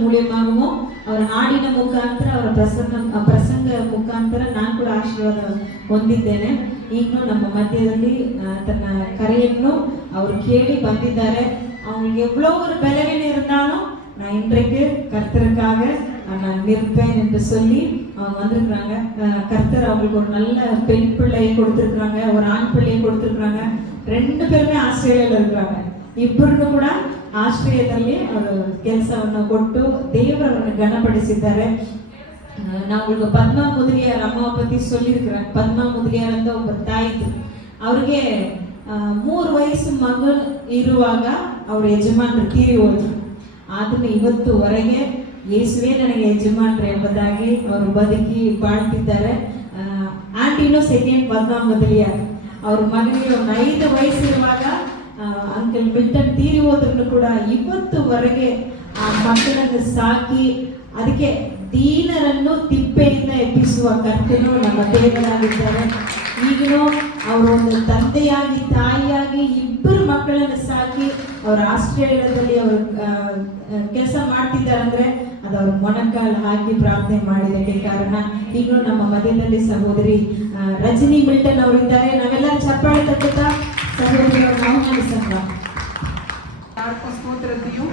ಮೂಲ್ಯಮಾகவும் ಅವರ ಹಾಡಿನ ಮುಖಾಂತರ ಅವರ ಪ್ರಸಂಗ ಮುಖಾಂತರ ನಾನು ಕೂಡ ಆಶೀರ್ವಾದ ಹೊಂದಿದ್ದೇನೆ. ಈಗಲೂ ನಮ್ಮ ಮಧ್ಯದಲ್ಲಿ ತನ್ನ கரைಯನ್ನು ಅವರು ಕೇಳಿ ಬಂದಿದ್ದಾರೆ. அவங்களுக்கு எவ்வளோ ஒரு பலவீனம் இருந்தாலும் நான் இன்றைக்கு கர்த்தருக்காக நான் நிற்பேன் என்று சொல்லி அவங்க வந்திருக்கிறாங்க. கர்த்தர் அவங்களுக்கு ஒரு நல்ல பெண் பிள்ளையை கொடுத்துருக்குறாங்க, ஒரு ஆண் பிள்ளையை கொடுத்துருக்குறாங்க. 2 பேருமே ಆಸ್ಟ್ರೇಲಿಯಾದಲ್ಲಿ இருக்கிறாங்க. ಇಬ್ಬರಿಗೂ ಕೂಡ ಆಸ್ಟ್ರೇಲಿಯಾದಲ್ಲಿ ಅವರು ಕೆಲಸವನ್ನು ಕೊಟ್ಟು ದೇವರನ್ನು ಗಣಪಡಿಸಿದ್ದಾರೆ. நான் உங்களுக்கு பத்மா முதலியார் அம்மாவை பத்தி சொல்லியிருக்கிறேன். பத்மா முதலியார் ಅಂತ ಒಬ್ಬ ತಾಯಿ, ಅವ್ರಿಗೆ 3 ವಯಸ್ಸು ಮಗು ಇರುವಾಗ ಅವ್ರ ಯಜಮಾನರು ತೀರಿ ಹೋದ್ರು. ಆದ್ರೆ ಇವತ್ತುವರೆಗೆ ಯೇಸುವೆ ನನಗೆ ಯಜಮಾನರು ಎಂಬುದಾಗಿ ಅವರು ಬದುಕಿ ಬಾಳ್ತಿದ್ದಾರೆ. ಆಂಟಿನೂ ಸೆಕೆಂಡ್ ಪದ್ಮಾ ಮೊದಲಿಯಾರ್, ಅವ್ರ ಮಗನಿಗೆ 5 ವಯಸ್ಸಿರುವಾಗ ಅಂಕಲ್ ಮಿಲ್ಟನ್ ತೀರಿ ಹೋದ್ರೂ ಕೂಡ ಇವತ್ತುವರೆಗೆ ಆ ಮಕ್ಕಳನ್ನು ಸಾಕಿ ಅದಕ್ಕೆ ದೀನರನ್ನು ತಿಪ್ಪೆಯಿಂದ ಎಬ್ಬಿಸುವ ಕರ್ತನು ನಮ್ಮ ದೇವರಾಗಿದ್ದಾರೆ. ಈಗಲೂ ಅವರು ಒಂದು ತಂದೆಯಾಗಿ ತಾಯಿಯಾಗಿ 2 ಮಕ್ಕಳನ್ನು ಸಾಕಿ ಅವರು ಆಸ್ಟ್ರೇಲಿಯಾದಲ್ಲಿ ಅವರು ಕೆಲಸ ಮಾಡ್ತಿದ್ದಾರೆ ಅಂದ್ರೆ ಅದು ಅವ್ರ ಮೊಣಕಾಲು ಹಾಕಿ ಪ್ರಾರ್ಥನೆ ಮಾಡಿದಕ್ಕೆ ಕಾರಣ. ಈಗಲೂ ನಮ್ಮ ಮಧ್ಯದಲ್ಲಿ ಸಹೋದರಿ ರಜನಿ ಮಿಲ್ಟನ್ ಅವರಿದ್ದಾರೆ. ನಾವೆಲ್ಲರೂ ಚಪ್ಪಾಳೆ ತಟ್ಟುತ್ತಾ சகோதரியோட ஆஹ்வானிசங்களா. யாருக்கும் ஸ்தோத்திரத்தையும்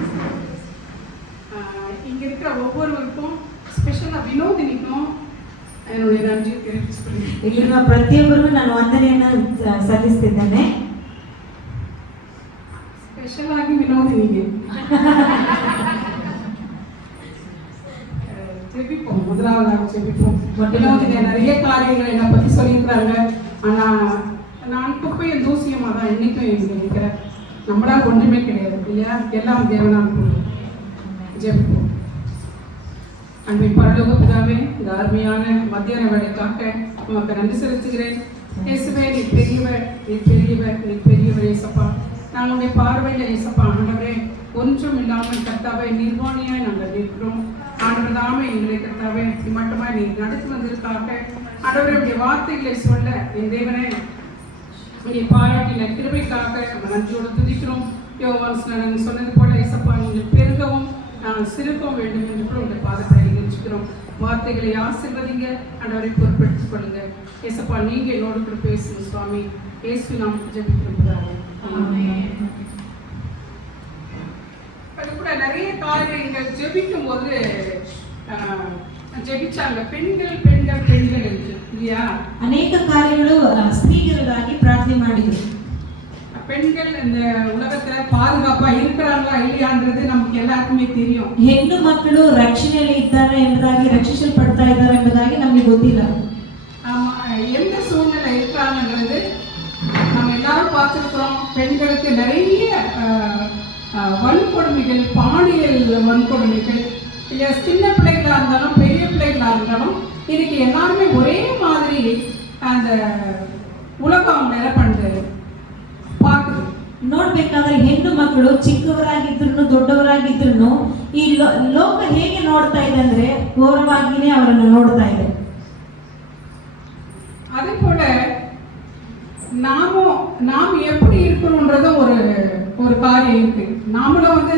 இங்க இருக்கிற ஒவ்வொருவருக்கும் ஸ்பெஷலா வினோதினிக்கும் என்னுடைய நன்றியை தெரிவிச்சுக்கிறேன். ಇಲ್ಲಿನ ಪ್ರತಿಯೊಬ್ಬರಿಗೂ ನಾನು ವಂದನೆಯನ್ನು ಸಲ್ಲಿಸ್ತಿದ್ದೇನೆ. ஸ்பெஷல் ஆகி வினோதினிಗೆ ஜெபிப்போம். முதலாவதாக ஜெபிப்போம். வினோதினி நிறைய காரியங்கள் என்னை பத்தி சொல்லியிருக்கிறாங்க. ஆனா நான் குப்பையும் தூசியமாக தான் இன்னைக்கும் நினைக்கிறேன். நம்மளால் ஒன்றுமே கிடையாது இல்லையா, எல்லாம் தேவனால் போகும். ஜெபிப்போம். அன்பின் பரலோக பிதாவே, இந்த அருமையான மத்தியான வேலைக்காக உமக்கு நன்றி செலுத்துகிறேன். இயேசுவே, நீ பெரியவர், நீ பெரியவர், நீ பெரியவர் இயேசப்பா. நாங்களுடைய பார்வையில் இயேசப்பா ஆண்டவரே ஒன்றும் இல்லாமல் கர்த்தாவே நிர்வாணியாய் நாங்கள் இருக்கிறோம். ஆண்டவர் தாமே எங்களை கர்த்தாவே மட்டுமாய் நீ நடத்தி வந்ததற்காக ஆண்டவருடைய வார்த்தைகளை சொல்ல என் தேவனே நீ பாராட்டின கிருபைக்காக நம்ம நன்றியோடு துதிக்கிறோம். யோவான் சொன்னது போல இயேசப்பா நீங்கள் பெருகவும் நாங்கள் சிறுக்கவும் வேண்டும் என்று கூட உங்கள் பாதத்தை நிகழ்ச்சிக்கிறோம். வார்த்தைகளை ஆசீர்வதிங்க, ஆண்டவரை பொறுப்பெடுத்துக் கொள்ளுங்க. இயேசப்பா நீங்க என்னோடு கூட பேசுங்க சுவாமி. இயேசு நாம் ஜெபிக்கிறோம். அது கூட நிறைய காரியங்கள் ஜெபிக்கும் போது ಜಪಿಚಾಗ ಪೆಣ್ಗಳು ಪೆಣ್ಗಳು ಪೆಣ್ಗಳು இல்லையா, ಅನೇಕ ಕಾರ್ಯಗಳು ಸ್ತ್ರೀಗಳಿಗಾಗಿ ಪ್ರಾರ್ಥನೆ ಮಾಡಿದ್ರು. பெண்கள் இந்த உலகத்துல பாதுகாப்பா இருக்கிறாங்களா இல்லையான்றது நமக்கு எல்லாருக்குமே தெரியும். ಹೆಣ್ಣು ಮಕ್ಕಳು ರಕ್ಷಣೆಯಲ್ಲಿ ಇದ್ದಾರೆ ಎಂಬುದಾಗಿ ರಕ್ಷಿಸಲ್ಪಡ್ತಾ ಇದ್ದಾರೆ ಎಂಬುದಾಗಿ ನಮಗೆ ಗೊತ್ತಿಲ್ಲ. ஆமா, எந்த சூழ்நிலை இருக்கிறாங்கன்றது நம்ம எல்லாரும் பார்த்துருக்கிறோம். பெண்களுக்கு நிறைய வன்கொடுமைகள், பாலியல் வன்கொடுமைகள் இல்லையா, சின்ன பிள்ளைகளா இருந்தாலும் பெரிய பிள்ளைகளா இருந்தாலும் இன்னைக்கு எல்லாருமே ஒரே மாதிரி அந்த உலகம் நிலை பண்ணுறது பார்க்குது. ನೋಡ್ಬೇಕಾದ್ರೆ ಹೆಣ್ಣು ಮಕ್ಕಳು ಚಿಕ್ಕವರಾಗಿದ್ರು ದೊಡ್ಡವರಾಗಿದ್ರು ಈ ಲೋಕ ಹೇಗೆ ನೋಡ್ತಾ ಇದೆ ಅಂದ್ರೆ ಘೋರವಾಗಿನೇ ಅವರನ್ನು ನೋಡ್ತಾ ಇದೆ. அதே போல நாம் எப்படி இருக்கணும்ன்றது ஒரு காரியம் இருக்கு. நாமளும் வந்து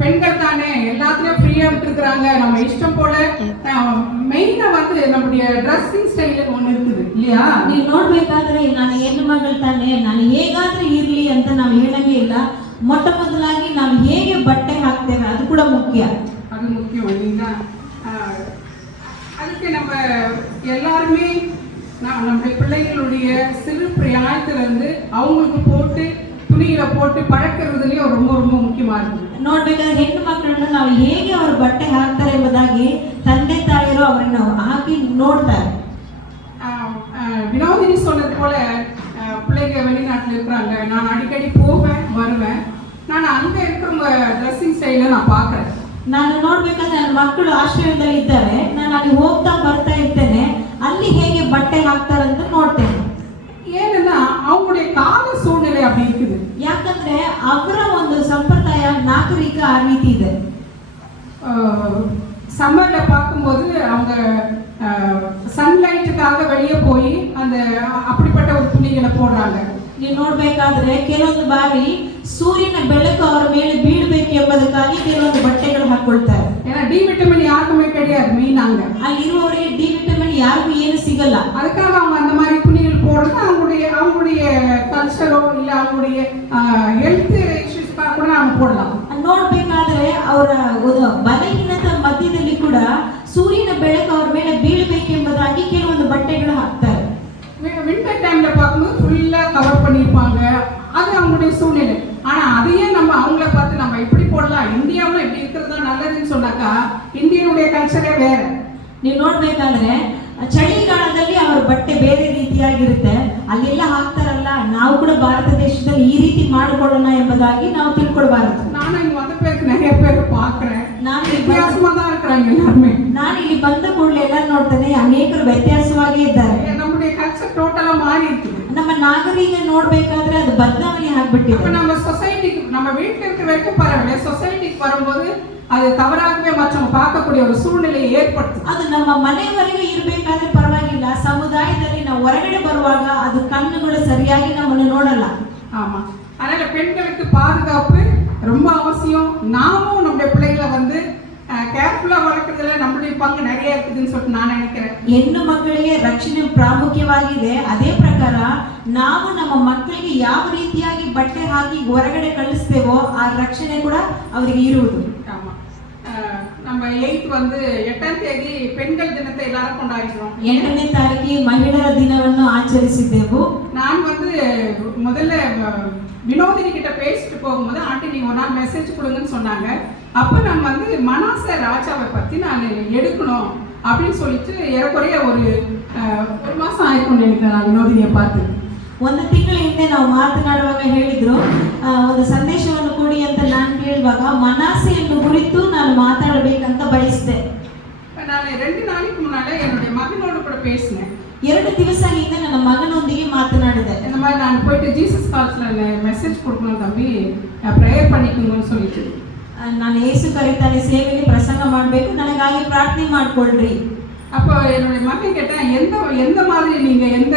பெண்கள் தானே எல்லாத்துலயும் ஃப்ரீயா விட்டுருக்குறாங்க, நம்ம இஷ்டம் போல. மெயினா வந்து நம்முடைய ட்ரெஸ்ஸிங் ஸ்டைல் ஒன்று இருக்குது இல்லையா. ನೀವು ನೋಡ್ಬೇಕಾದ್ರೆ ನಾನು ಹೆಣ್ಣು ಮಗಳು ತಾನೆ, ನಾನು ಹೇಗಾದ್ರೂ ಇರ್ಲಿ ಅಂತ ನಾವು ಹೇಳಂಗೇ ಇಲ್ಲ. ಮೊಟ್ಟ ಮೊದಲಾಗಿ ನಾವು ಹೇಗೆ ಬಟ್ಟೆ ಹಾಕ್ತೇವೆ ಅದು ಕೂಡ ಮುಖ್ಯ. அது முக்கியம் இல்லைங்களா. அதுக்கு நம்ம எல்லாருமே நம்முடைய பிள்ளைகளுடைய சிறு பிராயத்திலிருந்து அவங்களுக்கு போட்டு துணிகளை போட்டு பழக்கிறதுலயும் ரொம்ப ரொம்ப முக்கியமா இருக்குது. ನೋಡ್ಬೇಕಾದ್ರೆ ಹೆಣ್ಣು ಮಕ್ಕಳನ್ನು ನಾವು ಹೇಗೆ ಅವರು ಬಟ್ಟೆ ಹಾಕ್ತಾರೆ ಎಂಬುದಾಗಿ ತಂದೆ ತಾಯಿಯರು ಅವರನ್ನು ಹಾಕಿ ನೋಡ್ತಾರೆ. வினோதினி சொன்னது போல பிள்ளைங்க வெளிநாட்டில் இருக்கிறாங்க, நான் அடிக்கடி போவேன் வருவேன். நான் அங்கே இருக்கிறவங்க ட்ரெஸ்ஸிங் ஸ்டைலை நான் பார்க்குறேன். ನಾನು ನೋಡ್ಬೇಕಾದ್ರೆ ನನ್ನ ಮಕ್ಕಳು ಆಶ್ರಯದಲ್ಲಿ ಇದ್ದಾರೆ, ನಾನು ಅಲ್ಲಿ ಹೋಗ್ತಾ ಬರ್ತಾ ಇರ್ತೇನೆ, ಅಲ್ಲಿ ಹೇಗೆ ಬಟ್ಟೆ ಹಾಕ್ತಾರೆ ಅಂತ ನೋಡ್ತೇನೆ. ஏன்னா அவங்களுடைய கால சூழ்நிலை அப்படி இருக்குது. ಯಾಕಂದ್ರೆ ಅವರ ಒಂದು ಸಂಪ್ರದಾಯ ನಾಗರಿಕ ಆ ರೀತಿ ಇದೆ. சம்மர்ல பார்க்கும்போது அவங்க சன்லைட்டுக்காக வெளியே போய் அந்த அப்படிப்பட்ட ஒரு துணிகளை போடுறாங்க. ನೀವು ನೋಡ್ಬೇಕಾದ್ರೆ ಕೆಲವೊಂದು ಬಾರಿ ಸೂರ್ಯನ ಬೆಳಕು ಅವರ ಮೇಲೆ ಬೀಳಬೇಕು ಎಂಬುದಕ್ಕಾಗಿ ಕೆಲವೊಂದು ಬಟ್ಟೆಗಳು ಹಾಕೊಳ್ತಾರೆ. ஏன்னா டி விட்டமின் யாருக்குமே கிடையாது மெயினாங்க. ಅಲ್ಲಿರುವವರಿಗೆ ಡಿ ವಿಟಮಿನ್ ಯಾರಿಗೂ ಏನು ಸಿಗಲ್ಲ. அதுக்காக அவங்க அந்த மாதிரி துணிகள் போடுறது அவங்களுடைய கல்ச்சரோ இல்ல அவங்களுடைய ஹெல்த் இஷ்யூஸ்க்காக கூட அவங்க போடலாம். ನೋಡ್ಬೇಕಾದ್ರೆ ಅವರ ಬಲಹೀನದ ಮಧ್ಯದಲ್ಲಿ ಕೂಡ ಸೂರ್ಯನ ಬೆಳಕು ಅವರ ಮೇಲೆ ಬೀಳಬೇಕೆಂಬುದಾಗಿ ಕೆಲವೊಂದು ಬಟ್ಟೆಗಳು ಹಾಕ್ತಾರೆ. வின்டர் டைம்ல பார்க்கும்போது ஃபுல்லா கவர் பண்ணிருப்பாங்க. அது அவங்களுடைய சூழ்நிலை. ஆனா அதையே நம்ம அவங்கள பார்த்து நம்ம இப்படி போடலாம், இந்தியாவில் இப்படி இருக்கிறது தான் நல்லதுன்னு சொன்னாக்கா இந்தியனுடைய கல்ச்சரே வேற. ನೀವು ನೋಡ್ಬೇಕಾದ್ರೆ ಚಳಿಗಾಲದಲ್ಲಿ ಅವರ ಬಟ್ಟೆ ಬೇರೆ ರೀತಿಯಾಗಿರುತ್ತೆ. ಅಲ್ಲೆಲ್ಲ ಹಾಕ್ತಾರಲ್ಲ, ನಾವು ಕೂಡ ಭಾರತ ದೇಶದಲ್ಲಿ ಈ ರೀತಿ ಮಾಡಿಕೊಳ್ಳೋಣ ಎಂಬುದಾಗಿ ನಾವು ತಿಳ್ಕೊಳ್ಬಾರದು. ನಾನು இங்க வந்த பேருக்கு நிறைய பேர் பார்க்கிறேன். ನಾನು வித்தியாசமா தான் இருக்காங்க எல்லாருமே. ನಾನು ಇಲ್ಲಿ ಬಂದ ಕೂಡಲೇ ಎಲ್ಲ ನೋಡ್ತೇನೆ, ಅನೇಕರು ವ್ಯತ್ಯಾಸವಾಗಿ ಇದ್ದಾರೆ. நம்முடைய கல்ச்சர் டோட்டலா மாறி இருக்குது. ನಮ್ಮ ನಾಗರಿಕ ನೋಡ್ಬೇಕಾದ್ರೆ ಅದು ಬದಲಾವಣೆ ಆಗ್ಬಿಟ್ಟಿದೆ. அப்ப நம்ம சொசைட்டிக்கு நம்ம வீட்டுல இருக்க வரைக்கும் பரவாயில்ல, சொசைட்டிக்கு வரும்போது அது தவறாகவே மற்றவங்க பார்க்கக்கூடிய ஒரு சூழ்நிலையை ஏற்படுத்தும். ಅದು ನಮ್ಮ ಮನೆಯವರೆಗೂ ಇರಬೇಕಾದ್ರೆ ಪರವಾಗಿಲ್ಲ, ಸಮುದಾಯದಲ್ಲಿ ನಾವು ಹೊರಗಡೆ ಬರುವಾಗ ಅದು ಕಣ್ಣುಗಳು ಸರಿಯಾಗಿ ನಮ್ಮನ್ನು ನೋಡಲ್ಲ. ஆமா, அதனால பெண்களுக்கு பாதுகாப்பு ரொம்ப அவசியம். நாமும் நம்முடைய பிள்ளைகளை வந்து கேர்ஃபுல்லா வளர்க்கறதுல நம்மளுடைய பங்கு நிறைய இருக்குதுன்னு சொல்லிட்டு நான் நினைக்கிறேன். ಹೆಣ್ಣು ಮಕ್ಕಳಿಗೆ ರಕ್ಷಣೆ ಪ್ರಾಮುಖ್ಯವಾಗಿದೆ. ಅದೇ ಪ್ರಕಾರ ನಾವು ನಮ್ಮ ಮಕ್ಕಳಿಗೆ ಯಾವ ರೀತಿಯಾಗಿ ಬಟ್ಟೆ ಹಾಕಿ ಹೊರಗಡೆ ಕಳಿಸ್ತೇವೋ ಆ ರಕ್ಷಣೆ ಕೂಡ ಅವರಿಗೆ ಇರುವುದು. ஆமா, நம்ம 8th வந்து 8ஆம் தேதி பெண்கள் தினத்தை எல்லாரும் கொண்டாடுறோம். 8ನೇ ತಾರೀಕಿಗೆ ಮಹಿಳೆಯರ ದಿನವನ್ನು ಆಚರಿಸಿದ್ದೆವು. நான் வந்து முதல்ல வினோதினி கிட்ட பேசிட்டு போகும்போது ஆண்டி நீங்க ஒரு நாள் மெசேஜ் கொடுங்கன்னு சொன்னாங்க. அப்ப நான் வந்து மனாசே ராஜாவை பத்தி நான் எடுக்கணும் அப்படின்னு சொல்லிட்டு ஏறக்குறைய ஒரு மாசம் ஆயிருக்கும்னு நினைக்கிறேன் நான் வினோதினியை பார்த்து. ಒಂದು ತಿಂಗಳ ಹಿಂದೆ ನಾವು ಮಾತನಾಡುವಾಗ ಹೇಳಿದ್ರು, ಒಂದು ಸಂದೇಶವನ್ನು ಕೊಡಿ ಅಂತ ನಾನು ಕೇಳುವಾಗ ಮನಾಸೆಯನ್ನು ಕುರಿತು ನಾನು ಮಾತಾಡಬೇಕಂತ ಬಯಸಿದೆ. ನಾನು 2 நாளைக்கு முன்னால என்னுடைய மகனோட கூட பேசினேன். 2 ದಿವಸ ಹಿಂದೆ ನನ್ನ ಮಗನೊಂದಿಗೆ ಮಾತನಾಡಿದೆ. இந்த மாதிரி நான் போயிட்டு ஜீசஸ் கால்ஸ்ல மெசேஜ் கொடுக்கணும் தம்பி, ப்ரேயர் பண்ணிக்கோங்கன்னு சொல்லிட்டு. ನಾನು ಯೇಸು ಕರೀತಾನೆ ಸೇವೆಗೆ ಪ್ರಸಂಗ ಮಾಡಬೇಕು, ನನಗಾಗಿ ಪ್ರಾರ್ಥನೆ ಮಾಡಿಕೊಳ್ಳ್ರಿ. அப்போ என்னுடைய மகன் கேட்டேன், எந்த மாதிரி நீங்க எந்த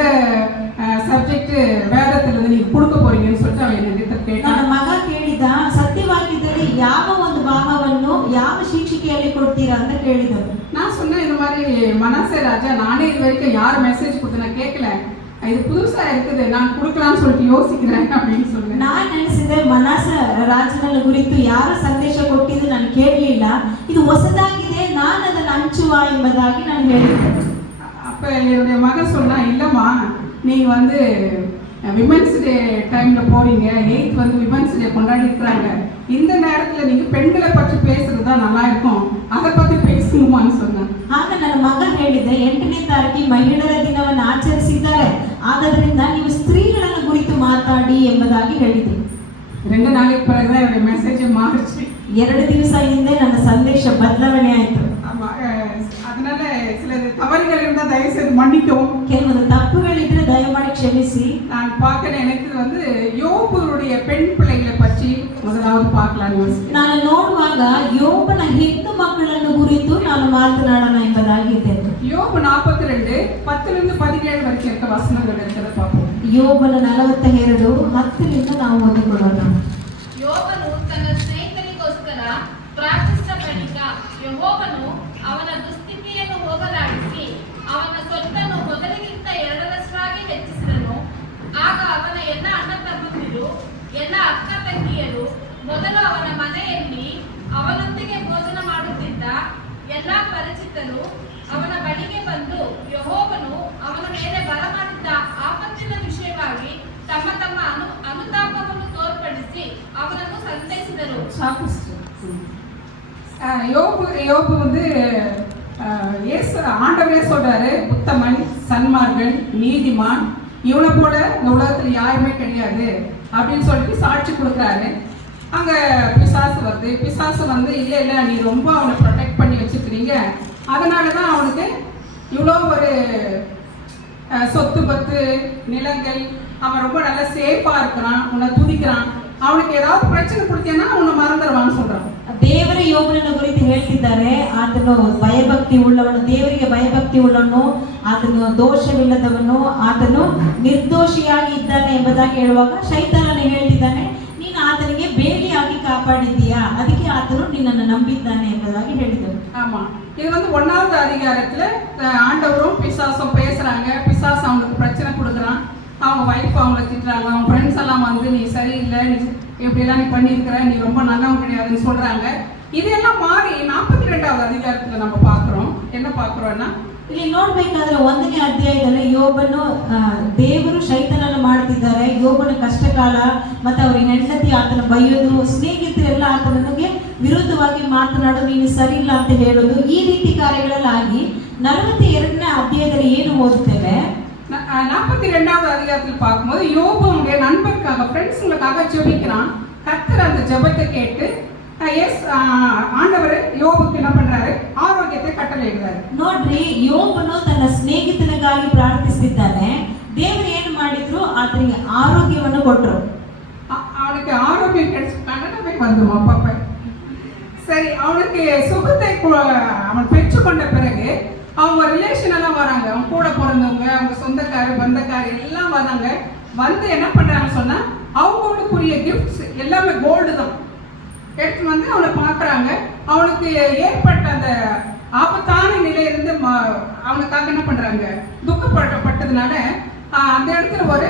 ಸಬ್ಜೆಕ್ಟ್ வேதத்திலிருந்து நீங்க கொடுக்க போறீங்கன்னு சொல்லிட்டு அவன் என்ன கேட்டான். ನನ್ನ ಮಗ ಕೇಳಿದ, ಸತ್ಯವಾಕ್ಯದಲ್ಲಿ ಯಾವ ಒಂದು ಭಾಗವನ್ನು ಯಾವ ಶೀರ್ಷಿಕೆಯಲ್ಲಿ ಕೊಡ್ತೀರಾ ಅಂತ ಕೇಳಿದರು. நான் சொன்னேன், இந்த மாதிரி மனாசே ராஜா நானே இது வரைக்கும் யார் மெசேஜ் கொடுத்து நான் கேட்கல, இது புதுசா இருக்குது, நான் கொடுக்கலாம்னு சொல்லிட்டு யோசிக்கிறேன் அப்படின்னு சொன்னேன். ನಾನು ನೆನೆಸಿದೆ, ಮನಾಸ ರಾಜನ ಕುರಿತು ಯಾರ ಸಂದೇಶ ಕೊಟ್ಟಿದ್ದು ನಾನು ಕೇಳಲಿಲ್ಲ, ಇದು ಹೊಸದಾಗಿದೆ, ನಾನು ಅದನ್ನು ಹಂಚುವ ಎಂಬುದಾಗಿ ನಾನು ಹೇಳಿದ್ದೆ. அப்ப என்னுடைய மகன் சொன்னா, இல்லம்மா நீங்க வந்து விமென்ஸ் டே டைம்ல போறீங்க, 8th வந்து விமென்ஸ் டே கொண்டாடி இருக்கிறாங்க, இந்த நேரத்துல நீங்க பெண்களை பற்றி பேசுறது தான் நல்லா இருக்கும், அதை பத்தி பேசணுமான்னு சொன்னேன். ಆಗ ನನ್ನ ಮಗ ಹೇಳಿದೆ, 8ನೇ ತಾರೀಕಿಗೆ ಮಹಿಳೆಯರ ದಿನವನ್ನು ಆಚರಿಸಿದ್ದಾರೆ, ಆದ್ದರಿಂದ ನೀವು ಸ್ತ್ರೀಗಳನ್ನು ಕುರಿತು ಮಾತಾಡಿ ಎಂಬುದಾಗಿ ಹೇಳಿದೆ. 2 நாளைக்கு பிறகுதான் என்னுடைய மெசேஜ் மாறிச்சு. 2 ದಿವಸ ಹಿಂದೆ ನನ್ನ ಸಂದೇಶ ಬದಲಾವಣೆ ಆಯಿತು. ஆமா, அதனால சில தவறுகள் இருந்தா தயவு செய்து மன்னிக்கவும். ಕೆಲವೊಂದು ತಪ್ಪುಗಳಿದ್ರೆ ದಯಮಾಡಿ ಕ್ಷಮಿಸಿ. நான் பார்க்கிறேன், எனக்கு வந்து யோபுடைய பெண் பிள்ளைகளை பற்றி முதலாவது பார்க்கலாம்னு யோசிக்கிறேன். ನಾನು ನೋಡುವಾಗ ಯೋಬನ ಹೆಣ್ಣು ಮಕ್ಕಳನ್ನು ಕುರಿತು ನಾನು ಮಾತನಾಡೋಣ ಎಂಬುದಾಗಿ ಇದ್ದೇನೆ. யோபு 42 10ರಿಂದ 17 வரைக்கும் இருக்க வசனங்கள் இருக்கிறத பார்ப்போம். ಯೋಬನ 42 10ರಿಂದ ನಾವು ಓದಿಕೊಳ್ಳೋಣ. ಯೋಬನು ತನ್ನ ಸ್ನೇಹಿತರಿಗೋಸ್ಕರ ಪ್ರಾರ್ಥಿಸಿದ ಬಳಿಕ ಯೆಹೋವನು ಅವನ ದುಸ್ಥಿತಿಯನ್ನು ಹೋಗಲಾಡಿಸಿ ಅವನ ಸೊತ್ತನ್ನು ಮೊದಲಿಗಿಂತ 2ರಷ್ಟಾಗಿ ಹೆಚ್ಚಿಸಿದನು. ಆಗ ಅವನ ಎಲ್ಲ ಅಣ್ಣ ತಮ್ಮಂದಿರು, ಎಲ್ಲ ಅಕ್ಕ ತಂಗಿಯರು, ಮೊದಲು ಅವನ ಮನೆಯಲ್ಲಿ ಅವನೊಂದಿಗೆ ಭೋಜನ ಮಾಡುತ್ತಿದ್ದ ಎಲ್ಲ ಪರಿಚಿತರು ಅವನ ಬಳಿಗೆ ಬಂದು ಯೆಹೋವನು ಅವನ ಮೇಲೆ ಬರಮಾಡಿದ್ದ ಆಪತ್ತಿನ ವಿಷಯವಾಗಿ ತಮ್ಮ ತಮ್ಮ ಅನುತಾಪವನ್ನು ತೋರ್ಪಡಿಸಿ ಅವನನ್ನು ಸಂತೈಸಿದರು. யோபு வந்து ஆண்டவரே சொல்றாரு, உத்தமன், சன்மார்கன், நீதிமான், இவனை போல இந்த உலகத்துல யாருமே கிடையாது அப்படின்னு சொல்லிட்டு சாட்சி கொடுக்குறாரு. அங்க பிசாசு வருது. பிசாசு வந்து இல்ல நீ ரொம்ப அவனை ப்ரொடெக்ட் பண்ணி வச்சுக்கிறீங்க, அதனாலதான் அவனுக்கு இவ்வளோ ஒரு சொத்து பத்து நிலங்கள், அவன் ரொம்ப நல்லா சேஃபா இருக்கிறான், உன்னை துதிக்கிறான், அவனுக்கு ஏதாவது பிரச்சனை கொடுத்தேன்னா அவனை மறந்துடுவான்னு சொல்றான். ದೇವರ ಯೋಬನನ್ನು ಕುರಿತು ಹೇಳ್ತಿದ್ದಾರೆ, ಆತನು ಭಯಭಕ್ತಿ ಉಳ್ಳವನು, ದೇವರಿಗೆ ಭಯಭಕ್ತಿ ಉಳ್ಳವನು, ಆತನು ದೋಷವಿಲ್ಲದವನು, ಆತನು ನಿರ್ದೋಷಿಯಾಗಿ ಇದ್ದಾನೆ ಎಂಬುದಾಗಿ ಹೇಳುವಾಗ ಶೈತಾನನು ಹೇಳ್ತಿದ್ದಾನೆ, ನೀನು ಆತನ ಬೇಲಿ ಹಾಕಿ ಕಾಪಾಡಿದ್ದೀಯಾ, ಅದಕ್ಕೆ ಆತನು ನಿನ್ನನ್ನು ನಂಬಿದ್ದಾನೆ ಎಂಬುದಾಗಿ ಹೇಳಿದರು. ஆமா, இது வந்து 1வது அதிகாரத்துல ஆண்டவரும் பிசாசும் பேசுறாங்க. பிசாசு அவங்களுக்கு பிரச்சனை கொடுக்குறான். அவங்க வைஃப் அவங்கள திட்டுறாங்க. அவங்க ஃப்ரெண்ட்ஸ் எல்லாம் வந்து நீ சரியில்லை, நீ இப்படியெல்லாம் நீ பண்ணியிருக்கிற, நீ ரொம்ப நல்லவன் கிடையாதுன்னு சொல்றாங்க. இதெல்லாம் மாறி 42வது அதிகாரத்துல நம்ம பார்க்குறோம். என்ன பார்க்குறோம்னா, ಇಲ್ಲಿ ನೋಡ್ಬೇಕಾದ್ರೆ 1ನೇ ಅಧ್ಯಾಯದಲ್ಲಿ ಯೋಬನು ದೇವರು ಶೈತಾನನ್ನು ಮಾಡ್ತಿದ್ದಾರೆ. ಯೋಬನ ಕಷ್ಟಕಾಲ ಮತ್ತೆ ಅವರ ಹೆಂಡತಿ ಆತನ ಬೈಯೋದು, ಸ್ನೇಹಿತರೆಲ್ಲ ಆತನಿಗೆ ವಿರುದ್ಧವಾಗಿ ಮಾತನಾಡೋದು, ನೀನು ಸರಿ ಇಲ್ಲ ಅಂತ ಹೇಳೋದು, ಈ ರೀತಿ ಕಾರ್ಯಗಳಲ್ಲಾಗಿ 42ನೇ ಅಧ್ಯಾಯದಲ್ಲಿ ಏನು ಓದುತ್ತೇವೆ, 42வது அதிகாரத்தில் பார்க்கும்போது யோபு அவனுடைய நண்பருக்காக, ஃப்ரெண்ட்ஸுங்களுக்காக ஜெபிக்கிறான். கர்த்தர் அந்த ஜெபத்தை கேட்டு ஆண்டவர் யோபுக்கு என்ன பண்றாரு, ಆರೋಗ್ಯத்தை ಕಟ್ಟளையிடுறாரு. ನೋಡ್ರಿ, ಯೋಬನು ತನ್ನ ಸ್ನೇಹಿತನಿಗಾಗಿ ಪ್ರಾರ್ಥಿಸಿದ್ದಾನೆ. ದೇವರು ಏನು ಮಾಡಿದ್ರು, ಆತನಿಗೆ ಆರೋಗ್ಯವನ್ನು ಕೊಟ್ಟರು. அவனுக்கு ஆரோக்கியம் கிடைச்சு கண்ணனவே வந்துமா பாப்பா. சரி, அவனுக்கு சுகத்தை அவன் பெற்றுக்கொண்ட பிறகு அவங்க ரிலேஷன் எல்லாம் வராங்க. அவங்க கூட பிறந்தவங்க, அவங்க சொந்தக்காரர் பந்தக்காரர் எல்லாம் வராங்க. வந்து என்ன பண்றாங்க சொன்னா, அவங்களுக்குரிய கிஃப்ட்ஸ் எல்லாமே கோல்டு தான் எடுத்து வந்து அவனை பார்க்குறாங்க. அவனுக்கு ஏற்பட்ட அந்த ஆபத்தான நிலையிலிருந்து அவனுக்காக என்ன பண்ணுறாங்க, துக்கப்பட்டதுனால அந்த இடத்துல ஒரு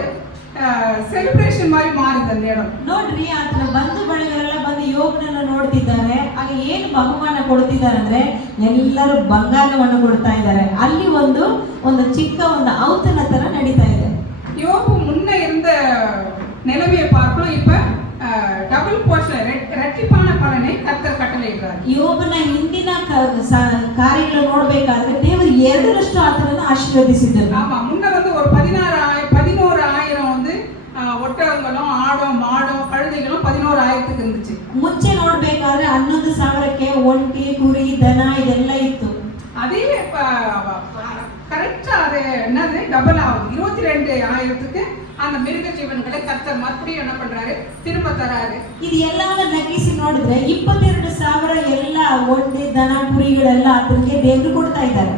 ಸೆಲೆಬ್ರೇಷನ್ ಮಾಡಿ ಮಾರಿದ அந்த ಇடம். ನೋಡ್ರಿ, ಆತನ ಬಂಧು ಬಳಗರೆಲ್ಲ ಬಂದು ಯೋಬನನ್ನು ನೋಡ್ತಿದ್ದಾರೆ. ಆಗ ಏನು ಬಹುಮಾನ ಕೊಡ್ತಿದ್ದಾರೆ ಅಂದ್ರೆ ಎಲ್ಲರೂ ಬಂಗಾರವನ್ನು ಕೊಡ್ತಾ ಇದ್ದಾರೆ. ಅಲ್ಲಿ ಒಂದು ಚಿಕ್ಕ ಒಂದು ಔತಣ ತರ ನಡೀತಾ ಇದೆ. யோபு முன்ன இருந்த நிலைமையை பார்க்கணும். இப்ப ಡಬಲ್ ಪೋರ್ಷನ್ ரெட்டிப்பான பலனை கர்த்தர் கட்டளையிட்டார். ಯೋಬನ ಹಿಂದಿನ ಕಾರ್ಯಗಳು ನೋಡಬೇಕಾದ್ರೆ ದೇವರು 2ರಷ್ಟು ಆತನನ್ನು ಆಶೀರ್ವದಿಸಿದರು. ஆமா, முன்ன வந்து ஒரு 11,000 வந்து ஒட்டகங்களும் ஆடும் மாடும் கழுதைகளும் 11,000க்கு இருந்துச்சு. ಮುಂಚೆ ನೋಡ್ಬೇಕಾದ್ರೆ 11,000ಕ್ಕೆ ಒಂಟಿ ಕುರಿ ದನ ಇದೆಲ್ಲ ಇತ್ತು. அதே கரெக்டா அது என்னது டபுள் ஆகுது. 22,000க்கு அந்த மிருக ஜீவன்களை கர்த்தர் மறுபடியும் என்ன பண்றாரு, திரும்ப தராரு. ಇದು ಎಲ್ಲಾನ ನಗಿಸಿ ನೋಡಿದ್ರೆ 22,000 ಎಲ್ಲ ಒಂಟಿ ದನ ಕುರಿಗಳೆಲ್ಲ ಆತನಿಗೆ ದೇವರು ಕೊಡ್ತಾ ಇದ್ದಾರೆ.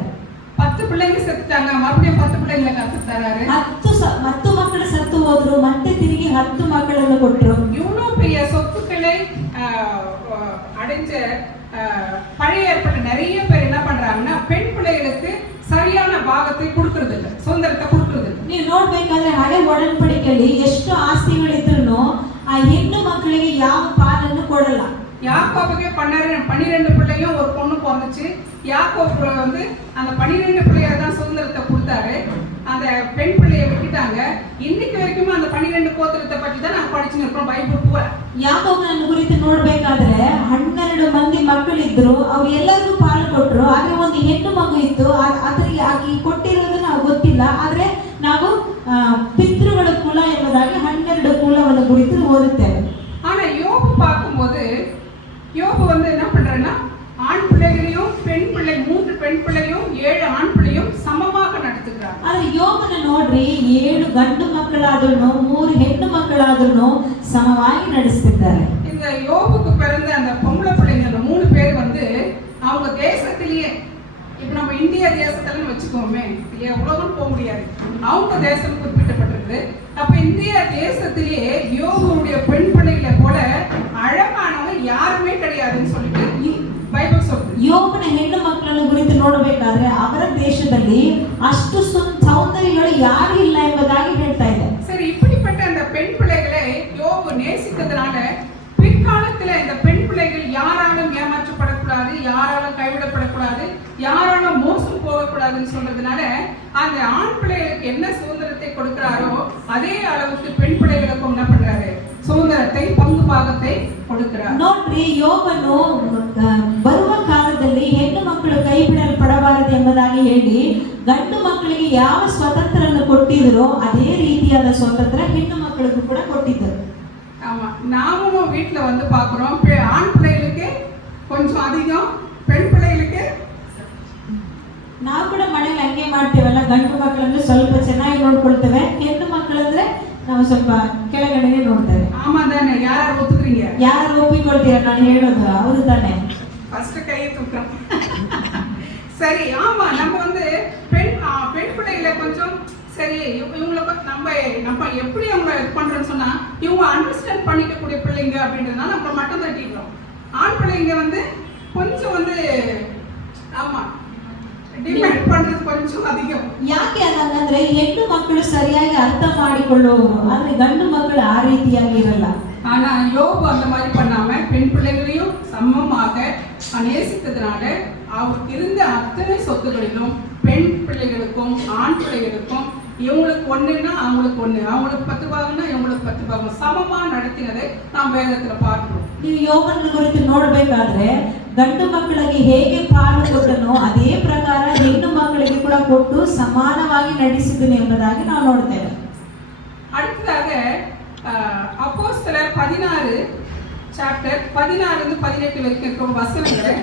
10 பிள்ளைங்க செத்துட்டாங்க, மறுபடியும் 10 பிள்ளைங்களை கர்த்தர் தராரு. 10 ಮಕ್ಕಳು ಸತ್ತು ಹೋದ್ರು, ಮತ್ತೆ ತಿರುಗಿ 10 ಮಕ್ಕಳನ್ನು ಕೊಟ್ಟರು. இவ்வளவு பெரிய சொத்துக்களை அடைஞ்ச பழைய ஏற்பட்ட நிறைய பேர் என்ன பண்றாங்கன்னா, பெண் பிள்ளைகளுக்கு சரியான பாகத்தை கொடுக்கறது இல்லை, சுதந்திரத்தை கொடுக்கறது இல்லை. ನೀವು ನೋಡ್ಬೇಕಾದ್ರೆ ಹಳೆ ಒಡன்பಡಿಕೆಯಲ್ಲಿ ಎಷ್ಟು ಆಸ್ತಿಗಳಿದ್ರು ಆ ಹೆಣ್ಣು ಮಕ್ಕಳಿಗೆ ಯಾವ ಪಾಲನ್ನು ಕೊಡಲ್ಲ. யாக்கோபுக்கு 12 பிள்ளையும் ஒரு பொண்ணு பிறந்துச்சு. யாக்கோபு வந்து அந்த 12 பிள்ளைய தான் சுதந்திரத்தை கொடுத்தாரு. அந்த பெண் பிள்ளையை விட்டுட்டாங்க. இன்னைக்கு வரைக்கும் அந்த 12 கோத்திரத்தை பற்றி தான் நான் படிச்சுன்னு இருக்கோம் பைபிள் பூரா. ಯಾಕೋಬನನ್ನು ಕುರಿತು ನೋಡ್ಬೇಕಾದ್ರೆ 12 ಮಂದಿ ಮಕ್ಕಳಿದ್ರು, ಅವ್ರು ಎಲ್ಲರಿಗೂ ಪಾಲು ಕೊಟ್ಟರು. ಆದ್ರೆ ಒಂದು ಹೆಣ್ಣು ಮಗು ಇತ್ತು, ಅದರಿಗೆ ಆಗಿ ಕೊಟ್ಟಿರೋದು ನಾವು ಗೊತ್ತಿಲ್ಲ. ಆದ್ರೆ ನಾವು ಪಿತೃಗಳ ಕುಲ ಎಂಬುದಾಗಿ 12 ಕುಲವನ್ನು ಕುರಿತು ಓದುತ್ತೇವೆ. ஆனா யோபு பார்க்கும்போது யோபு வந்து என்ன பண்றேன்னா, ஆண் பிள்ளைகளையும் பெண் பிள்ளை 3 பெண் பிள்ளையும் 7 ஆண் பிள்ளையும் சமமாக நடத்துகிறார். ಆದ್ರೆ ಯೋಬನ ನೋಡ್ರಿ, 7 ಗಂಡು ಮಕ್ಕಳಾದ್ರೂ 3 ಹೆಣ್ಣು ಮಕ್ಕಳಾದ್ರೂ ಸಮವಾಗಿ ನಡೆಸ್ತಿದ್ದಾರೆ. இந்த யோபுக்கு பிறந்த அந்த பொம்பளை பிள்ளைங்க 3 பேர் வந்து அவங்க தேசத்திலேயே, இப்ப நம்ம இந்திய தேசத்துல வச்சுக்கோமே, உலகம் போக முடியாது, அவங்க தேசம் குறிப்பிடப்பட்டிருக்கு. அப்ப இந்திய தேசத்திலேயே யோபுடைய பெண் பிள்ளைகளை போல அழகானவங்க யாருமே கிடையாதுன்னு சொல்லிட்டு பைபிள் சொல்லுது. ಯೋಬನ ಹೆಣ್ಣು ಮಕ್ಕಳನ್ನು ಕುರಿತು ನೋಡಬೇಕಾದ್ರೆ ಅವರ ದೇಶದಲ್ಲಿ ಅಷ್ಟು ಸೌಂದರ್ಯಗಳು ಯಾರು ಇಲ್ಲ ಎಂಬುದಾಗಿ ಹೇಳ್ತಾ ಇದೆ. சரி, இப்படிப்பட்ட அந்த பெண் பிள்ளைகளை யோபு நேசித்ததுனால பிற்காலத்துல இந்த பெண் பிள்ளைகள் யாராலும் ஏமாற்றப்படக்கூடாது, யாராலும் கைவிடப்படக்கூடாது, யாராலும் மோசம் போகக்கூடாதுன்னு சொல்றதுனால அந்த ஆண் பிள்ளைகளுக்கு என்ன சுதந்திரத்தை கொடுக்கிறாரோ அதே அளவுக்கு பெண் பிள்ளைகளுக்கும் என்ன பண்றாரு, சுதந்திரத்தை பங்கு பாகத்தை கொடுக்கிறார். ನೋಡ್ರಿ, ಯೋಬನು ಬರುವ ಕಾಲದಲ್ಲಿ ಹೆಣ್ಣು ಮಕ್ಕಳು ಕೈ ಬಿಡಲ್ಪಡಬಾರದು ಎಂಬುದಾಗಿ ಹೇಳಿ ಗಂಡು ಮಕ್ಕಳಿಗೆ ಯಾವ ಸ್ವತಂತ್ರವನ್ನು ಕೊಟ್ಟಿದ್ರೋ ಅದೇ ರೀತಿಯಾದ ಸ್ವತಂತ್ರ ಹೆಣ್ಣು ಮಕ್ಕಳಿಗೂ ಕೂಡ ಕೊಟ್ಟಿದ್ದರು. ஆமா, நாமும் வீட்டுல வந்து பாக்குறோம், ஆண் பிள்ளைகளுக்கு கொஞ்சம் அதிகம், பெண் பிள்ளைகளுக்கு ನಾವು ಕೂಡ ಮನೇಲಿ ಹಂಗೆ ಮಾಡ್ತೇವಲ್ಲ, ಗಂಡು ಮಕ್ಕಳನ್ನು ಸ್ವಲ್ಪ ಚೆನ್ನಾಗಿ ನೋಡ್ಕೊಳ್ತೇವೆ, ಹೆಣ್ಣು ಮಕ್ಕಳಂದ್ರೆ ನಾವು ಸ್ವಲ್ಪ ಕೆಳಗಡೆಗೆ ನೋಡ್ತೇವೆ. ஆமா தானே, யாராರು ஒத்துக்கிறீங்க? ಯಾರು ಒಪ್ಪಿಕೊಳ್ತೀರಾ ನಾನು ಹೇಳೋದು? ಹೌದು ತಾನೆ? ஃபர்ஸ்ட் கையை தூக்குறோம். சரி, ஆமா, நம்ம வந்து பெண் பிள்ளைகளை கொஞ்சம் சரி இவங்களுக்கு நம்ம எப்படி அவங்க இது பண்றோம்னு சொன்னா இவங்க அண்டர்ஸ்டாண்ட் பண்ணிக்கக்கூடிய பிள்ளைங்க அப்படின்றதுனால நம்ம மட்டும் தட்டிக்கிறோம். ஆண் பிள்ளைங்க வந்து கொஞ்சம் வந்து ஆமா ಡಿಪೆಂಡ್ ಪண்றது கொஞ்சம் அதிகம். ಯಾಕೆ ಹಾಗಂದ್ರೆ ಹೆಣ್ಣು ಮಕ್ಕಳು ಸರಿಯಾಗಿ ಅರ್ಥ ಮಾಡಿಕೊಳ್ಳುವರು, ಆದ್ರೆ ಗಂಡು ಮಕ್ಕಳು ಆ ರೀತಿಯಾಗಿ ಇರಲ್ಲ. ஆனா யோபு அந்த மாதிரி பண்ணாம பெண் பிள்ளைகளையும் சமமாக நேசித்ததுனால அவருக்கு இருந்த அத்தனை சொத்துகளிலும் பெண் பிள்ளைகளுக்கும் ஆண் பிள்ளைகளுக்கும் இவங்களுக்கு ஒண்ணுன்னா அவங்களுக்கு ஒண்ணு, அவங்களுக்கு 10 பாகம்னா இவங்களுக்கு 10 பாகம் சமமா நடத்தினதை நாம் வேதத்துல பார்க்கிறோம். ನೀವು ಯೋಬನ ಕುರಿತು ನೋಡಬೇಕಾದ್ರೆ ಗಂಡು ಮಕ್ಕಳಿಗೆ ಹೇಗೆ ಪಾಲು ಕೊಟ್ಟನೋ ಅದೇ ಪ್ರಕಾರ ಹೆಣ್ಣು ಮಕ್ಕಳಿಗೆ ಕೂಡ ಕೊಟ್ಟು ಸಮಾನವಾಗಿ ನಡೆಸಿದನು ಎಂಬುದಾಗಿ ನಾವು ನೋಡ್ತೇವೆ. அடுத்ததாக அப்போஸ்தலர் 16 சாப்டர் 16 இருந்து 18 வரைக்கும் இருக்கிற வசனங்களை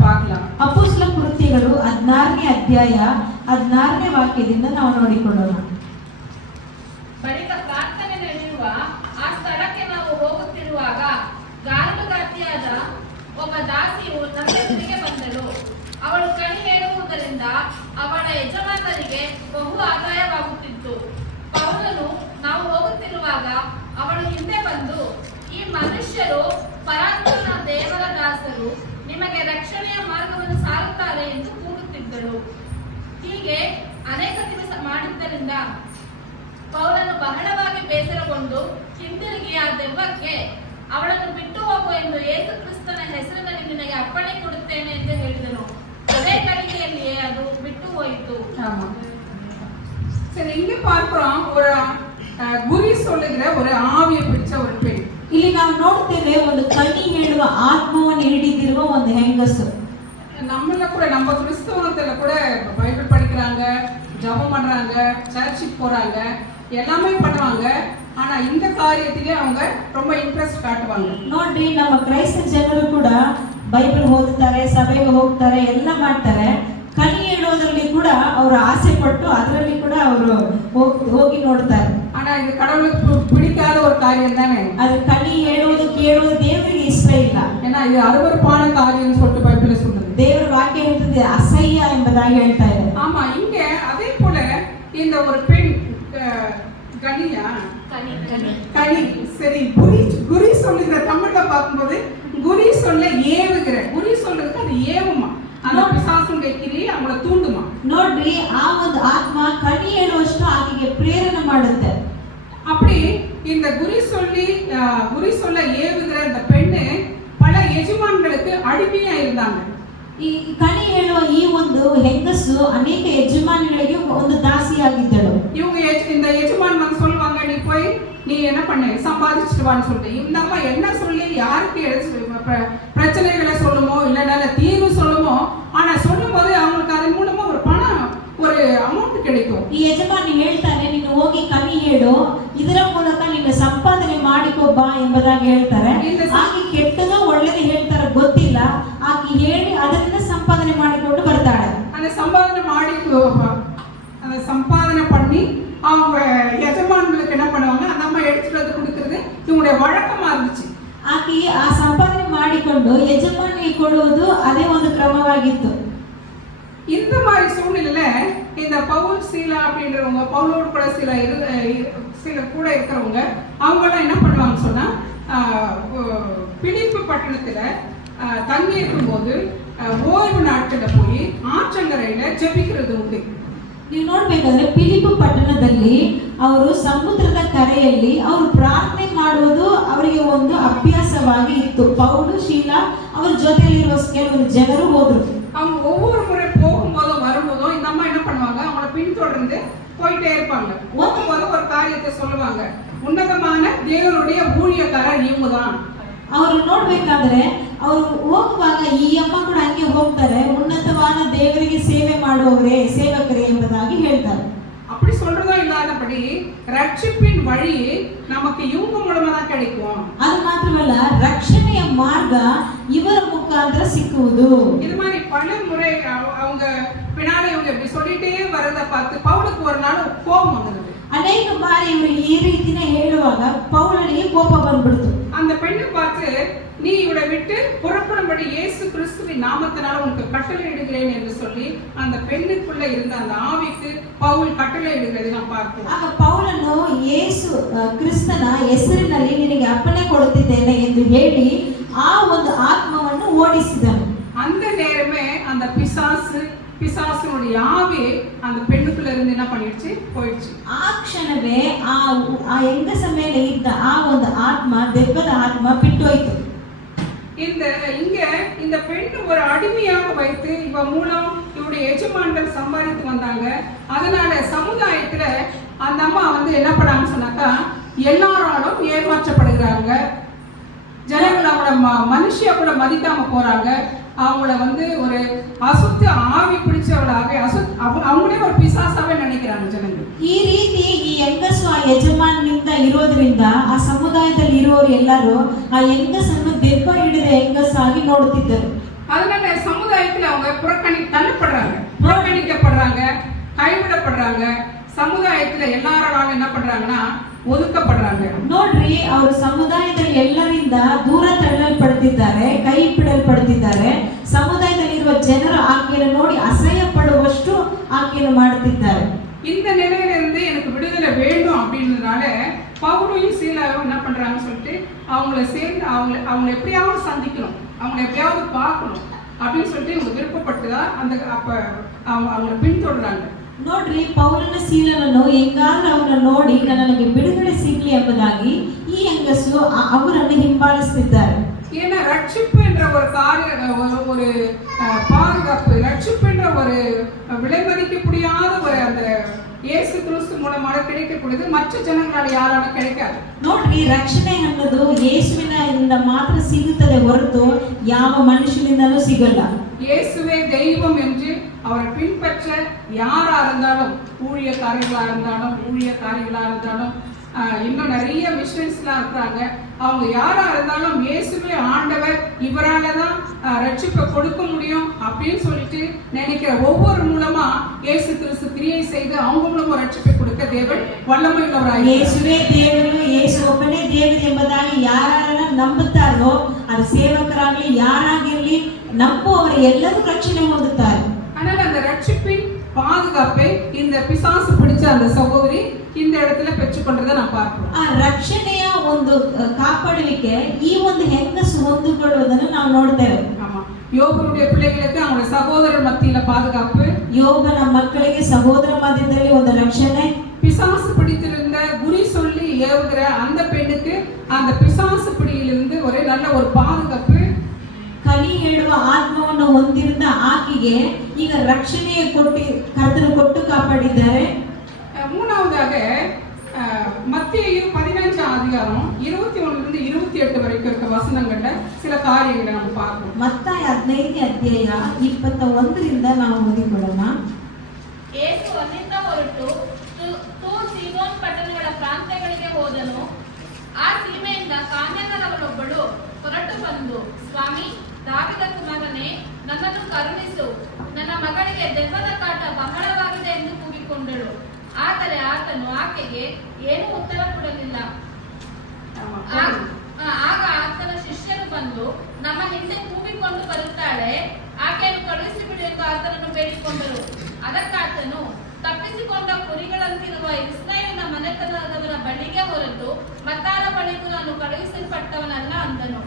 பார்க்கலாம். ಅಪೊಸ್ತಲ ಕೃತ್ಯಗಳು 16ನೇ ಅಧ್ಯಾಯ 16ನೇ ವಾಕ್ಯದಿಂದ ನಾವು ನೋಡಿಕೊಳ್ಳೋಣ. ಬಳಿಕ ಪ್ರಾರ್ಥನೆ ನಡೆಯುವ ಆ ಸ್ಥಳಕ್ಕೆ ನಾವು ಹೋಗುತ್ತಿರುವಾಗ ಗಾರಲುಗಾತಿಯಾದ ಒಬ್ಬ ದಾಸಿಯು ನಮ್ಮ ಎದುರಿಗೆ ಬಂದಳು. ಅವಳು ಕಣಿ ಹೇಳುವುದರಿಂದ ಅವಳ ಯಜಮಾನರಿಗೆ ಬಹು ಆದಾಯವಾಗುತ್ತಿತ್ತು. ಪೌಲನು ನಾವು ಹೋಗುತ್ತಿರುವಾಗ ಅವಳು ಹಿಂದೆ ಬಂದು, ಈ ಮನುಷ್ಯರು ಪರಾತ್ಪರ ದೇವರ ದಾಸರು, ನಿಮಗೆ ರಕ್ಷಣೆಯ ಮಾರ್ಗವನ್ನು ಸಾರುತ್ತಾರೆ ಎಂದು ಕೂಗುತ್ತಿದ್ದಳು. ಹೀಗೆ ಅನೇಕ ದಿವಸ ಮಾಡಿದ್ದರಿಂದ ಪೌಲನು ಬಹಳವಾಗಿ ಬೇಸರಗೊಂಡು ಹಿಂದಿರುಗಿ ಆ ದೆವ್ವಕ್ಕೆ, ಅವಳನ್ನು ಬಿಟ್ಟು ಹೋಗು ಎಂದು ಯೇಸು ಕ್ರಿಸ್ತನ ಹೆಸರಿನಲ್ಲಿ ನಿನಗೆ ಅಪ್ಪಣೆ ಕೊಡುತ್ತೇನೆ ಎಂದು ಹೇಳಿದನು. ಅದೇ ಗಳಿಗೆಯಲ್ಲಿಯೇ ಅದು ಬಿಟ್ಟು ಹೋಯಿತು. சரி, இங்க பார்க்கிறோம் ஒரு குறி சொல்லுகிற ஒரு ஆவியை பிடிச்ச ஒரு பெண். ಇಲ್ಲಿ ನಾವು ನೋಡ್ತೇವೆ ಒಂದು ಕಣ್ಣಿ ಹೇಳುವ ಆತ್ಮವನ್ನು ಹಿಡಿದಿರುವ ಒಂದು ಹೆಂಗಸು. நம்மள கூட நம்ம கிறிஸ்தவத்துல கூட பைபிள் படிக்கிறாங்க, ஜெபம் பண்றாங்க, சர்ச்சுக்கு போறாங்க, எல்லாமே பண்ணுவாங்க. ஆனா இந்த காரியத்திலே அவங்க ரொம்ப இன்ட்ரெஸ்ட் காட்டுவாங்க. ನೋಡ್ರಿ, ನಮ್ಮ ಕ್ರೈಸ್ತ ಜನರು ಕೂಡ ಬೈಬಲ್ ಓದುತ್ತಾರೆ, ಸಭೆಗೆ ಹೋಗ್ತಾರೆ, ಎಲ್ಲ ಮಾಡ್ತಾರೆ. ಕಣಿ ಹೇಳೋದ್ರಲ್ಲಿ ಕೂಡ ಅವರು ಆಸೆ ಪಟ್ಟು ಅದರಲ್ಲಿ ಕೂಡ ಅವರು ಹೋಗಿ ನೋಡ್ತಾರೆ. ஆனா இது கடவுளுக்கு பிடிக்காத ஒரு காரியம் தானே. அது கனி ಹೇಳೋದು ಕೇಳೋದು ದೇವರಿಗೆ ಇಷ್ಟ ಇಲ್ಲ. ஏன்னா இது அருவருப்பான காரியம்னு சொல்லிட்டு பைபிள்ல சொல்லுது. ದೇವರ ವಾಕ್ಯ ಹೇಳ್ತದೆ ಅಸಹ್ಯ ಎಂಬುದಾಗಿ ಹೇಳ್ತಾ ಇದೆ. ஆமா, இங்க அதே போல இந்த ஒரு பெண் கனியா கனி சரி குறி சொல்லுகிற தமிழ்ல பார்க்கும்போது குறி சொல்ல ஏவுகிற, குறி சொல்றதுக்கு அது ஏவுமா, அந்த பிசாசுடைய கிரியை அவங்கள தூண்டுமா. ನೋಡ್ರಿ, ಆ ಒಂದು ಆತ್ಮ ಕಣಿ ಹೇಳುವಷ್ಟು ಆಕೆಗೆ ಪ್ರೇರಣೆ ಮಾಡುತ್ತೆ. அப்படி இந்த குறி சொல்ல ஏவுகிற இந்த பெண்ணு பல எஜமான்களுக்கு அடிமையா இருந்தாங்க. ಈ ಕಣಿ ಹೇಳುವ ಈ ಒಂದು ಹೆಂಗಸು ಅನೇಕ ಯಜಮಾನಿಗಳಿಗೆ ಒಂದು ದಾಸಿಯಾಗಿದ್ದಳು. இவங்க இந்த எஜமான் வந்து சொல்லுவாங்க, நீ என்ன பண்ண சம்பாதிச்சுட்டு வான்னு சொல்லிட்டு இந்த அம்மா என்ன சொல்லி யாருக்கு பிரச்சனைகளை சொல்லுமோ இல்லைனால தீர்வு சொல்லுமோ, ஆனா சொல்லும் போது அவங்களுக்கு அதன் மூலமா ஒரு பணம், ஒரு ಅಮೌಂಟ್ கிடைக்கும். ಈ ಯಜಮಾನಿ ಹೇಳ್ತಾನೆ, ನೀನು ಹೋಗಿ ಕಣಿ ಹೇಳು, ಇದರ ಮೂಲಕ ನಿನ್ನ ಸಂಪಾದನೆ ಮಾಡಿಕೋ ಬಾ ಎಂಬುದಾಗಿ ಹೇಳ್ತಾರೆ. ಆಕೆ ಕೆಟ್ಟದೋ ಒಳ್ಳೆದು ಹೇಳ್ತಾರೆ ಗೊತ್ತಿಲ್ಲ, ಆಕೆ ಹೇಳಿ ಅದರಿಂದ ಸಂಪಾದನೆ ಮಾಡಿಕೊಂಡು ಬರ್ತಾಳೆ. அந்த சம்பாதனை பண்ணி அவங்க ಯಜಮಾನ್களுக்கு என்ன பண்ணுவாங்க, அந்த அம்மா எடுத்துட்டு வந்து கொடுக்கிறது இவங்களுடைய வழக்கமா இருந்துச்சு. ಆಕೆ ಆ ಸಂಪಾದನೆ ಮಾಡಿಕೊಂಡು ಯಜಮಾನಿಗೆ ಕೊಡುವುದು ಅದೇ ಒಂದು ಕ್ರಮವಾಗಿತ್ತು. இந்த மாதிரி சூழ்நிலையில இந்த பவுல் சீலா அப்படின்றவங்க, பவுலோடு கூட சில கூட இருக்கிறவங்க, அவங்க எல்லாம் என்ன பண்ணுவாங்கன்னு சொன்னா பிலிப்பு பட்டணத்துல தங்கி இருக்கும் போது ஓய்வு நாட்கள்ல போய் ஆற்றங்கரையில ஜெபிக்கிறது உண்டு. ನೀವು ನೋಡ್ಬೇಕಾದ್ರೆ ಫಿಲಿಪ್ಪು ಪಟ್ಟಣದಲ್ಲಿ ಅವರು ಸಮುದ್ರದ ಕರೆಯಲ್ಲಿ ಅವರು ಪ್ರಾರ್ಥನೆ ಮಾಡುವುದು ಅವರಿಗೆ ಒಂದು ಅಭ್ಯಾಸವಾಗಿ ಇತ್ತು. ಪೌಲು ಶೀಲಾ ಅವರ ಜೊತೆಯಲ್ಲಿರುವ ಕೆಲವರು ಜನರು ಹೋದ್ರು. அவங்க ஒவ்வொரு முறை போகும்போதும் வரும்போதும் இந்த அம்மா என்ன பண்ணுவாங்க, அவங்கள பின்தொடர்ந்து போயிட்டே இருப்பாங்க. போகும்போது ஒரு காரியத்தை சொல்லுவாங்க, உன்னதமான தேவனுடைய ஊழியக்காரர் இவங்க தான். ಅವರು ನೋಡ್ಬೇಕಾದ್ರೆ ಅವರು ಹೋಗುವಾಗ ಈ ಅಮ್ಮ ಕೂಡ ಹಂಗೆ ಹೋಗ್ತಾರೆ, ಉನ್ನತವಾದ ದೇವರಿಗೆ ಸೇವೆ ಮಾಡುವವರೇ, ಸೇವಕರೇ ಎಂಬುದಾಗಿ ಹೇಳ್ತಾರೆ. அப்படி சொல்றதோ இல்லாதபடி ரட்சிப்பின் வழி நமக்கு இவங்க மூலமா தான் கிடைக்கும். அது மாத்திரமல்ல, ரட்சணைಯ ಮಾರ್ಗ ಇವರ ಮುಖಾಂತರ ಸಿಕ್ಕುವುದು. இது மாதிரி பல முறை அவங்க பின்னால இவங்க இப்படி சொல்லிட்டே வரத பார்த்து பவுலுக்கு ஒரு நாள் கோபம் வந்தது. ಅನೇಕ ಬಾರಿ ಇವರು ಈ ರೀತಿನೇ ಹೇಳುವಾಗ ಪೌಲನಿಗೆ ಕೋಪ ಬಂದ್ಬಿಡ್ತು. அந்த பெண்ணை பார்த்து நீ இவளை விட்டு புறப்படும்படி இயேசு கிறிஸ்துவின் நாமத்தினால உனக்கு கட்டளை இடுகிறேன் என்று சொல்லி அந்த பெண்ணுக்குள்ள இருந்த அந்த ஆவிக்கு பவுல் கட்டளை ಇಡುವುದನ್ನು ನಾವು பார்க்கிறோம். ಆಗ ಪೌಲನು ಯೇಸು ಕ್ರಿಸ್ತನ ಹೆಸರಿನಲ್ಲಿ ನಿನಗೆ ಅಪ್ಪಣೆ ಕೊಡುತ್ತಿದ್ದೇನೆ ಎಂದು ಹೇಳಿ ಆ ಒಂದು ಆತ್ಮವನ್ನು ಓಡಿಸಿದನು. அந்த நேரமே அந்த பிசாசுனுடைய ஆவி அந்த பெண்ணுக்குள்ள இருந்து என்ன பண்ணிடுச்சு, போயிடுச்சு. ಆ ಕ್ಷಣವೇ ಆ ಹೆಂಗಸ ಮೇಲೆ ಇದ್ದ ಆ ಒಂದು ಆತ್ಮ, ದೆವ್ವದ ಆತ್ಮ ಬಿಟ್ಟೋಯ್ತು. இந்த பெண் ஒரு அடிமையாக வைத்து இவ மூலம் இவருடைய எஜமான்கள் சம்பாதித்து வந்தாங்க. அதனால சமுதாயத்துல அந்த அம்மா என்ன பண்ணாங்கன்னு சொன்னாக்கா, எல்லாராலும் ஏமாற்றப்படுகிறாங்க. ஜனங்கள் அவங்கள மனுஷிய கூட மதிக்காம போறாங்க. அவங்கள ஒரு அசுத்த ஆவி பிடிச்சவளாக அவங்களே ஒரு பிசாசாவே நினைக்கிறாங்க ஜனங்கள். ಈ ರೀತಿ ಈ ಹೆಂಗಸು ಆ ಯಜಮಾನನಿಂದ ಇರೋದ್ರಿಂದ ಆ ಸಮುದಾಯದಲ್ಲಿ ಇರೋರು ಎಲ್ಲರೂ ಆ ಹೆಂಗಸನ್ನು ದೆವ್ವ ಹಿಡಿದ ಹೆಂಗಸಾಗಿ ನೋಡುತ್ತಿದ್ದರು. அதனால சமுதாயத்துல அவங்க புறக்கணிக்கப்படுறாங்க, கைவிடப்படுறாங்க. சமுதாயத்துல எல்லாராலும் என்ன பண்றாங்கன்னா ஒதுக்கப்படுறாங்க. ನೋಡ್ರಿ, ಅವರು ಸಮುದಾಯದಲ್ಲಿ ಎಲ್ಲರಿಂದ ದೂರ ತಳ್ಳಲ್ಪಡುತ್ತಿದ್ದಾರೆ, ಕೈ ಬಿಡಲ್ಪಡುತ್ತಿದ್ದಾರೆ. ಸಮುದಾಯದಲ್ಲಿರುವ ಜನರು ಆಕೆಯನ್ನು ನೋಡಿ ಅಸಹ್ಯ ಪಡುವಷ್ಟು ಆಕೆಯನ್ನು ಮಾಡುತ್ತಿದ್ದಾರೆ. இந்த நிலையிலிருந்து எனக்கு விடுதலை வேண்டும் அப்படின்றதுனால பவுலும் சீலாவும் என்ன பண்றாங்கன்னு சொல்லிட்டு அவங்கள சேர்ந்து அவங்க எப்படியாவது சந்திக்கணும், அவங்கள எப்படியாவது பார்க்கணும் அப்படின்னு சொல்லிட்டு இவங்க விருப்பப்பட்டுதான் அப்ப அவங்கள பின்தொடர்றாங்க. ನೋಡ್ರಿ, ಪೌಲನ ಸೀಲನನ್ನು ಹೆಂಗಾದ್ರೂ ಅವರನ್ನು ನೋಡಿ ನನಗೆ ಬಿಡುಗಡೆ ಸಿಗಲಿ ಎಂಬುದಾಗಿ ಈ ಹೆಂಗಸು ಅವರನ್ನು ಹಿಂಬಾಲಿಸುತ್ತಿದ್ದಾರೆ. ஏன்னா ரட்சிப்பு என்ற ஒரு ஒரு பாதுகாப்பு, ரட்சிப்பு என்ற ஒரு விலைமதிக்க முடியாத ஒரு அந்த இயேசு கிறிஸ்து மூலமாக கிடைக்கக்கூடியது மற்ற ஜனங்களால் யாராலும் கிடைக்காது. ನೋಡ್ರಿ, ರಕ್ಷಣೆ ಅನ್ನೋದು ಯೇಸುವಿನಿಂದ ಮಾತ್ರ ಸಿಗುತ್ತದೆ ಹೊರತು ಯಾವ ಮನುಷ್ಯನಿಂದಲೂ ಸಿಗಲ್ಲ. இயேசுவே தெய்வம் என்று அவரை பின்பற்ற யாரா இருந்தாலும், ஊழியக்காரர்களா இருந்தாலும் இன்னும் நிறைய மிஷனரிஸ்லாம் இருக்கிறாங்க. அவங்க யாரா இருந்தாலும் இயேசுவே ஆண்டவர், இவரால தான் ரட்சிப்பை கொடுக்க முடியும் அப்படின்னு சொல்லிட்டு நினைக்கிற ஒவ்வொரு மூலமா இயேசு கிறிஸ்து கிரியை செய்து அவங்க மூலமா ரட்சிப்பை கொடுக்க தேவன் வல்லமை உள்ளவராக. ಯೇಸುವೇ ದೇವರು, ಯೇಸು ಒಬ್ಬನೇ ದೇವರು ಎಂಬುದಾಗಿ ಯಾರನ್ನ ನಂಬುತ್ತಾರೋ, ಅದು ಸೇವಕರಾಗಲಿ ಯಾರಾಗಿರಲಿ, ನಂಬುವವರು ಎಲ್ಲರೂ ರಕ್ಷಣೆ ಹೊಂದುತ್ತಾರೆ. அதனால அந்த ரட்சிப்பின் பாதுகாப்பை இந்த பிசாசு பிடிச்ச அந்த சகோதரி இந்த இடத்துல பெற்றுக்கொண்டதை நான் பார்க்கிறோம். ಆ ರಕ್ಷಣೆಯ ಒಂದು ಕಾಪಾಡುವಿಕೆ ಈ ಒಂದು ಹೆಂಗಸು ಹೊಂದಿಕೊಳ್ಳುವುದನ್ನು ನಾವು ನೋಡ್ತೇವೆ. ஆமா, யோபனுடைய பிள்ளைகளுக்கு அவங்க சகோதரர் மத்தியில பாதுகாப்பு, ಯೋಬನ ಮಕ್ಕಳಿಗೆ ಸಹೋದರ ಮಧ್ಯದಲ್ಲಿ ಒಂದು ರಕ್ಷಣೆ. பிசாசு பிடித்திருந்த குறி சொல்லி ஏவுகிற அந்த பெண்ணுக்கு அந்த பிசாசு பிடியிலிருந்து ஒரு நல்ல ஒரு பாதுகாப்பு, ಕಲಿ ಹೇಳುವ ಆತ್ಮವನ್ನು ಹೊಂದಿರುವ ಆಕೆಗೆ ಈಗ ರಕ್ಷಣೆಯ ಕರ್ತನು ಕೊಟ್ಟು ಕಾಪಾಡಿದ್ದಾರೆ. மூணாவதாக மத்தேயு 15ஆம் அதிகாரம் 21 இருந்து 28 வரைக்கும் இருக்க வசனங்கள்ல சில காரியங்களை நம்ம பார்ப்போம். ಮತ್ತಾಯ 15ನೇ ಅಧ್ಯಾಯ 21ರಿಂದ ನಾವು ಓದಿಕೊಳ್ಳೋಣ. ಯೇಸು ಅಲ್ಲಿಂದ ಹೊರಟು ತೂರ್ ಸೀದೋನ್ ಪಟ್ಟಣಗಳ ಪ್ರಾಂತ್ಯಗಳಿಗೆ ಹೋದನು. ಆ ಸೀಮೆಯಿಂದ ಕಾನ್ಯನವಳೊಬ್ಬಳು ಹೊರಟು ಬಂದು, ಸ್ವಾಮಿ, ದಾವೀದನ ಮಗನೇ, ನನ್ನನ್ನು ಕರುಣಿಸು, ನನ್ನ ಮಗಳಿಗೆ ದೆವ್ವದ ಕಾಟ ಬಹಳವಾಗಿದೆ ಎಂದು ಕೂಗಿಕೊಂಡಳು. ಆದರೆ ಆತನು ಆಕೆಗೆ ಏನೂ ಉತ್ತರ ಕೊಡಲಿಲ್ಲ. ಆಗ ಆತನ ಶಿಷ್ಯರು ಬಂದು, ನಮ್ಮ ಹಿಂದೆ ಕೂಗಿಕೊಂಡು ಬರುತ್ತಾಳೆ, ಆಕೆಯನ್ನು ಕಳುಹಿಸಿಬಿಡು ಎಂದು ಆತನನ್ನು ಬೇಡಿಕೊಂಡರು. ಅದಕ್ಕಾತನು, ತಪ್ಪಿಸಿಕೊಂಡ ಕುರಿಗಳಂತಿರುವ ಇಸ್ರಾಯೇಲಿನ ಮನೆತನದವರ ಬಳಿಗೆ ಹೊರತು ಮತ್ತಾರ ಬಳಿಗೂ ನಾನು ಕಳುಹಿಸಲ್ಪಟ್ಟವನಲ್ಲ ಅಂದನು.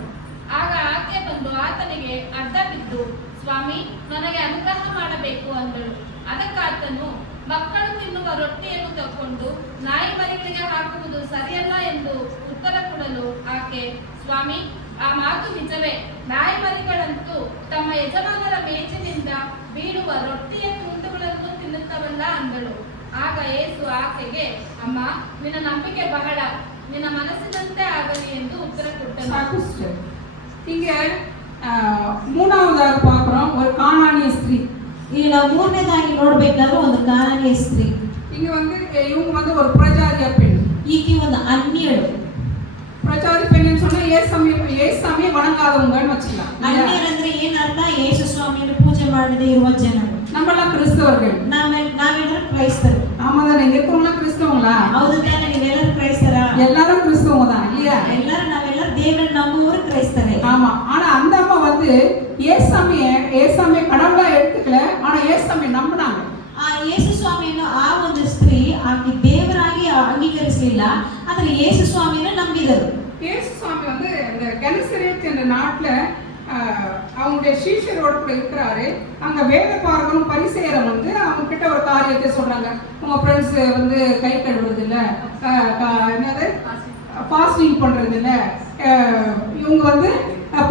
ಆಗ ಆಕೆ ಬಂದು ಆತನಿಗೆ ಅಡ್ಡ ಬಿದ್ದು, ಸ್ವಾಮಿ, ನನಗೆ ಅನುಗ್ರಹ ಮಾಡಬೇಕು ಅಂದಳು. ಅದಕ್ಕಾತನು, ಮಕ್ಕಳು ತಿನ್ನುವ ರೊಟ್ಟಿಯನ್ನು ತಕ್ಕೊಂಡು ನಾಯಿ ಮರಿಗಳಿಗೆ ಹಾಕುವುದು ಸರಿಯಲ್ಲ ಎಂದು ಉತ್ತರ ಕೊಡಲು ಆಕೆ, ಸ್ವಾಮಿ, ಆ ಮಾತು ನಿಜವೇ. ನಾಯಿ ಮರಿಗಳಂತೂ ತಮ್ಮ ಯಜಮಾನರ ಮೇಜಿನಿಂದ ಬೀಳುವ ರೊಟ್ಟಿಯ ತುಂಡುಗಳನ್ನು ತಿನ್ನುತ್ತವಲ್ಲ ಅಂದಳು. ಆಗ ಯೇಸು ಆಕೆಗೆ, ಅಮ್ಮ, ನಿನ್ನ ನಂಬಿಕೆ ಬಹಳ, ನಿನ್ನ ಮನಸ್ಸಿನಂತೆ ಆಗಲಿ ಎಂದು ಉತ್ತರ ಕೊಟ್ಟನು. இங்க மூணாவதாக பார்க்கிறோம் ஒரு கானானிய ஸ்திரீ. ಇಲ್ಲಿ ನಾವು ಮೂರನೇದಾಗಿ ನೋಡ್ಬೇಕಾದ್ರೆ ಒಂದು ಕಾನಾನಿಯ ಸ್ತ್ರೀ. இங்க இவங்க ஒரு பிரஜாதிய பெண். ಈಕೆ ಒಂದು ಅನ್ಯಳು. பிரஜாதி பெண்ணுன்னு சொன்னா ஏசாமியை வணங்காதவங்கன்னு வச்சுக்கலாம். ಅನ್ಯರು ಅಂದ್ರೆ ಏನರ್ಥ? ಯೇಸು ಸ್ವಾಮಿಯನ್ನು ಪೂಜೆ ಮಾಡದೇ ಇರುವ ಜನರು. நம்மெல்லாம் கிறிஸ்தவர்கள். ನಾವೆಲ್ಲರೂ ಕ್ರೈಸ್ತರು. ஆமாதான், இங்க இருக்கவங்களாம் கிறிஸ்தவங்களா? ಹೌದು ತಾನೆ, ನೀವೆಲ್ಲರೂ ಕ್ರೈಸ್ತರ? எல்லாரும் கிறிஸ்தவங்க தான் இல்லையா? ನಾವೆಲ್ಲರೂ ದೇವರನ್ನ ನಂಬುವವರು ಕ್ರೈಸ್ತರೇ. ஆமா. ஆனா அந்த அம்மா வந்து ஏசாமிய கடவுளா எடுத்துக்கல, ஆனா ஏசாமிய நம்பினாங்க. ಆ ಯೇಸು ಸ್ವಾಮಿಯನ್ನು ಆ ಒಂದು ಸ್ತ್ರೀ ಆಕೆ ದೇವರಾಗಿ ಅಂಗೀಕರಿಸಲಿಲ್ಲ, ಆದರೆ ಯೇಸು ಸ್ವಾಮಿಯನ್ನು ನಂಬಿದರು. இயேசு சுவாமி வந்து இந்த கெனசரேத் என்ற நாட்டுல அவங்களுடைய சீஷரோட கூட இருக்கிறாரு. அங்க வேதபாரகரும் பரிசேயரும் வந்து அவங்க கிட்ட ஒரு காரியத்தை சொல்றாங்க. உங்க ஃப்ரெண்ட்ஸ் வந்து கை கழுவுறது இல்ல, என்னது ஃபாஸ்டிங் பண்றது இல்ல, இவங்க வந்து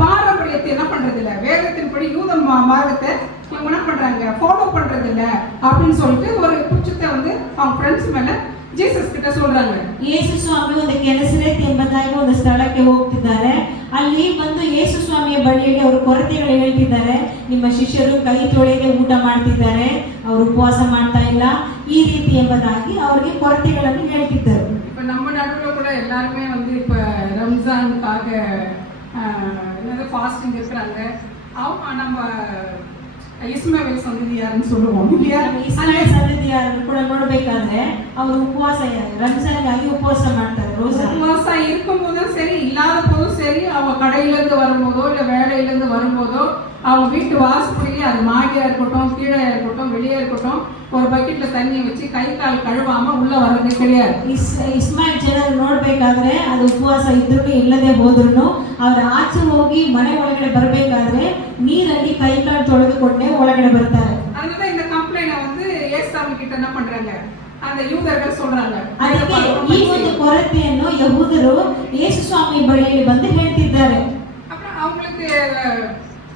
பாரம்பரியத்தை என்ன பண்றது இல்ல, வேதத்தின்படி யூத மார்க்கத்தை இவங்க என்ன பண்றாங்க ஃபாலோ பண்றது இல்ல அப்படின்னு சொல்லிட்டு ஒரு குற்றத்தை வந்து அவங்க ஃப்ரெண்ட்ஸ் மேல ಜೀಸಸ್ கிட்ட சொல்றாங்க. ಯೇಸು ಸ್ವಾಮಿ ಒಂದು ಕೆನಸರೇತ್ ಎಂಬುದಾಗಿ ಒಂದು ಸ್ಥಳಕ್ಕೆ ಹೋಗ್ತಿದ್ದಾರೆ. ಅಲ್ಲಿ ಬಂದು ಯೇಸು ಸ್ವಾಮಿಯ ಬಳಿಗೆ ಅವರು ಕೊರತೆಗಳು ಹೇಳ್ತಿದ್ದಾರೆ. ನಿಮ್ಮ ಶಿಷ್ಯರು ಕೈ ತೊಳೆಯದೆ ಊಟ ಮಾಡ್ತಿದ್ದಾರೆ, ಅವರು ಉಪವಾಸ ಮಾಡ್ತಾ ಇಲ್ಲ, ಈ ರೀತಿ ಎಂಬುದಾಗಿ ಅವರಿಗೆ ಕೊರತೆಗಳನ್ನು ಹೇಳ್ತಿದ್ದರು. இப்ப நம்ம நடுவுல கூட எல்லாரும் வந்து இப்ப ரம்ஜானுக்காக என்னது ஃபாஸ்டிங் இருக்கிறாங்க. அவங்க நம்ம ಇಸ್ಮಾಯಿಲ್ ಸಂತತಿಯಾರನ್ನು சொல்லுவோம் இல்லையா? ಇಸ್ಮಾಯಿಲ್ ಸಂತತಿಯಾರನ್ನು ಕೂಡ ನೋಡಬೇಕಾದ್ರೆ ಅವರು ಉಪವಾಸ ರಂಜಾನ್ಗಾಗಿ ಉಪವಾಸ ಮಾಡ್ತಾರೆ. உபவாச இருக்கும்போதும் சரி, இல்லாத போதும் சரி, அவங்க கடையில இருந்து வரும்போதோ இல்ல வேலையில இருந்து வரும்போதோ அவங்க வீட்டு வாசப்படியே அது மாடியா இருக்கட்டும், கீழே இருக்கட்டும், வெளியே இருக்கட்டும், ஒரு பக்கெட்ல தண்ணி வச்சு கை கால் கழுவாம உள்ள வர்றது கிடையாது. ಇಸ್ಮಾಯಿಲ್ ಜನರು ನೋಡ್ಬೇಕಾದ್ರೆ ಅದು ಉಪವಾಸ ಇದ್ರೂ ಇಲ್ಲದೆ ಹೋದ್ರು ಅವ್ರ ಆಚೆ ಹೋಗಿ ಮನೆ ಒಳಗಡೆ ಬರಬೇಕಾದ್ರೆ ನೀರಲ್ಲಿ ಕೈ ಕಾಲು ತೊಳೆದುಕೊಂಡೇ ಒಳಗಡೆ ಬರ್ತಾರೆ. அதனால இந்த கம்ப்ளைண்ட் வந்து ஏசாமி கிட்ட என்ன பண்றாங்க, அந்த யூதர்கள் சொல்றாங்க. ಅದಕ್ಕೆ ಈ ಒಂದು ಕೊರತೆಯನ್ನು ಯಹೂದರು ಯೇಸು ಸ್ವಾಮಿ ಬಳಿಯಲ್ಲಿ ಬಂದು ಹೇಳ್ತಿದ್ದಾರೆ. அப்புறம் அவங்களுக்கு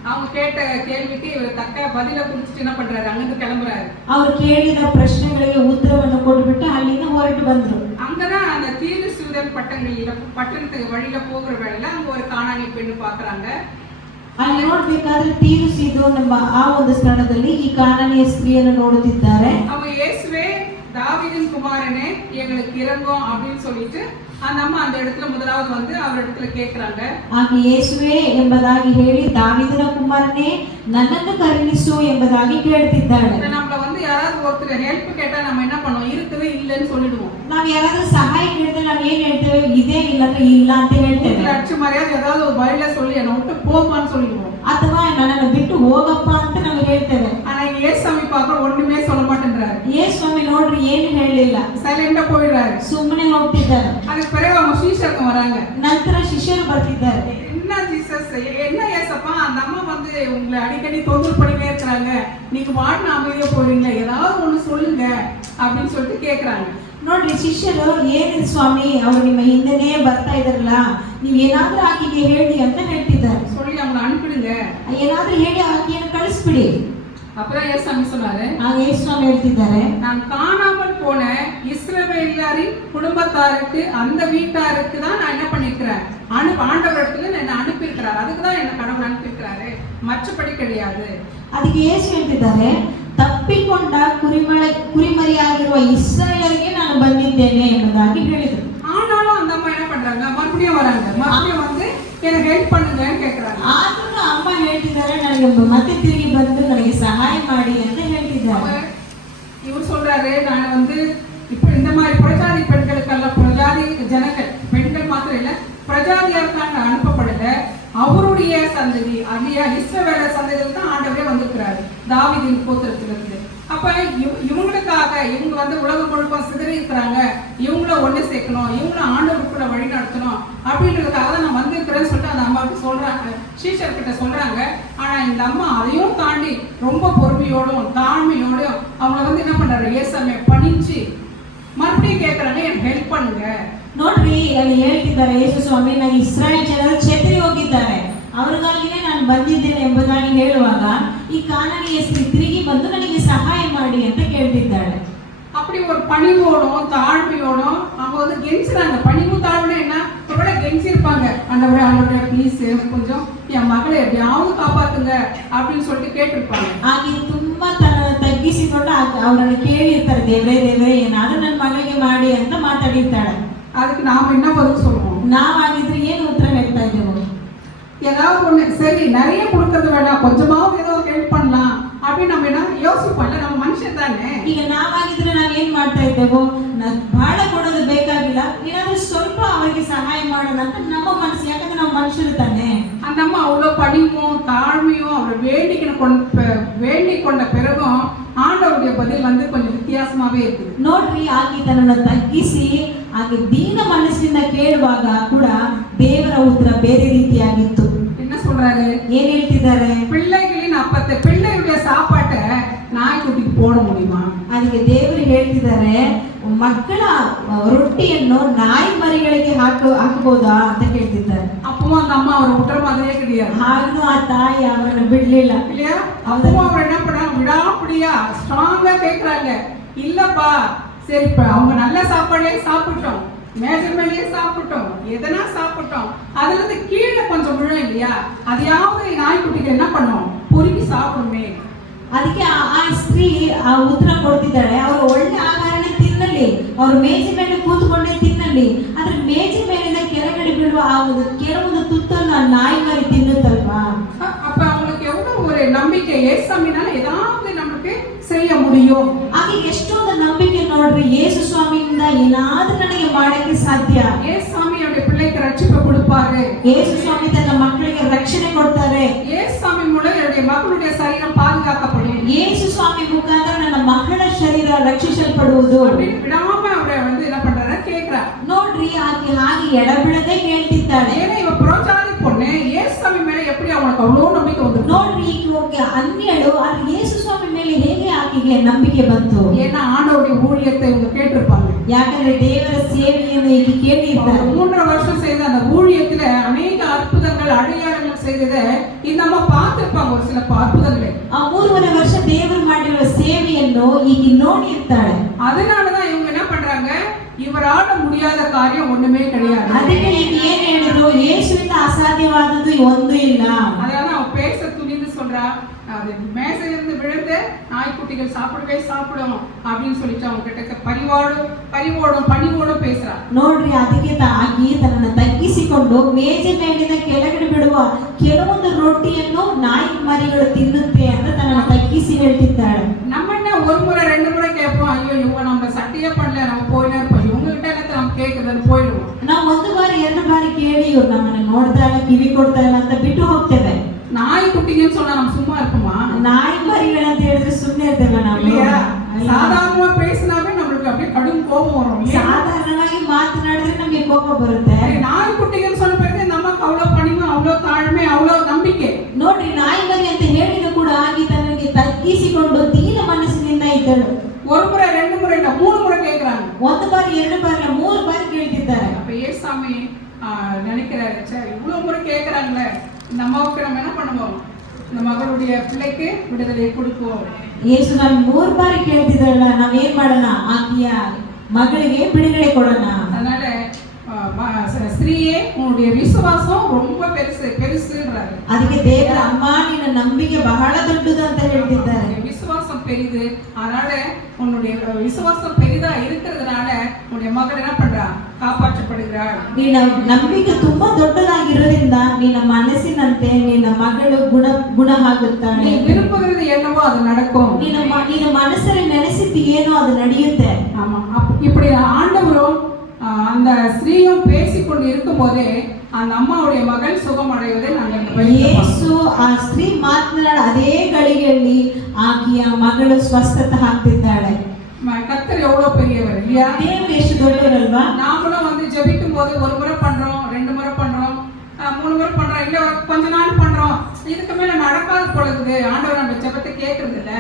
அவங்க கேட்ட கேள்விக்கு இவர் தக்க பதில குறிச்சிட்டு என்ன பண்றாரு, அங்கிருந்து கிளம்புறாரு. ಅವರು ಕೇಳಿದ ಪ್ರಶ್ನೆಗಳಿಗೆ ಉತ್ತರವನ್ನು ಕೊಟ್ಟುಬಿಟ್ಟು ಅಲ್ಲಿಂದ ಹೊರಟು ಬಂದ್ರು. அங்கதான் அந்த தீரு சூதன் பட்டணத்துக்கு வழியில போகிற வேளையில அங்க ஒரு கானானி பெண்ணு பாக்குறாங்க. ಅಲ್ಲಿ ನೋಡ್ಬೇಕಾದ್ರೆ ತೀರು ಸೀದೋನ್ ಎಂಬ ಆ ಒಂದು ಸ್ಥಳದಲ್ಲಿ ಈ ಕಾನಾನಿಯ ಸ್ತ್ರೀಯನ್ನು ನೋಡುತ್ತಿದ್ದಾರೆ. அவங்க இயேசுவே தாவீதின் குமாரனே எங்களுக்கு இரங்கும் அப்படின்னு சொல்லிட்டு அந்த அம்மா அந்த இடத்துல முதலாவது வந்து அவர் இடத்துல கேக்குறாங்க. ಆಗ ಯೇಸುವೆ ಎಂಬುದಾಗಿ ಹೇಳಿ ದಾವೀದನ ಕುಮಾರನೇ ನನ್ನನ್ನು ಕರುಣಿಸು ಎಂಬುದಾಗಿ ಕೇಳ್ತಿದ್ದಾಳೆ. நம்மள வந்து யாராவது ஒருத்தர் ஹெல்ப் கேட்டா நம்ம என்ன பண்ணுவோம், இருக்குது இல்லன்னு சொல்லிடுவோம். ನಾವು ಯಾರಾದ್ರೂ ಸಹಾಯ ಕೇಳಿದ್ರೆ ನಾವು ಏನ್ ಹೇಳ್ತೇವೆ, ಇದೇ ಇಲ್ಲದ್ರೆ ಇಲ್ಲ ಅಂತ ಹೇಳ್ತೇವೆ. லட்ச மரியாதை ஏதாவது ஒரு வழியில சொல்லி என்ன விட்டு போமான்னு சொல்லிடுவோம். ಅಥವಾ ನನ್ನನ್ನು ಬಿಟ್ಟು ಹೋಗಪ್ಪ ಅಂತ ನಾವು ಹೇಳ್ತೇವೆ. ஆனா ஏசாமி பார்க்க ஒண்ணுமே சொல்ல மாட்டேன்றாரு. ಯೇಸುಸ್ವಾಮಿ ನೋಡ್ರಿ ಏನು ಹೇಳಲಿಲ್ಲ, சைலண்டா போயிடுறாரு, ಸುಮ್ಮನೆ ಹೋಗ್ತಿದ್ದಾರೆ. அதுக்கு பிறகு அவங்க சீஷருக்கு வராங்க. ನಂತರ ಶಿಷ್ಯರು ಬರ್ತಿದ್ದಾರೆ. என்ன ஜீசஸ், என்ன ஏசப்பா அந்த அம்மா வந்து உங்களை அடிக்கடி தொந்தரவு பண்ணிட்டே இருக்காங்க, நீங்க வாடின அமைதியா போறீங்க, ஏதாவது ஒண்ணு சொல்லுங்க அப்படின்னு சொல்லிட்டு கேக்குறாங்க. ನೋಡ್ರಿ ಶಿಷ್ಯರು ಏನಿದೆ ಸ್ವಾಮಿ, ಅವ್ರು ನಿಮ್ಮ ಹಿಂದೆನೇ ಬರ್ತಾ ಇದಾರಲ್ಲ, ನೀವು ಏನಾದ್ರೂ ಆಕೆಗೆ ಹೇಳಿ ಅಂತ ಹೇಳ್ತಿದ್ದಾರೆ. சொல்லி அவங்களை அனுப்பிடுங்க, ಏನಾದ್ರೂ ಹೇಳಿ ಆಕೆಯನ್ನು ಕಳಿಸ್ಬಿಡಿ. அப்பதான் ஏசாமி சொன்னாரு, ಆಗ ಯೇಸುಸ್ವಾಮಿ ಹೇಳ್ತಿದ್ದಾರೆ, நான் காணாமல் போன இஸ்ரவேலரின் குடும்பத்தாருக்கு அந்த வீட்டாருக்கு தான் நான் என்ன பண்ணிருக்கிறேன், ஆண்டவர் இடத்துல என்ன அனுப்பியிருக்கிறார், அதுக்கு தான் என்ன கடவுள் அனுப்பியிருக்கிறாரு, மற்றபடி கிடையாது. ಅದಕ್ಕೆ ಯೇಸು ಹೇಳ್ತಿದ್ದಾರೆ, ತಪ್ಪಿಕೊಂಡ ಕುರಿಮರಿಯಾಗಿರುವ ಇಸ್ರಾಯೇಲರಿಗೆ ನಾನು ಬಂದಿದ್ದೇನೆ ಎಂಬುದಾಗಿ ಹೇಳಿದರು. ஆனாலும் அந்த அம்மா என்ன பண்றாங்க, மறுபடியும் வராங்க, மறுபடியும் வந்து எனக்கு ஹெல்ப் பண்ணுங்கன்னு கேக்குறாங்க. ಆದ್ರೂ ಅಮ್ಮ ಹೇಳ್ತಿದ್ದಾರೆ, ನನಗೆ ಮತ್ತೆ ತಿರುಗಿ ಬಂದು ನನಗೆ ಸಹಾಯ ಮಾಡಿ ಅಂತ ಹೇಳ್ತಿದ್ದಾರೆ. இவர் சொல்றாரு, நான் வந்து இப்ப இந்த மாதிரி பிரஜாதி பெண்களுக்கல்ல, பிரஜாதி ஜனங்கள் பெண்கள் மாத்திரம் இல்ல, பிரஜாதியாருக்காக அனுப்பப்படல, அவருடைய சந்ததி அதிக இஸ்ரவேல சந்ததியில் தான் ஆண்டவரே வந்திருக்கிறாரு, தாவீதின் கோத்திரத்திலிருந்து. அப்ப இவங்களுக்காக இவங்க வந்து உலகம் முழுக்க சிதறி இருக்கிறாங்க, இவங்கள ஒண்ணு சேர்க்கணும், இவங்கள ஆண்டவருக்குள்ள வழி நடத்தணும் அப்படின்றதுக்காக தான் நான் வந்திருக்கிறேன்னு சொல்லிட்டு அந்த அம்மாவுக்கு சொல்றாங்க, சீஷர் கிட்ட சொல்றாங்க. ஆனா இந்த அம்மா அதையும் தாண்டி ரொம்ப பொறுமையோடும் தாழ்மையோடும் அவங்கள வந்து என்ன பண்றாரு, ஏசாமியை பணிச்சு மறுபடியும் கேட்கறாங்க, எனக்கு ஹெல்ப் பண்ணுங்க. ನೋಡ್ರಿ ಅಲ್ಲಿ ಹೇಳ್ತಿದ್ದಾರೆ, ಯೇಸು ಸ್ವಾಮಿ ನಾನು ಇಸ್ರಾಯೇಲ್ ಜನರು ಚೇತರಿ ಹೋಗಿದ್ದಾರೆ, ಅವರಿಗಾಗಿನೇ ನಾನು ಬಂದಿದ್ದೇನೆ ಎಂಬುದಾಗಿ ಹೇಳುವಾಗ ಈ ಕಾನಾನಿಯ ಸ್ತ್ರೀ ತಿರುಗಿ ಬಂದು ನನಗೆ ಸಹಾಯ ಮಾಡಿ ಅಂತ ಕೇಳ್ತಿದ್ದಾಳೆ. அப்படி ஒரு பணிவோடும் தாழ்மையோடும் அவங்க வந்து கெஞ்சுறாங்க. பணிவு தாழ்மை என்ன, ஒருவேளை கெஞ்சிருப்பாங்க, ஆண்டவரே ப்ளீஸ் கொஞ்சம் என் மகளை எப்படியாவது காப்பாத்துங்க அப்படின்னு சொல்லிட்டு கேட்டிருப்பாங்க. ಹಾಗೆ ತುಂಬಾ ತಗ್ಗಿಸಿಕೊಂಡು ಅವರನ್ನು ಕೇಳಿರ್ತಾರೆ, ದೇವರೇ ಏನಾದ್ರೂ ನನ್ನ ಮಗಳಿಗೆ ಮಾಡಿ ಅಂತ ಮಾತಾಡಿರ್ತಾಳೆ. அதுக்கு நாம என்ன பதில் சொல்லுவோம், ನಾವಾಗಿದ್ರೆ ಏನು ಉತ್ತರ ಹೇಳ್ತಾ ಇದ್ದೇವೆ, ஏதாவது ஒண்ணு சரி நிறைய கொடுக்கறது வேண்டாம், கொஞ்சமாவது ஏதோ ஹெல்ப் பண்ணலாம் அப்படின்னு நம்ம என்ன யோசிப்போம்ல, நம்ம மனுஷன் தானே. ಈಗ ನಾವಾಗಿದ್ರೆ ನಾವ್ ಏನ್ ಮಾಡ್ತಾ ಇದ್ದೇವೋ, ಬಹಳ ಕೊಡೋದು ಬೇಕಾಗಿಲ್ಲ, ಏನಾದ್ರೂ ಸ್ವಲ್ಪ ಮನುಷ್ಯರು ತಾನೆ. அந்த அம்மா அவ்வளோ பணிவும் தாழ்மையும் அவர் வேண்டிக் கொண்ட பிறகும் ஆண்டவருடைய பதில் வந்து கொஞ்சம் வித்தியாசமாவே இருக்குது. ನೋಡ್ರಿ ಆಕೆ ತನ್ನನ್ನು ತಗ್ಗಿಸಿ ಆಕೆ ದೀನ ಮನಸ್ಸಿನಿಂದ ಕೇಳುವಾಗ ಕೂಡ ದೇವರ ಉತ್ತರ ಬೇರೆ ರೀತಿಯಾಗಿತ್ತು. என்ன சொல்றாரு? ಏನ್ ಹೇಳ್ತಿದ್ದಾರೆ? பிள்ளைகளின் அப்பத்தை, பிள்ளையுடைய சாப்பாட்டை நாய்க்குட்டிக்கு போட முடியுமா? ಅದಕ್ಕೆ ದೇವರು ಹೇಳ್ತಿದ್ದಾರೆ, ಮಕ್ಕಳ ರೊಟ್ಟಿಯನ್ನು ನಾಯಿ ಮರಿಗಳಿಗೆ ಹಾಕಬಹುದಾ ಅಂತ ಕೇಳ್ತಿದ್ದಾರೆ. அப்பவும் அந்த அம்மா அவரை விட்டுற மாதிரியே கிடையாது. ಹಾಗು ಆ ತಾಯಿ ಅವರನ್ನು ಬಿಡ್ಲಿಲ್ಲ இல்லையா? அப்பவும் அவர் என்ன பண்ணாங்க, விடாப்படியா ஸ்ட்ராங்கா கேட்கறாங்க, இல்லப்பா சரி இப்ப அவங்க நல்ல சாப்பாடே சாப்பிட்டோம், மேஜை மேலேயே சாப்பிட்டோம், எதனா சாப்பிட்டோம், அதுல இருந்து கீழே கொஞ்சம் விழும் இல்லையா, அதையாவது நாய்க்குட்டிக்கு என்ன பண்ணும், பொறுக்கி சாப்பிடுமே. ಅದಕ್ಕೆ ಆ ಸ್ತ್ರೀ ಆ ಉತ್ತರ ಕೊಡ್ತಿದ್ದಾಳೆ, ಅವರು ಒಳ್ಳೆ ಆಹಾರನೇ ತಿನ್ನಲಿ, ಅವರು ಮೇಜೆ ಮೇಲೆ ಕೂತ್ಕೊಂಡೇ ತಿನ್ನಲಿ, ಆದ್ರೆ ಮೇಜೆ ಮೇಲಿಂದ ಕೆಳಗಡೆ ಬೀಳುವ ಆ ಕೆಲವೊಂದು ತುತ್ತನ್ನು ನಾಯಿ ಮರಿ ತಿನ್ನುತ್ತಲ್ವಾ? அப்ப அவங்களுக்கு எவ்வளவு ஒரு நம்பிக்கை, ஏசாமினால ஏதாவது நமக்கு செய்ய முடியும். ಆಗ ಎಷ್ಟೊಂದು ನಂಬಿಕೆ ನೋಡ್ರಿ, ಯೇಸು ಸ್ವಾಮಿಯಿಂದ ಏನಾದ್ರೂ ನನಗೆ ಮಾಡಕ್ಕೆ ಸಾಧ್ಯ. ஏசாமி அவருடைய பிள்ளைக்கு ரட்சிப்பு கொடுப்பாரு. ಯೇಸು ಸ್ವಾಮಿ ತನ್ನ ಮಕ್ಕಳಿಗೆ ರಕ್ಷಣೆ ಕೊಡ್ತಾರೆ. ஏசாமி மூலம் என்னுடைய மகளுடைய சரீரம் பாதுகாக்கப்படும். ಯೇಸು ಸ್ವಾಮಿ ಮುಖಾಂತರ ನನ್ನ ಮಗಳ ಶರೀರ ರಕ್ಷಿಸಲ್ಪಡುವುದು. விடாம அவரை வந்து என்ன பண்றாரு, கேக்குறா. ನೋಡ್ರಿ ಆಕೆ ಹಾಗೆ ಎಡಬಿಡದೆ ಕೇಳ್ತಿದ್ದಾಳೆ. ஏன்னா இவ புரோஜாதி பொண்ணு, ஏசாமி மேல எப்படி அவனுக்கு அவ்வளவு நம்பிக்கை வந்து? ನೋಡ್ರಿ ಈಕೆ ಹೋಗಿ ಅನ್ಯಳು, ಆದ್ರೆ ಯೇಸು ಸ್ವಾಮಿ ಮೇಲೆ ಹೇಗೆ ಆಕೆಗೆ ನಂಬಿಕೆ ಬಂತು? ஏன்னா ஆண்டவருடைய ஊழியத்தை இவங்க கேட்டிருப்பாங்க. ಯಾಕಂದ್ರೆ ದೇವರ ಸೇವೆಯನ್ನು ಈಕೆ ಕೇಳಿರ್ತಾರೆ. 3 வருஷம் செய்த அந்த ஊழியத்துல அநேக அற்புதங்கள் அடையாளங்கள் செய்ததை இந்த அம்மா பார்த்திருப்பாங்க, ஒரு சில அற்புதங்களை. ಆ 3.5 ವರ್ಷ ದೇವರು ಮಾಡಿರುವ ಸೇವೆಯನ್ನು ಈಕೆ ನೋಡಿರ್ತಾಳೆ. அதனாலதான் இவங்க என்ன பண்றாங்க, ಇವರಾಡ முடியாத காரியம் ஒண்ணுமே கிடையாது. ಅದಕ್ಕೆ ಈಕೆ ಏನು ಹೇಳಿದ್ರು, ಯೇಸುವಿನ ಅಸಾಧ್ಯವಾದದ್ದು ಒಂದು ಇಲ್ಲ. அதாவது அவ பேச துணிந்து சொல்றா, அது மேசையிலிருந்து விழுந்து நாய்க்குட்டிகள் சாப்பிடும் அப்படின்னு சொல்லிட்டு அவங்க கிட்ட பணிவோடும் பேசுறா. ನೋಡ್ರಿ ಅದಕ್ಕೆ ಆಕೆ ತನ್ನನ್ನು ತಗ್ಗಿಸಿಕೊಂಡು ಮೇಜೆ ಮೇಲಿಂದ ಕೆಳಗಡೆ ಬಿಡುವ ಕೆಲವೊಂದು ರೊಟ್ಟಿಯನ್ನು ನಾಯಿ ಮರಿಗಳು ತಿನ್ನುತ್ತೆ ಅಂತ ತನ್ನನ್ನು ತಗ್ಗಿಸಿ ಹೇಳ್ತಿದ್ದಾಳೆ. நம்ம என்ன ஒரு முறை 2 முறை கேட்போம், ஐயோ இவங்க நம்ம சட்டையே பண்ணல, நம்ம போயினே இருப்போம், இவங்க கிட்ட என்ன நம்ம கேட்கறது போயிடுவோம். ನಾವು 1 ಬಾರಿ 2 ಬಾರಿ ಕೇಳಿ ಇವ್ರು ನಮ್ಮನ್ನ ನೋಡ್ತಾ ಇಲ್ಲ, ಕಿವಿ ಕೊಡ್ತಾ ಇಲ್ಲ ಅಂತ ಬಿಟ್ಟು ಹೋಗ್ತೇವೆ. நாய்க்குட்டிங்கன்னு சொன்னா நம்ம சும்மா இருக்குமா? ನಾಯಿ ಮರಿಗಳಂತ ಹೇಳಿದ್ರೆ ಸುಮ್ಮನೆ ಇರ್ತೇವೆ ನಾವು? இல்லையா? சாதாரணமா பேசினாவே நம்மளுக்கு அப்படியே கடும் கோபம் வரும். ಸಾಧಾರಣವಾಗಿ ಮಾತನಾಡಿದ್ರೆ ನಮಗೆ ಕೋಪ ಬರುತ್ತೆ. நாய்க்குட்டிங்கன்னு சொன்ன பிறகு நமக்கு அவ்வளவு பணிவு, அவ்வளவு தாழ்மை, அவ்வளவு நம்பிக்கை. ನೋಡ್ರಿ ನಾಯಿ ಮರಿ ಅಂತ ಹೇಳಿದ್ರು ಕೂಡ ಆಗಿ ತನಗೆ ತಗ್ಗಿಸಿಕೊಂಡು ದೀನ ಮನಸ್ಸಿನಿಂದ ಇದ್ದಳು. 1 முறை 2 முறை இல்ல 3 முறை கேக்குறாங்க. 1 ಬಾರಿ 2 ಬಾರಿ 3 ಬಾರಿ ಕೇಳ್ತಿದ್ದಾರೆ. அப்ப ஏசாமி நினைக்கிறாரு, சரி இவ்வளவு முறை கேக்குறாங்களே, இந்த அம்மாவுக்கு நம்ம என்ன பண்ணுவோம், இந்த மகளுடைய பிள்ளைக்கு விடுதலை கொடுப்போம். ಯೇಸು ನಾನು 3 ಬಾರಿ ಕೇಳ್ತಿದ್ದಲ್ಲ, ನಾವೇನ್ ಮಾಡೋಣ, ಆಕೆಯ ಮಗಳಿಗೆ ಬಿಡುಗಡೆ ಕೊಡೋಣ. அதனால ஸ்திரீயே உன்னுடைய விசுவாசம் ரொம்ப பெருசுன்றாரு. ಅದಕ್ಕೆ ದೇವರ ಅಮ್ಮ ನಿನ್ನ ನಂಬಿಕೆ ಬಹಳ ದೊಡ್ಡದು ಅಂತ ಹೇಳ್ತಿದ್ದಾರೆ. விசுவாசம் பெரிது, அதனால உன்னுடைய விசுவாசம் பெரிதா இருக்கிறதுனால உன்னுடைய மகள் என்ன பண்றா, ಕಾಪಾಡಲ್ಪಡುகிறாள். ನಿನ್ನ ನಂಬಿಕೆ ತುಂಬಾ ದೊಡ್ಡದಾಗಿರೋದ್ರಿಂದ ನಿನ್ನ ಮನಸ್ಸಿನಂತೆ ನಿನ್ನ ಮಗಳು ಗುಣ ಆಗುತ್ತಾಳೆ. நீ விரும்புகிறது என்னவோ அது நடக்கும். ನಿನ್ನ ಮನಸ್ಸಲ್ಲಿ ನೆನೆಸಿದ್ದು ಏನೋ ಅದು ನಡೆಯುತ್ತೆ. ஆமா, இப்படி ஆண்டவரும் அந்த ஸ்திரீயும் பேசிக்கொண்டு இருக்கும் போதே அந்த அம்மாவுடைய மகள் சுகம் அடைவதை நாங்கள் ಯೇಸು ಆ ಸ್ತ್ರೀ ಮಾತನಾಡ ಅದೇ ಗಳಿಗೆಯಲ್ಲಿ ಆಕೆಯ ಮಗಳು ಸ್ವಸ್ಥತೆ ಆಗ್ತಿದ್ದಾಳೆ. கர்த்தர் எவ்வளவு பெரியவர் இல்லையா? ದೇವರು ಎಷ್ಟು ದೊಡ್ಡವರಲ್ವಾ? நாமளும் வந்து ஜெபிக்கும் போது 1 முறை பண்றோம், 2 முறை பண்றோம், 3 முறை பண்றோம், இல்ல கொஞ்ச நாள் பண்றோம், இதுக்கு மேல நடக்காத பொழுது ஆண்டவர் நம்ம ஜெபத்தை கேட்கறது இல்ல.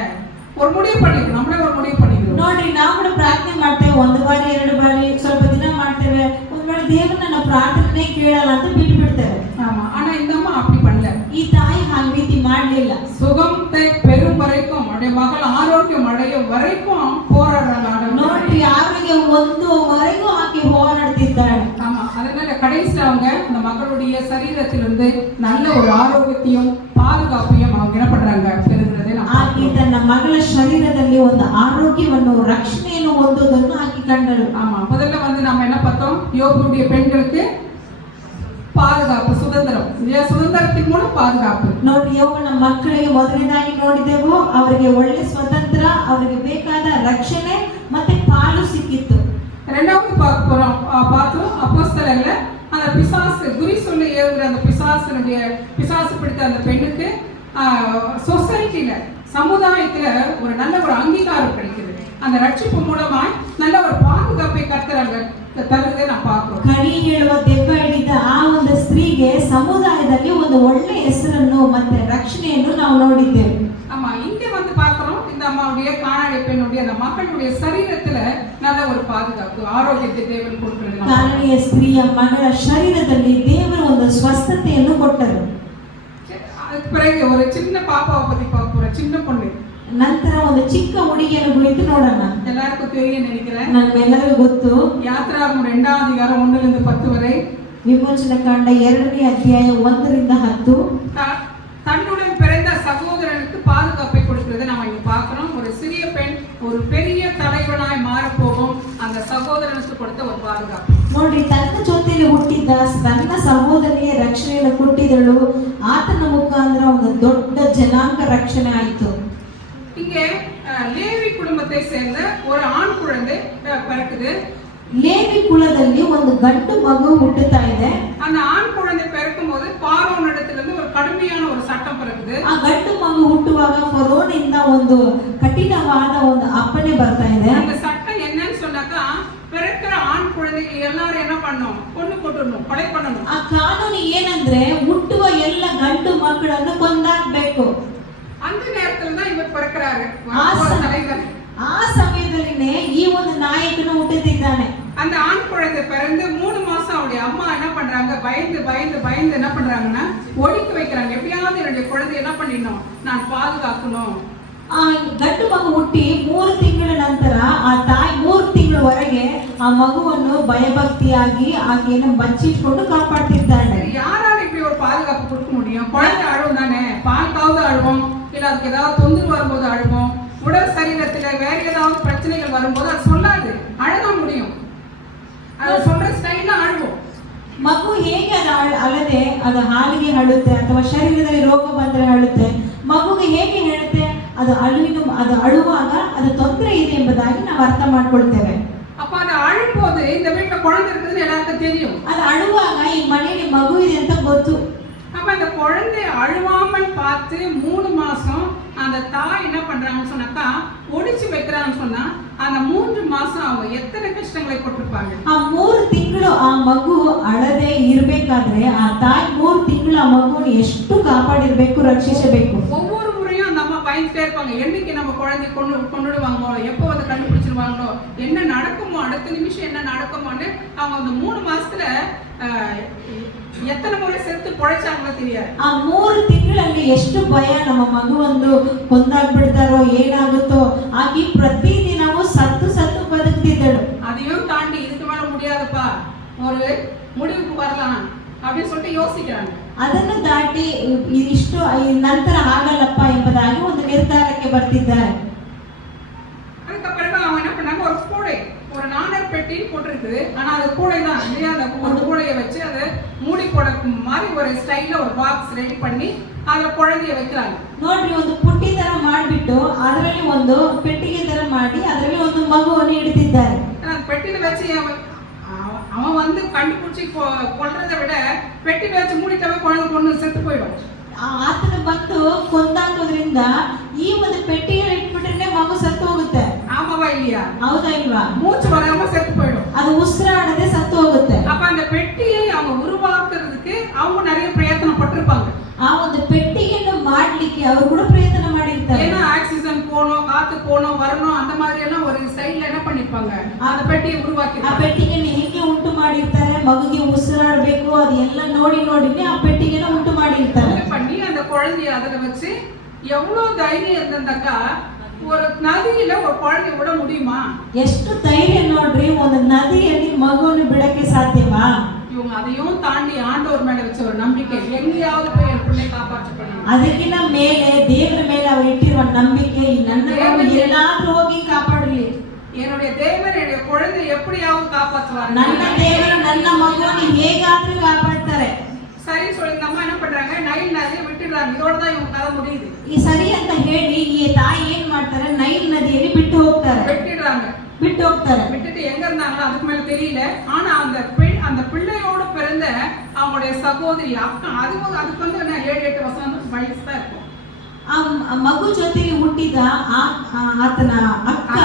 ஒரு முடிவு பண்ணிக்கணும், நம்மளே ஒரு முடிவு பண்ணிக்கணும். ನೋಡ್ರಿ ನಾವು ಕೂಡ ಪ್ರಾರ್ಥನೆ ಮಾಡ್ತೇವೆ, 1 ಬಾರಿ 2 ಬಾರಿ ಸ್ವಲ್ಪ ದಿನ ಮಾಡ್ತೇವೆ, ಒಂದ್ ವೇಳೆ ದೇವರು ನನ್ನ ಪ್ರಾರ್ಥನೆ ಕೇಳಲ್ಲ ಅಂತ ಬಿಟ್ಟು ಬಿಡ್ತೇವೆ. ஆமா, ஆனா இந்த அம்மா அப்படி பண்ணல. ಈ ತಾಯಿ ಹಾಗೆ ರೀತಿ ಮಾಡಲಿಲ್ಲ. சுகத்தை பெறும் வரைக்கும், அவருடைய மகள் ஆரோக்கியம் அடையும் வரைக்கும் போராடுறாங்க. ನೋಡ್ರಿ ಆರೋಗ್ಯ ಹೊಂದುವವರೆಗೂ ಆಕೆ ಹೋರಾಡ್ತಿದ್ದಾಳೆ. ஆமா, அதனால கடைசியில அவங்க அந்த மகளுடைய சரீரத்திலிருந்து நல்ல ஒரு ஆரோக்கியத்தையும் பாதுகாப்பையும் அவங்க என்ன பண்றாங்க, பெறுகிறதை ಆಕೆ ತನ್ನ ಮಗಳ ಶರೀರದಲ್ಲಿ ಒಂದು ಆರೋಗ್ಯವನ್ನು ರಕ್ಷಣೆಯನ್ನು ಹೊಂದುವುದನ್ನು ಆಕೆ ಕಂಡಳು. ஆமா, முதல்ல வந்து நம்ம என்ன பார்த்தோம், யோபுடைய பெண்களுக்கு பாதுகாப்பு, சுதந்திரம் இல்லையா? சுதந்திரத்தின் மூலம் பாதுகாப்பு. ನೋಡಿ, ಯೋಬನ ಮಕ್ಕಳಿಗೆ ಮೊದಲನೇದಾಗಿ ನೋಡಿದೆವು, ಅವರಿಗೆ ಒಳ್ಳೆ ಸ್ವತಂತ್ರ, ಅವರಿಗೆ ಬೇಕಾದ ರಕ್ಷಣೆ ಮತ್ತೆ ಪಾಲು ಸಿಕ್ಕಿತ್ತು. ரெண்டாவது பார்த்தோம் அப்போஸ்தலர்ல அந்த பிசாசு குறி சொல்லி ஏவுகிற அந்த பிசாசு பிடித்த அந்த பெண்ணுக்கு சொசைட்டில சமுதாயத்துல ஒரு நல்ல ஒரு அங்கீகாரம் கிடைக்குது. அந்த ரட்சிப்பு மூலமா நல்ல ஒரு பாதுகாப்பை கர்த்தர் ತರದೆ ನಾವು ಪಾಕ್ರು ಕಣಿ ಹೇಳುವ ದೆವ್ವ ಹಿಡಿದ ಆ ಒಂದು ಸ್ತ್ರೀಗೆ ಸಮುದಾಯದಲ್ಲಿ ಒಂದು ಒಳ್ಳೆ ಹೆಸರನ್ನು ಮತ್ತೆ ರಕ್ಷಣೆಯನ್ನು ನಾವು ನೋಡಿದ್ದೇವೆ. ஆமா, இங்க வந்து பார்க்கிறோம் இந்த அம்மாவுடைய காணாடி பெண்ணுடைய அந்த மகளுடைய சரீரத்துல நல்ல ஒரு பாதுகாப்பு ஆரோக்கியத்தை தேவன் கொடுக்கிறது. ಕಾಣೆಯ ಸ್ತ್ರೀಯ ಮಗಳ ಶರೀರದಲ್ಲಿ ದೇವರು ಒಂದು ಸ್ವಸ್ಥತೆಯನ್ನು ಕೊಟ್ಟರು. அதுக்கு பிறகு ஒரு சின்ன பாப்பாவை பத்தி பார்க்கிறோம். சின்ன பொண்ணு ನಂತರ ಒಂದು ಚಿಕ್ಕ ಹುಡುಗಿಯನ್ನು ಕುರಿತು ನೋಡೋಣ. ಎಲ್ಲರಿಗೂ தெரியும் நினைக்கிறேன். ನಮ್ಮೆಲ್ಲರಿಗೂ ಗೊತ್ತು. ಯಾತ್ರಾಗಮನ 2வது அதிகாரம் 1ರಿಂದ 10 வரை. ವಿಮೋಚನ ಕಾಂಡ 2ನೇ ಅಧ್ಯಾಯ 1ರಿಂದ 10. தன்னுடன் பிறந்த சகோதரனுக்கு பாதுகாப்பை கொடுக்கிறது நாம இங்க பார்க்கிறோம். ஒரு சிறிய பெண் ஒரு பெரிய தலைவனாய் மாறப்போகும் அந்த சகோதரனுக்கு கொடுத்த ஒரு பாதுகாப்பு. ನೋಡ್ರಿ, ತನ್ನ ಜೊತೆಯಲ್ಲಿ ಹುಟ್ಟಿದ್ದ ತನ್ನ ಸಹೋದರಿಯ ರಕ್ಷಣೆಯನ್ನು ಕೊಟ್ಟಿದ್ದಳು. ಆತನ ಮುಖಾಂತರ ಒಂದು ದೊಡ್ಡ ಜನಾಂಗ ರಕ್ಷಣೆ ಆಯಿತು. இங்கே லேவி குடும்பத்தை சேர்ந்த ஒரு ஆண் குழந்தை பிறக்குது. ಲೇವಿ ಕುಲದಲ್ಲಿ ಒಂದು ಗಂಡು ಮಗು ಹುಟ್ಟುತ್ತಾ ಇದೆ. அந்த ஆண் குழந்தை பிறக்கும் போது பார்வோன் இடத்திலிருந்து ஒரு கடுமையான ஒரு சட்டம் பிறக்குது. ಆ ಗಂಡು ಮಗು ಹುಟ್ಟುವಾಗ ಫರೋನಿಂದ ಒಂದು ಕಠಿಣವಾದ ಒಂದು ಅಪ್ಪಣೆ ಬರ್ತಾ ಇದೆ. அந்த சட்டம் என்னன்னு சொன்னாக்கா பிறக்கிற ஆண் குழந்தைகள் எல்லாரும் என்ன பண்ணணும், கொண்டு போட்டுடணும், கொலை பண்ணணும். ಆ ಕಾನೂನು ಏನಂದ್ರೆ ಹುಟ್ಟುವ ಎಲ್ಲ ಗಂಡು ಮಕ್ಕಳನ್ನು ಕೊಂದಾಕ್ಬೇಕು. அந்த நேரத்துல தான் இவர் பிறக்கிறாரு தலைவர். ಆ ಸಮಯದಲ್ಲಿನೇ ಈ ಒಂದು ನಾಯಕನು ಹುಟ್ಟುತ್ತಿದ್ದಾನೆ. அந்த ஆண் குழந்தை பிறந்து 3 மாசம் அவருடைய அம்மா என்ன பண்றாங்க, பயந்து பயந்து பயந்து என்ன பண்றாங்கன்னா ஒடுக்கி வைக்கிறாங்க. எப்படியாவது என்னுடைய குழந்தை என்ன பண்ணிடணும், நான் பாதுகாக்கணும். ಆ ಗಂಡು ಮಗು ಹುಟ್ಟಿ 3 ತಿಂಗಳ ನಂತರ ಆ ತಾಯಿ 3 ತಿಂಗಳವರೆಗೆ ಆ ಮಗುವನ್ನು ಭಯಭಕ್ತಿಯಾಗಿ ಆಕೆಯನ್ನು ಬಚ್ಚಿಟ್ಕೊಂಡು ಕಾಪಾಡ್ತಿದ್ದಾಳೆ. யாரால இப்படி ஒரு பாதுகாப்பு கொடுக்க முடியும்? குழந்தை அழுவும் தானே, பால்காவது அழுவோம், இல்ல அதுக்கு ஏதாவது தொந்தரவு வரும்போது அழுவோம், உடல் சரீரத்துல வேற ஏதாவது பிரச்சனைகள் வரும்போது அது சொல்லாது, அழக முடியும். அது சொல்ற ஸ்டைல்ல அழுவோம். ಮಗು ಹೇಗೆ ಅಳದೆ ಅದು ಹಾಲಿಗೆ ಅಳುತ್ತೆ ಅಥವಾ ಶರೀರದಲ್ಲಿ ರೋಗ ಬಂದರೆ ಅಳುತ್ತೆ, ಮಗುಗೆ ಹೇಗೆ ಹೇಳುತ್ತೆ ಅದು ಅಳುವಾಗ ಅದು ತೊಂದರೆ ಇದೆ ಎಂಬುದಾಗಿ ನಾವು ಅರ್ಥ ಮಾಡ್ಕೊಳ್ತೇವೆ. அப்ப அது அழும்போது இந்த வீட்டுல குழந்தை இருக்குதுன்னு எல்லாருக்கும் தெரியும். ಅದು ಅಳುವಾಗ ಈ ಮನೆಯಲ್ಲಿ ಮಗು ಇದೆ ಅಂತ ಗೊತ್ತು. அப்ப அந்த குழந்தை அழுவாமல் பார்த்து 3 மாசம் அந்த தாய் என்ன பண்றாங்கன்னு சொன்னாக்கா ஒடிச்சு வைக்கிறாங்கன்னு சொன்னா அந்த 3 மாசம் அவங்க எத்தனை கஷ்டங்களை பட்டிருப்பாங்க. ಆ 3 ತಿಂಗಳು ಆ ಮಗು ಅಳದೆ ಇರಬೇಕಾದ್ರೆ ಆ ತಾಯಿ 3 ತಿಂಗಳು ಆ ಮಗುವನ್ನು ಎಷ್ಟು ಕಾಪಾಡಿರಬೇಕು, ರಕ್ಷಿಸಬೇಕು. ஒவ்வொரு முறையும் அந்த அம்மா பயந்துட்டே இருப்பாங்க, என்னைக்கு நம்ம குழந்தை கொண்டுடுவாங்களோ, எப்போ அதை கண்டுபிடிச்சிருவாங்களோ, என்ன நடக்குமோ, அடுத்த நிமிஷம் என்ன நடக்குமோன்னு அவங்க அந்த 3 மாசத்துல ಎತ್ತನ ಮುறை ಸೆತ್ತು ಪೊಳಚಾಗಲ್ಲ ತಿಳಿயாது. ಆ 3 ತಿಂಗಳಲ್ಲಿ ಎಷ್ಟು ಭಯ, ನಮ್ಮ ಮಗುವನ್ನು ಕೊಂದಾಗ್ಬಿಡ್ತಾರೋ ಏನಾಗುತ್ತೋ, ಆಗಿ ಪ್ರತಿದಿನವೂ ಸತ್ತು ಬದುಕ್ತಿದ್ದಳು. அதையும் தாண்டி இதுக்கு மேல முடியாதப்பா, ஒரு முடிவுக்கு வரலாம் அப்படின்னு சொல்லிட்டு யோசிக்கிறாங்க. ಅದನ್ನು ದಾಟಿ ಇಷ್ಟು ನಂತರ ಆಗಲ್ಲಪ್ಪ ಎಂಬುದಾಗಿ ಒಂದು ನಿರ್ಧಾರಕ್ಕೆ ಬರ್ತಿದ್ದಾರೆ. அதுக்கப்புறம் அவங்க என்ன பண்ணாங்க, ஒரு கூடை, ஒரு நாணர் பெட்டி போட்டிருக்குது. ஆனா அது கூடை தான் இல்லையா, அந்த கூடையை வச்சு அதை மூடி போட மாதிரி ஒரு ஸ்டைல்ல ஒரு பாக்ஸ் ரெடி பண்ணி அதுல குழந்தைய வைக்கிறாங்க. ನೋಡ್ರಿ, ಒಂದು ಪುಟ್ಟಿ ತರ ಮಾಡಿಬಿಟ್ಟು ಅದರಲ್ಲಿ ಒಂದು ಪೆಟ್ಟಿಗೆ ತರ ಮಾಡಿ ಅದರಲ್ಲಿ ಒಂದು ಮಗುವನ್ನು ಇಡ್ತಿದ್ದಾರೆ. அந்த பெட்டில வச்சு அவன் வந்து கண்டுபிடிச்சி கொல்றதை விட பெட்டில வச்சு மூடிட்டவே குழந்தை பொண்ணு செத்து போயிடும். ಆತನ ಬಂದು ಕೊಂದಾಕೋದ್ರಿಂದ ಈ ಒಂದು ಪೆಟ್ಟಿಗೆ ಇಟ್ಬಿಟ್ರೆ ಮಗು ಸತ್ತು ಹೋಗುತ್ತೆ. ஆமாவா இல்லையா? ಹೌದಾ ಇಲ್ವಾ? மூச்சு வராம செத்து போயிடும். ಅದು ಉಸಿರಾಡದೆ ಸತ್ತು ಹೋಗುತ್ತೆ. அப்ப அந்த பெட்டியை அவங்க உருவாக்குறதுக்கு அவங்க நிறைய பிரயತ್ನ பட்டிருப்பாங்க. ಆ ಒಂದು ಪೆಟ್ಟಿಗೆಯನ್ನು ಮಾಡ್ಲಿಕ್ಕೆ ಅವರು ಕೂಡ ಪ್ರಯತ್ನ ಮಾಡಿರ್ತಾರೆ. ஏன்னா ஆக்சிஜன் போணும், காத்து போணும், வரணும், அந்த மாதிரி எல்லாம் ஒரு சைடுல என்ன பண்ணிருப்பாங்க, அந்த பெட்டியை உருவாக்கி ಆ ಪೆಟ್ಟಿಗೆಯನ್ನು ಹೇಗೆ ಉಂಟು ಮಾಡಿರ್ತಾರೆ, ಮಗುಗೆ ಉಸಿರಾಡಬೇಕು ಅದೆಲ್ಲ ನೋಡಿನೇ ಆ ಪೆಟ್ಟಿಗೆನ ಉಂಟು ಮಾಡಿರ್ತಾರೆ. பண்ணி அந்த குழந்தைய ಅದನ್ನ வச்சு எவ்வளவு தைரியம் இருந்தாக்கா ஒரு நதியில ஒரு குழந்தைய விட முடியுமா? ಎಷ್ಟು ಧೈರ್ಯ ನೋಡ್ರಿ, ಒಂದು ನದಿಯಲ್ಲಿ ಮಗುವನ್ನು ಬಿಡಕ್ಕೆ ಸಾಧ್ಯವಾ? இவங்க அதையும் தாண்டி ஆண்டவர் மேல வச்ச ஒரு நம்பிக்கை, எங்கேயாவது போய் என் பிள்ளை காப்பாற்றப்படணும். ಅದಕ್ಕಿಂತ ಮೇಲೆ ದೇವರ ಮೇಲೆ ಅವರು ಇಟ್ಟಿರುವ ನಂಬಿಕೆ, ನನ್ನ ಮಗು ಎಲ್ಲಾದ್ರೂ ಹೋಗಿ ಕಾಪಾಡಲಿ, என்னுடைய தேவன் என்னுடைய குழந்தை எப்படியாவது காப்பாற்றுவார், ನನ್ನ ದೇವರು ನನ್ನ ಮಗುವನ್ನು ಹೇಗಾದ್ರೂ ಕಾಪಾಡ್ತಾರೆ. சரி சொல்லி இந்த அம்மா என்ன பண்றாங்க, நைல் நதியை விட்டுடுறாங்க. இதோட தான் இவங்க கதை முடியுது. ಈ ಸರಿ ಅಂತ ಹೇಳಿ ಈ ತಾಯಿ ಏನ್ ಮಾಡ್ತಾರೆ, ನೈಲ್ ನದಿಯಲ್ಲಿ ಬಿಟ್ಟು ಹೋಗ್ತಾರೆ. விட்டுட்டு எங்க இருந்தாங்களோ அதுக்கு மேல தெரியல. ஆனா அந்த பிள்ளையோட பிறந்த அவங்களுடைய சகோதரி அக்கா, அதுக்கு வந்து 7-8 வருஷம் வயசு தான் இருக்கும். ಆ ಮಗು ಜೊತೆಗೆ ಹುಟ್ಟಿದ ಆತನ ಅಕ್ಕ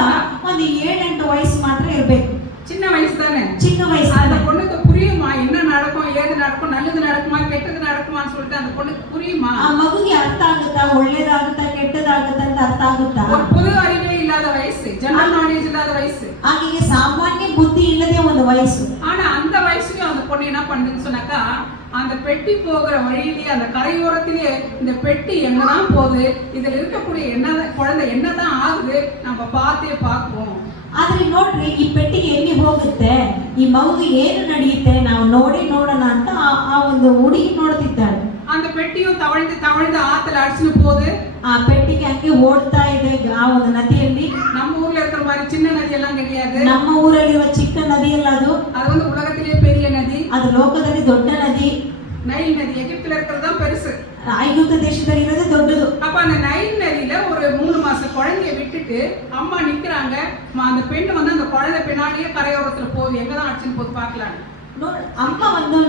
ಒಂದು 7-8 ವಯಸ್ಸು ಮಾತ್ರ ಇರಬೇಕು. சின்ன வயசு தானே. சின்ன வயசு. அந்த பொண்ணுக்கு புரியுமா என்ன நடக்கும், ஏது நடக்கும், நல்லது நடக்குமா கெட்டது நடக்குமான்னு சொல்லிட்டு அந்த பொண்ணுக்கு புரியுமா? ಆ ಮಗುಗೆ ಅರ್ಥ ಆಗುತ್ತಾ, ಒಳ್ಳೇದಾಗುತ್ತಾ ಕೆಟ್ಟದಾಗುತ್ತಾ ಅಂತ ಅರ್ಥ ಆಗುತ್ತಾ? ஒரு பொது அறிவே இல்லாத வயசு, ஜெனரல் நாலேஜ் இல்லாத வயசு, ಆಕೆಗೆ ಸಾಮಾನ್ಯ ಬುದ್ಧಿ ಇಲ್ಲದೆ ಒಂದು ವಯಸ್ಸು. ஆனா அந்த வயசுலயும் அந்த பொண்ணு என்ன பண்ணுதுன்னு சொன்னாக்கா, அந்த பெட்டி போகிற வழியிலேயே அந்த கரையோரத்திலேயே இந்த பெட்டி எங்கதான் போகுது, இதுல இருக்கக்கூடிய குழந்தை என்னதான் ஆகுது நம்ம பார்த்தே பார்ப்போம். ಆದ್ರೆ ನೋಡ್ರಿ, ಈ ಪೆಟ್ಟಿಗೆ ಎಲ್ಲಿ ಹೋಗುತ್ತೆ, ಈ ಮಗುಗೆ ಏನು ನಡೆಯುತ್ತೆ ನಾವು ನೋಡೋಣ ಅಂತ ಆ ಒಂದು ಹುಡುಗಿ ನೋಡ್ತಿದ್ದಾಳೆ. அந்த பெட்டியும் தவழ்ந்து தவழ்ந்து ஆத்துல அடிச்சுட்டு போகுது. ಆ ಪೆಟ್ಟಿಗೆ ಹಂಗೆ ಓಡ್ತಾ ಇದೆ ಆ ಒಂದು ನದಿಯಲ್ಲಿ. நம்ம ஊர்ல இருக்கிற மாதிரி சின்ன ನದಿ எல்லாம் கிடையாது. ನಮ್ಮ ಊರಲ್ಲಿರುವ ಚಿಕ್ಕ ನದಿ ಅಲ್ಲ ಅದು. அது வந்து உலகத்திலேயே பெரிய நதி. ಅದು ಲೋಕದಲ್ಲಿ ದೊಡ್ಡ ನದಿ. நைல் நதி எகிப்துல இருக்கிறது தான் பெருசு. ಐಗುಪ್ತ ದೇಶದಲ್ಲಿ ಇರೋದೇ ದೊಡ್ಡದು. அப்ப அந்த நைல் நதியில ஒரு 3 மாச குழந்தைய விட்டுட்டு அம்மா நிக்கிறாங்க. அந்த பெண்ணு வந்து அந்த குழந்தை பின்னாடியே கரையோரத்துல போகுது, எங்கதான் அடிச்சுன்னு போது பாக்கலாம். ಅಮ್ಮ ಒಂದು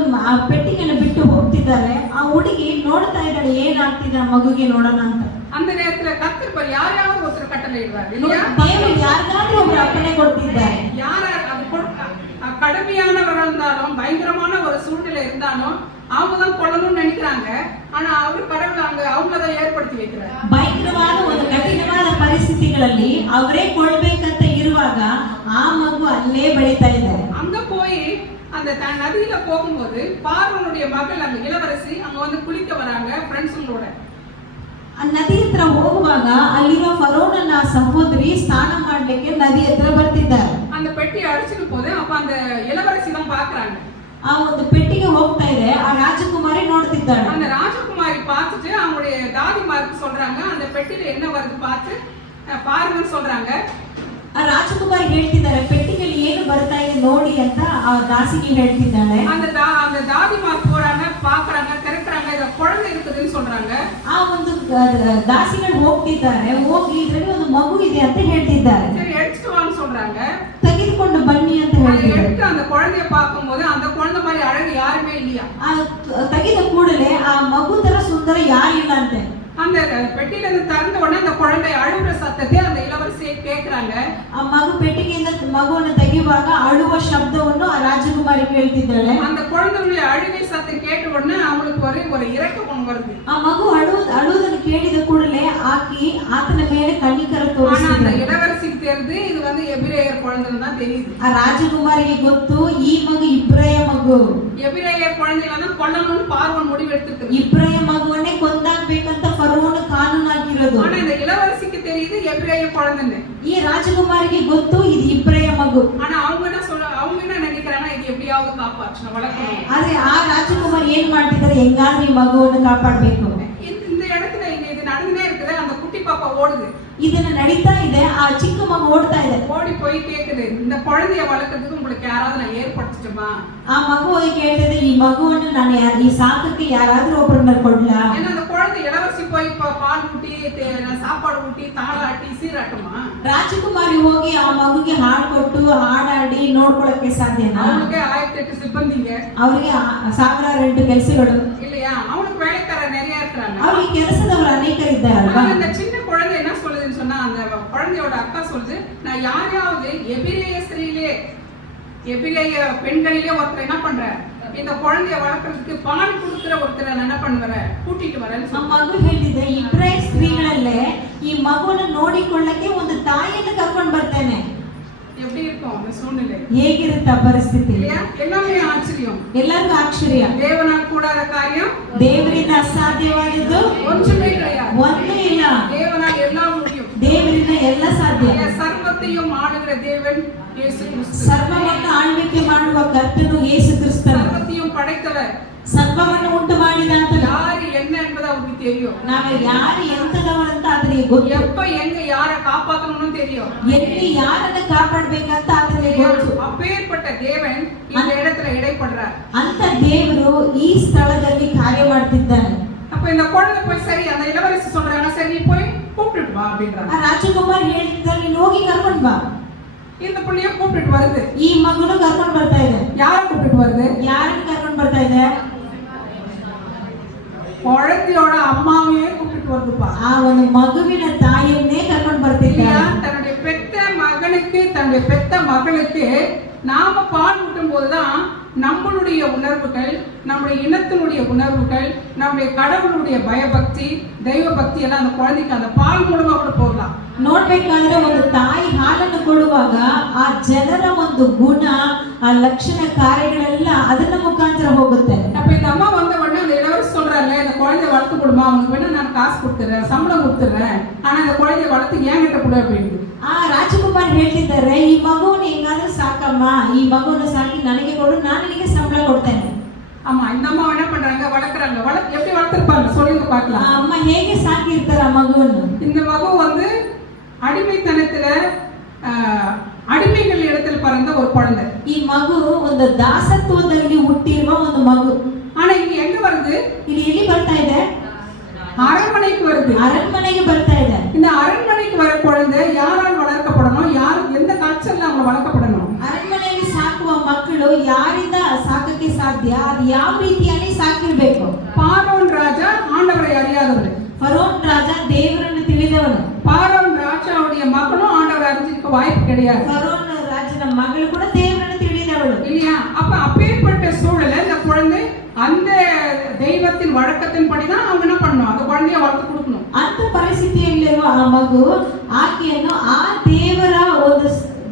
ಪೆಟ್ಟಿಗೆಯನ್ನು ಬಿಟ್ಟು ಹೋಗ್ತಿದ್ದಾರೆ. ಆ ಹುಡುಗಿ ನೋಡ್ತಾ ಇದ್ದಾಳೆ ಏನಾಗ್ತಿದೆ ಆ ಮಗುಗೆ ನೋಡೋಣ ಅಂತ. அந்த நேரத்துல கர்த்தர் யாரையாவது ஒருத்தர் கட்டளை இடுவார் இல்லையா? ದೇವರು ಯಾರಿಗಾದ್ರೂ ಒಬ್ಬರು ಅಪ್ಪಣೆ ಕೊಡ್ತಿದ್ದಾರೆ. யார அது கடுமையானவர்கள் இருந்தாலும் பயங்கரமான ஒரு சூழ்நிலை இருந்தாலும் அவங்க தான் கொள்ளணும்னு நினைக்கிறாங்க. ஆனா அவர் கடவுள் அங்க அவங்களதான் ஏற்படுத்தி வைக்கிறார். ಭಯಂಕರವಾದ ಒಂದು ಕಠಿಣವಾದ ಪರಿಸ್ಥಿತಿಗಳಲ್ಲಿ ಅವರೇ ಕೊಡ್ಬೇಕಂತ ಇರುವಾಗ ಆ ಮಗು ಅಲ್ಲೇ ಬೆಳೀತಾ ಇದ್ದಾರೆ. அங்க போய் அந்த நதியில போகும்போது பார்வோனுடைய மகள் அந்த இளவரசி அங்க வந்து குளிக்க வராங்க ஃப்ரெண்ட்ஸுங்களோட. ಆ ನದಿ ಹತ್ರ ಹೋಗುವಾಗ ಅಲ್ಲಿರೋ ಫರೋನನ ಸಹೋದರಿ ಸ್ನಾನ ಮಾಡ್ಲಿಕ್ಕೆ ನದಿ ಹತ್ರ ಬರ್ತಿದ್ದಾರೆ. அந்த பெட்டியை அடிச்சுட்டு போது அப்ப அந்த இளவரசி தான் பாக்குறாங்க. ಆ ಒಂದು ಪೆಟ್ಟಿಗೆ ಹೋಗ್ತಾ ಇದೆ. ಆ ರಾಜಕುಮಾರಿ ನೋಡ್ತಿದ್ದಾಳೆ. அந்த ராஜகுமாரி பார்த்துட்டு அவங்களுடைய தாதிமாருக்கு சொல்றாங்க, அந்த பெட்டியில என்ன வருது பார்த்து பாருங்கன்னு சொல்றாங்க. ಆ ರಾಜಕುಮಾರಿ ಹೇಳ್ತಿದ್ದಾರೆ, ಪೆಟ್ಟಿಗೆಯಲ್ಲಿ ಏನು ಬರ್ತಾ ಇದೆ ನೋಡಿ ಅಂತ ಆ ದಾಸಿಗೆ ಹೇಳ್ತಿದ್ದಾಳೆ. அந்த தாதிமார் போறாங்க, பாக்குறாங்க, திறக்கறாங்க, இத குழந்தை இருக்குதுன்னு சொல்றாங்க. ಆ ಒಂದು ದಾಸಿಗಳು ಹೋಗ್ತಿದ್ದಾರೆ, ಹೋಗಿ ಇದರಲ್ಲಿ ಒಂದು ಮಗು ಇದೆ ಅಂತ ಹೇಳ್ತಿದ್ದಾರೆ. சரி எடுத்துட்டு வான்னு சொல்றாங்க. ತೆಗೆದುಕೊಂಡು ಬನ್ನಿ ಅಂತ ಹೇಳ್ತಿದ್ದಾರೆ. எடுத்து அந்த குழந்தையை பார்க்கும்போது அந்த குழந்தை மாதிரி அழகு யாருமே இல்லையா. ತೆಗೆದ ಕೂಡಲೇ ಆ ಮಗು ತರ ಸುಂದರ ಯಾರಿಲ್ಲ ಅಂತೆ. அந்த பெட்டியில இருந்து திறந்த உடனே அந்த குழந்தை அழுகுற சத்தத்தை அந்த இளவரசியை கேக்குறாங்க. ಆ ಮಗು ಪೆಟ್ಟಿಗೆಯಿಂದ ಮಗುವನ್ನು ತೆಗೆಯುವಾಗ ಅಳುವ ಶಬ್ದವನ್ನು ಆ ರಾಜಕುಮಾರಿ ಕೇಳ್ತಿದ್ದಾಳೆ. அந்த குழந்தையுடைய அழுகை சத்தம் கேட்ட உடனே அவங்களுக்கு ஒரு இரக்கம் வருது. ಆ ಮಗು ಅಳುವುದನ್ನು ಕೇಳಿದ ಕೂಡಲೇ ಆಕಿ ಆತನ ಮೇಲೆ ಕಣ್ಣಿಕರ ತೋರಿಸಿದಳು. அந்த இளவரசிக்கு தெரியுது இது வந்து எபிரேயர் குழந்தைன்னு தான் தெரியுது. ಆ ರಾಜಕುಮಾರಿಗೆ ಗೊತ್ತು ಈ ಮಗು ಇಬ್ರಾಯ ಮಗು. எபிரேயர் குழந்தைಗಳನ್ನ கொல்லணும்னு பார்வோன் முடிவு எடுத்துட்டு ಇಬ್ರಾಯ ಮಗುವನ್ನೇ ಕೊಂದಾಕ್ಬೇಕಂತ ಫರೋನ ಕಾನೂನು ಹಾಕಿರೋದು. ஆனா இந்த இளவரசிக்கு தெரியுது எபிரேய குழந்தைன்னு. ಈ ರಾಜಕುಮಾರಿಗೆ ಗೊತ್ತು ಇದು ಇಬ್ರಾಯ ಮಗು. ஆனா அவங்க என்ன நினைக்கிறாங்க, இது எப்படியாவது காப்பாற்றணும், வளர்க்கணும். ಆದ್ರೆ ಆ ರಾಜಕುಮಾರಿ ಏನ್ ಮಾಡ್ತಿದ್ದಾರೆ, ಹೆಂಗಾದ್ರೂ ಈ ಮಗುವನ್ನು ಕಾಪಾಡಬೇಕು. இந்த இடத்துல இது நடந்துனே இருக்குது. அந்த குட்டி பாப்பா ஓடுது. ಇದನ್ನ ನಡೀತಾ ಇದೆ. ಆ ಚಿಕ್ಕ ಮಗು ಓಡ್ತಾ ಇದೆ. ஓடி போய் கேக்குது, இந்த குழந்தைய வளர்க்கறதுக்கு உங்களுக்கு யாராவது நான் ஏற்படுத்திட்டுமா? ಆ ಮಗು ಹೋಗಿ ಕೇಳ್ತಿದೆ, ಈ ಮಗುವನ್ನು ನಾನು ಈ ಸಾಕಕ್ಕೆ ಯಾರಾದ್ರೂ ಒಬ್ಬರನ್ನ ಕೊಡ್ಲಾ? ஏன்னா அந்த குழந்தை இளவரசி போய் பால் ஊட்டி சாப்பாடு ஊட்டி தாளாட்டி சீராட்டுமா? ರಾಜಕುಮಾರಿ ಹೋಗಿ ಆ ಮಗುಗೆ ಹಾಡು ಕೊಟ್ಟು ಹಾಡಾಡಿ ನೋಡ್ಕೊಳಕ್ಕೆ ಸಾಧ್ಯನಾ? அவனுக்கு 1008 சிப்பந்திங்க, ಅವರಿಗೆ 1008 ಕೆಲಸಗಳು இல்லையா? அவனுக்கு வேலைக்கார நிறைய இருக்காங்க. ಅವರಿಗೆ ಕೆಲಸದವರು ಅನೇಕರಿದ್ದಾರಲ್ವಾ? அந்த சின்ன குழந்தை என்ன சொல்லுதுன்னு சொன்னா, அந்த குழந்தையோட அக்கா சொல்லுது, நான் யாரையாவது எபிரேய ஸ்திரீலே எபிரேய பெண்களிலே ஒருத்தர் என்ன பண்ற, இந்த குழந்தைய வளர்க்கறதுக்கு பால் கொடுக்கிற ஒருத்தரை நான் என்ன பண்ணுவேன், கூட்டிட்டு வரேன்னு ಆ ಮಗು ಹೇಳಿದೆ, ಇಬ್ರಾಯ ಸ್ತ್ರೀಗಳಲ್ಲೇ ಈ ಮಗುವನ್ನು ನೋಡಿಕೊಳ್ಳಕ್ಕೆ ಒಂದು ತಾಯಿಯನ್ನು ಕರ್ಕೊಂಡು ಬರ್ತೇನೆ. எப்படி இருக்கும் அந்த சூழ்நிலை? ಹೇಗಿರುತ್ತೆ ಆ ಪರಿಸ್ಥಿತಿ? இல்லையா? எல்லாமே ஆச்சரியம். ಎಲ್ಲರಿಗೂ ಆಶ್ಚರ್ಯ. தேவனால் கூடாத காரியம் ದೇವರಿಂದ ಅಸಾಧ್ಯವಾದದ್ದು ஒன்றுமே கிடையாது. ಒಂದೇ ಇಲ್ಲ. தேவனால் எல்லாம் முடியும். ದೇವರಿಂದ ಎಲ್ಲ ಸಾಧ್ಯ. சர்வத்தையும் ஆளுகிற தேவன் இயேசு கிறிஸ்து. ಸರ್ವವನ್ನು ಆಳ್ವಿಕೆ ಮಾಡುವ ಕರ್ತನು ಯೇಸು ಕ್ರಿಸ್ತನು. சர்வத்தையும் படைத்தவர், ಸರ್ವವನ್ನು ಉಂಟು ಮಾಡಿದಂತ யாரு என்ன என்பது அவருக்கு தெரியும். ನಾವು ಯಾರು ಎಂತದವರಂತ ಆತನಿಗೆ ಗೊತ್ತು. எப்ப எங்க யாரை காப்பாற்றணும்னு தெரியும். ಎಲ್ಲಿ ಯಾರನ್ನ ಕಾಪಾಡಬೇಕಂತ ಆತನಿಗೆ ಗೊತ್ತು. அப்பேற்பட்ட தேவன் இந்த இடத்துல இடைப்படுறார். ಅಂತ ದೇವರು ಈ ಸ್ಥಳದಲ್ಲಿ ಕಾರ್ಯ ಮಾಡ್ತಿದ್ದಾನೆ. அப்ப இந்த குழந்தை போய் சரி, அந்த இளவரசி சொல்றாங்க, சரி நீ போய் கூப்பிட்டு வா அப்படின்றாங்க. ಆ ರಾಜಕುಮಾರ್ ಹೇಳ್ತಿದ್ದಾರೆ, ನೀನು ಹೋಗಿ ಕರ್ಕೊಂಡು ಬಾ. இந்த பிள்ளைய கூப்பிட்டு வருது. ಈ ಮಗುನು ಕರ್ಕೊಂಡು ಬರ್ತಾ ಇದೆ. யாரை கூப்பிட்டு வருது? ಯಾರನ್ನ ಕರ್ಕೊಂಡು ಬರ್ತಾ ಇದೆ? குழந்தையோட அம்மாவையே கூப்பிட்டு வருதுப்பா. ಆ ಒಂದು ಮಗುವಿನ ತಾಯಿಯನ್ನೇ ಕರ್ಕೊಂಡು ಬರ್ತಿದ್ದಾಳೆ. தன்னுடைய பெத்த மகனுக்கு தன்னுடைய பெத்த மகளுக்கு நாம பால் ஊட்டும் போதுதான் நம்மளுடைய உணர்வுகள், நம்முடைய இனத்தினுடைய உணர்வுகள், நம்முடைய கடவுளுடைய பயபக்தி, தெய்வ பக்தி எல்லாம் அந்த குழந்தைக்கு அந்த பால் மூலமா கூட போகலாம். ನೋಡ್ಬೇಕಾದ್ರೆ ಒಂದು ತಾಯಿ ಹಾಲನ್ನು ಕೊಡುವಾಗ ಆ ಜನರ ಒಂದು ಗುಣ, ಆ ಲಕ್ಷಣ ಕಾರ್ಯಗಳೆಲ್ಲ ಅದನ್ನ ಮುಖಾಂತರ ಹೋಗುತ್ತೆ. அப்ப இந்த அம்மா வந்த உடனே அந்த இளவரசி சொல்றாங்க, இந்த குழந்தைய வளர்த்து கொடுமா, அவனுக்கு வேணா நான் காசு கொடுத்துறேன், சம்பளம் கொடுத்துறேன், ஆனா இந்த குழந்தைய வளர்த்து என்கிட்ட கொடு அப்படின்னு. ಆ ರಾಜಕುಮಾರ್ ಹೇಳ್ತಿದ್ದಾರೆ, ಈ ಮಗುವನ್ನು ಹೆಂಗಾದ್ರೂ ಸಾಕಮ್ಮ, ಈ ಮಗುವನ್ನು ಸಾಕಿ ನನಗೆ ಕೊಡು, ನಾನು ನಿನಗೆ ಸಂಬಳ ಕೊಡ್ತೇನೆ. ஆமா, இந்த அம்மா என்ன பண்றாங்க, வளர்க்குறாங்க. எப்படி வளர்த்துருப்பாங்க சொல்லுங்க பார்க்கலாம். ಅಮ್ಮ ಹೇಗೆ ಸಾಕಿರ್ತಾರ ಆ ಮಗುವನ್ನು? இந்த மகு வந்து அடிமைத்தனத்துல அடிமைகள் இடத்துல பிறந்த ஒரு குழந்தை. ಈ ಮಗು ಒಂದು ದಾಸತ್ವದಲ್ಲಿ ಹುಟ್ಟಿರುವ ಒಂದು ಮಗು. ஆனா இங்க எங்க வருது? ಇಲ್ಲಿ ಎಲ್ಲಿ ಬರ್ತಾ ಇದೆ? அரண்மனைக்கு வருது. அரண்மನೆಗೆ ಬರ್ತಾ ಇದೆ. இந்த அரண்மனைக்கு வர குழந்தை யாரால் வளர்க்கப்படணும், யார் எந்த காய்ச்சல்ல அவங்க வளர்க்கப்படணும்? ಅರಣ್ಮನೆಯಲ್ಲಿ ಸಾಕುವ ಮಕ್ಕಳು ಯಾರಿಂದ ಸಾಕಕ್ಕೆ ಸಾಧ್ಯ, ಅದು ಯಾವ ರೀತಿಯಾಗಿ ಸಾಕಿರ್ಬೇಕು? பார்வோன் ராஜா ஆண்டவரை அறியாதவர். ಫರೋನ್ ರಾಜ ದೇವರನ್ನು ತಿಳಿದವನು. பார்வோன் ராஜாவுடைய மகனும் ஆண்டவரை அறிஞ்சிருக்க வாய்ப்பு கிடையாது. ಫರೋನ್ ರಾಜನ ಮಗಳು ಕೂಡ ದೇವರನ್ನು ತಿಳಿದವಳು இல்லையா? அப்ப அப்பேற்பட்ட சூழல இந்த குழந்தை அந்த தெய்வத்தின் வழக்கத்தின்படிதான் அவங்க என்ன பண்ணணும், அந்த குழந்தைய வளர்த்து கொடுக்கணும். ಅಂತ ಪರಿಸ್ಥಿತಿಯಲ್ಲಿರುವ ಆ ಮಗು ಆಕೆಯನ್ನು ಆ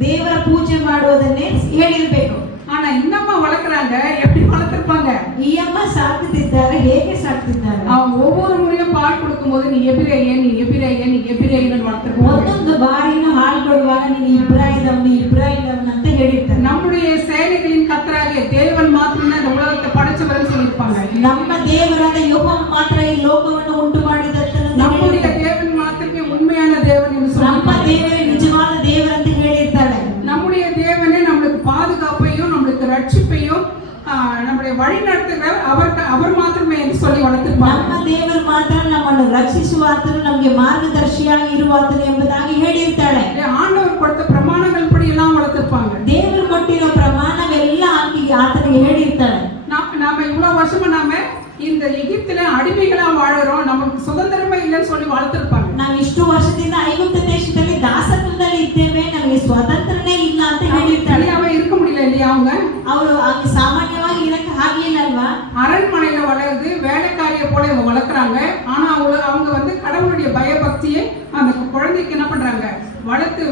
ದೇವರ ಪೂಜೆ ಮಾಡುವುದನ್ನೇ ಹೇಳಿರ್ಬೇಕು. ஆனா இந்த அம்மா வளர்க்குறாங்க, எப்படி வளர்த்திருப்பாங்க? ಈ ಅಮ್ಮ ಸಾಕ್ತಿದ್ದಾರೆ, ಹೇಗೆ ಸಾಕ್ತಿದ್ದಾರೆ? அவங்க ஒவ்வொரு முறையும் பால் கொடுக்கும்போது நீ எபிரேயன், நீ எபிரேயன், நீ எபிரேயன் வளர்த்திருப்பாங்க. ಒಂದೊಂದು ಬಾರಿನ ಹಾಲು ಕೊಡುವಾಗ ನೀನು ಇಬ್ರಾಹಿದವನು ಅಂತ ಹೇಳಿರ್ತಾರೆ. நம்முடைய சேனைகளின் கர்த்தராகிய தேவன் மாத்திரமே இந்த உலகத்தை படைச்சவர்னு சொல்லியிருப்பாங்க. ನಮ್ಮ ದೇವರಾದ ಯೆಹೋವ ಮಾತ್ರ ಈ ಲೋಕವನ್ನು ಉಂಟು ಮಾಡಿದನು. நம்முடைய தேவன் மாத்திரமே உண்மையான தேவன் என்று ನಮ್ಮ சொல்லியிருப்பாங்க. ದೇವರೇ ನಿಜವಾದ ದೇವರಂತ ಹೇಳಿರ್ತಾಳೆ. நம்முடைய தேவனே நம்மளுக்கு பாதுகாப்பையும் நம்மளுக்கு ரட்சிப்பையும் நம்முடைய வழி நடத்துகிறார், அவர் மாத்திரமே என்று சொல்லி வளர்த்திருப்பாங்க. ನಮ್ಮ ದೇವರು ಮಾತ್ರ ನಮ್ಮನ್ನು ರಕ್ಷಿಸುವ ಆತನು, ನಮಗೆ ಮಾರ್ಗದರ್ಶಿಯಾಗಿ ಇರುವ ಆತನು ಎಂಬುದಾಗಿ ಹೇಳಿರ್ತಾಳೆ. ஆண்டவர் கொடுத்த பிரமாணங்கள் படி எல்லாம் வளர்த்திருப்பாங்க. ದೇವರು ಕೊಟ್ಟಿರೋ ಪ್ರಮಾಣವೆಲ್ಲ ಆತನಿಗೆ ಹೇಳಿರ್ತಾಳೆ. நாம இவ்வளவு வருஷமா நாம இந்த எகிப்துல அடிமைகளா வாழறோம், நமக்கு சுதந்திரமே இல்லைன்னு சொல்லி வளர்த்திருப்பாங்க. ನಾವು ಇಷ್ಟು ವರ್ಷದಿಂದ ಐಗುಪ್ತ ದೇಶದಲ್ಲಿ ದಾಸತ್ವದಲ್ಲಿ ಇದ್ದೇವೆ, ನಮಗೆ ಸ್ವಾತಂತ್ರ್ಯನೇ ಇಲ್ಲ ಅಂತ ಹೇಳಿರ್ತಾಳೆ. இருக்க முடியல இல்லையா? ಅವರು ಸಾಮಾನ್ಯವಾಗಿ ಇರಕ್ಕೆ ಆಗ್ಲಿಲ್ಲ ಅಲ್ವಾ? அரண்மனையில வளருது, வேலைக்காரியை போல இவங்க வளர்க்குறாங்க. ஆனா அவங்க வந்து கடவுளுடைய பயபக்தியை அந்த குழந்தைக்கு என்ன பண்றாங்க, வளர்த்து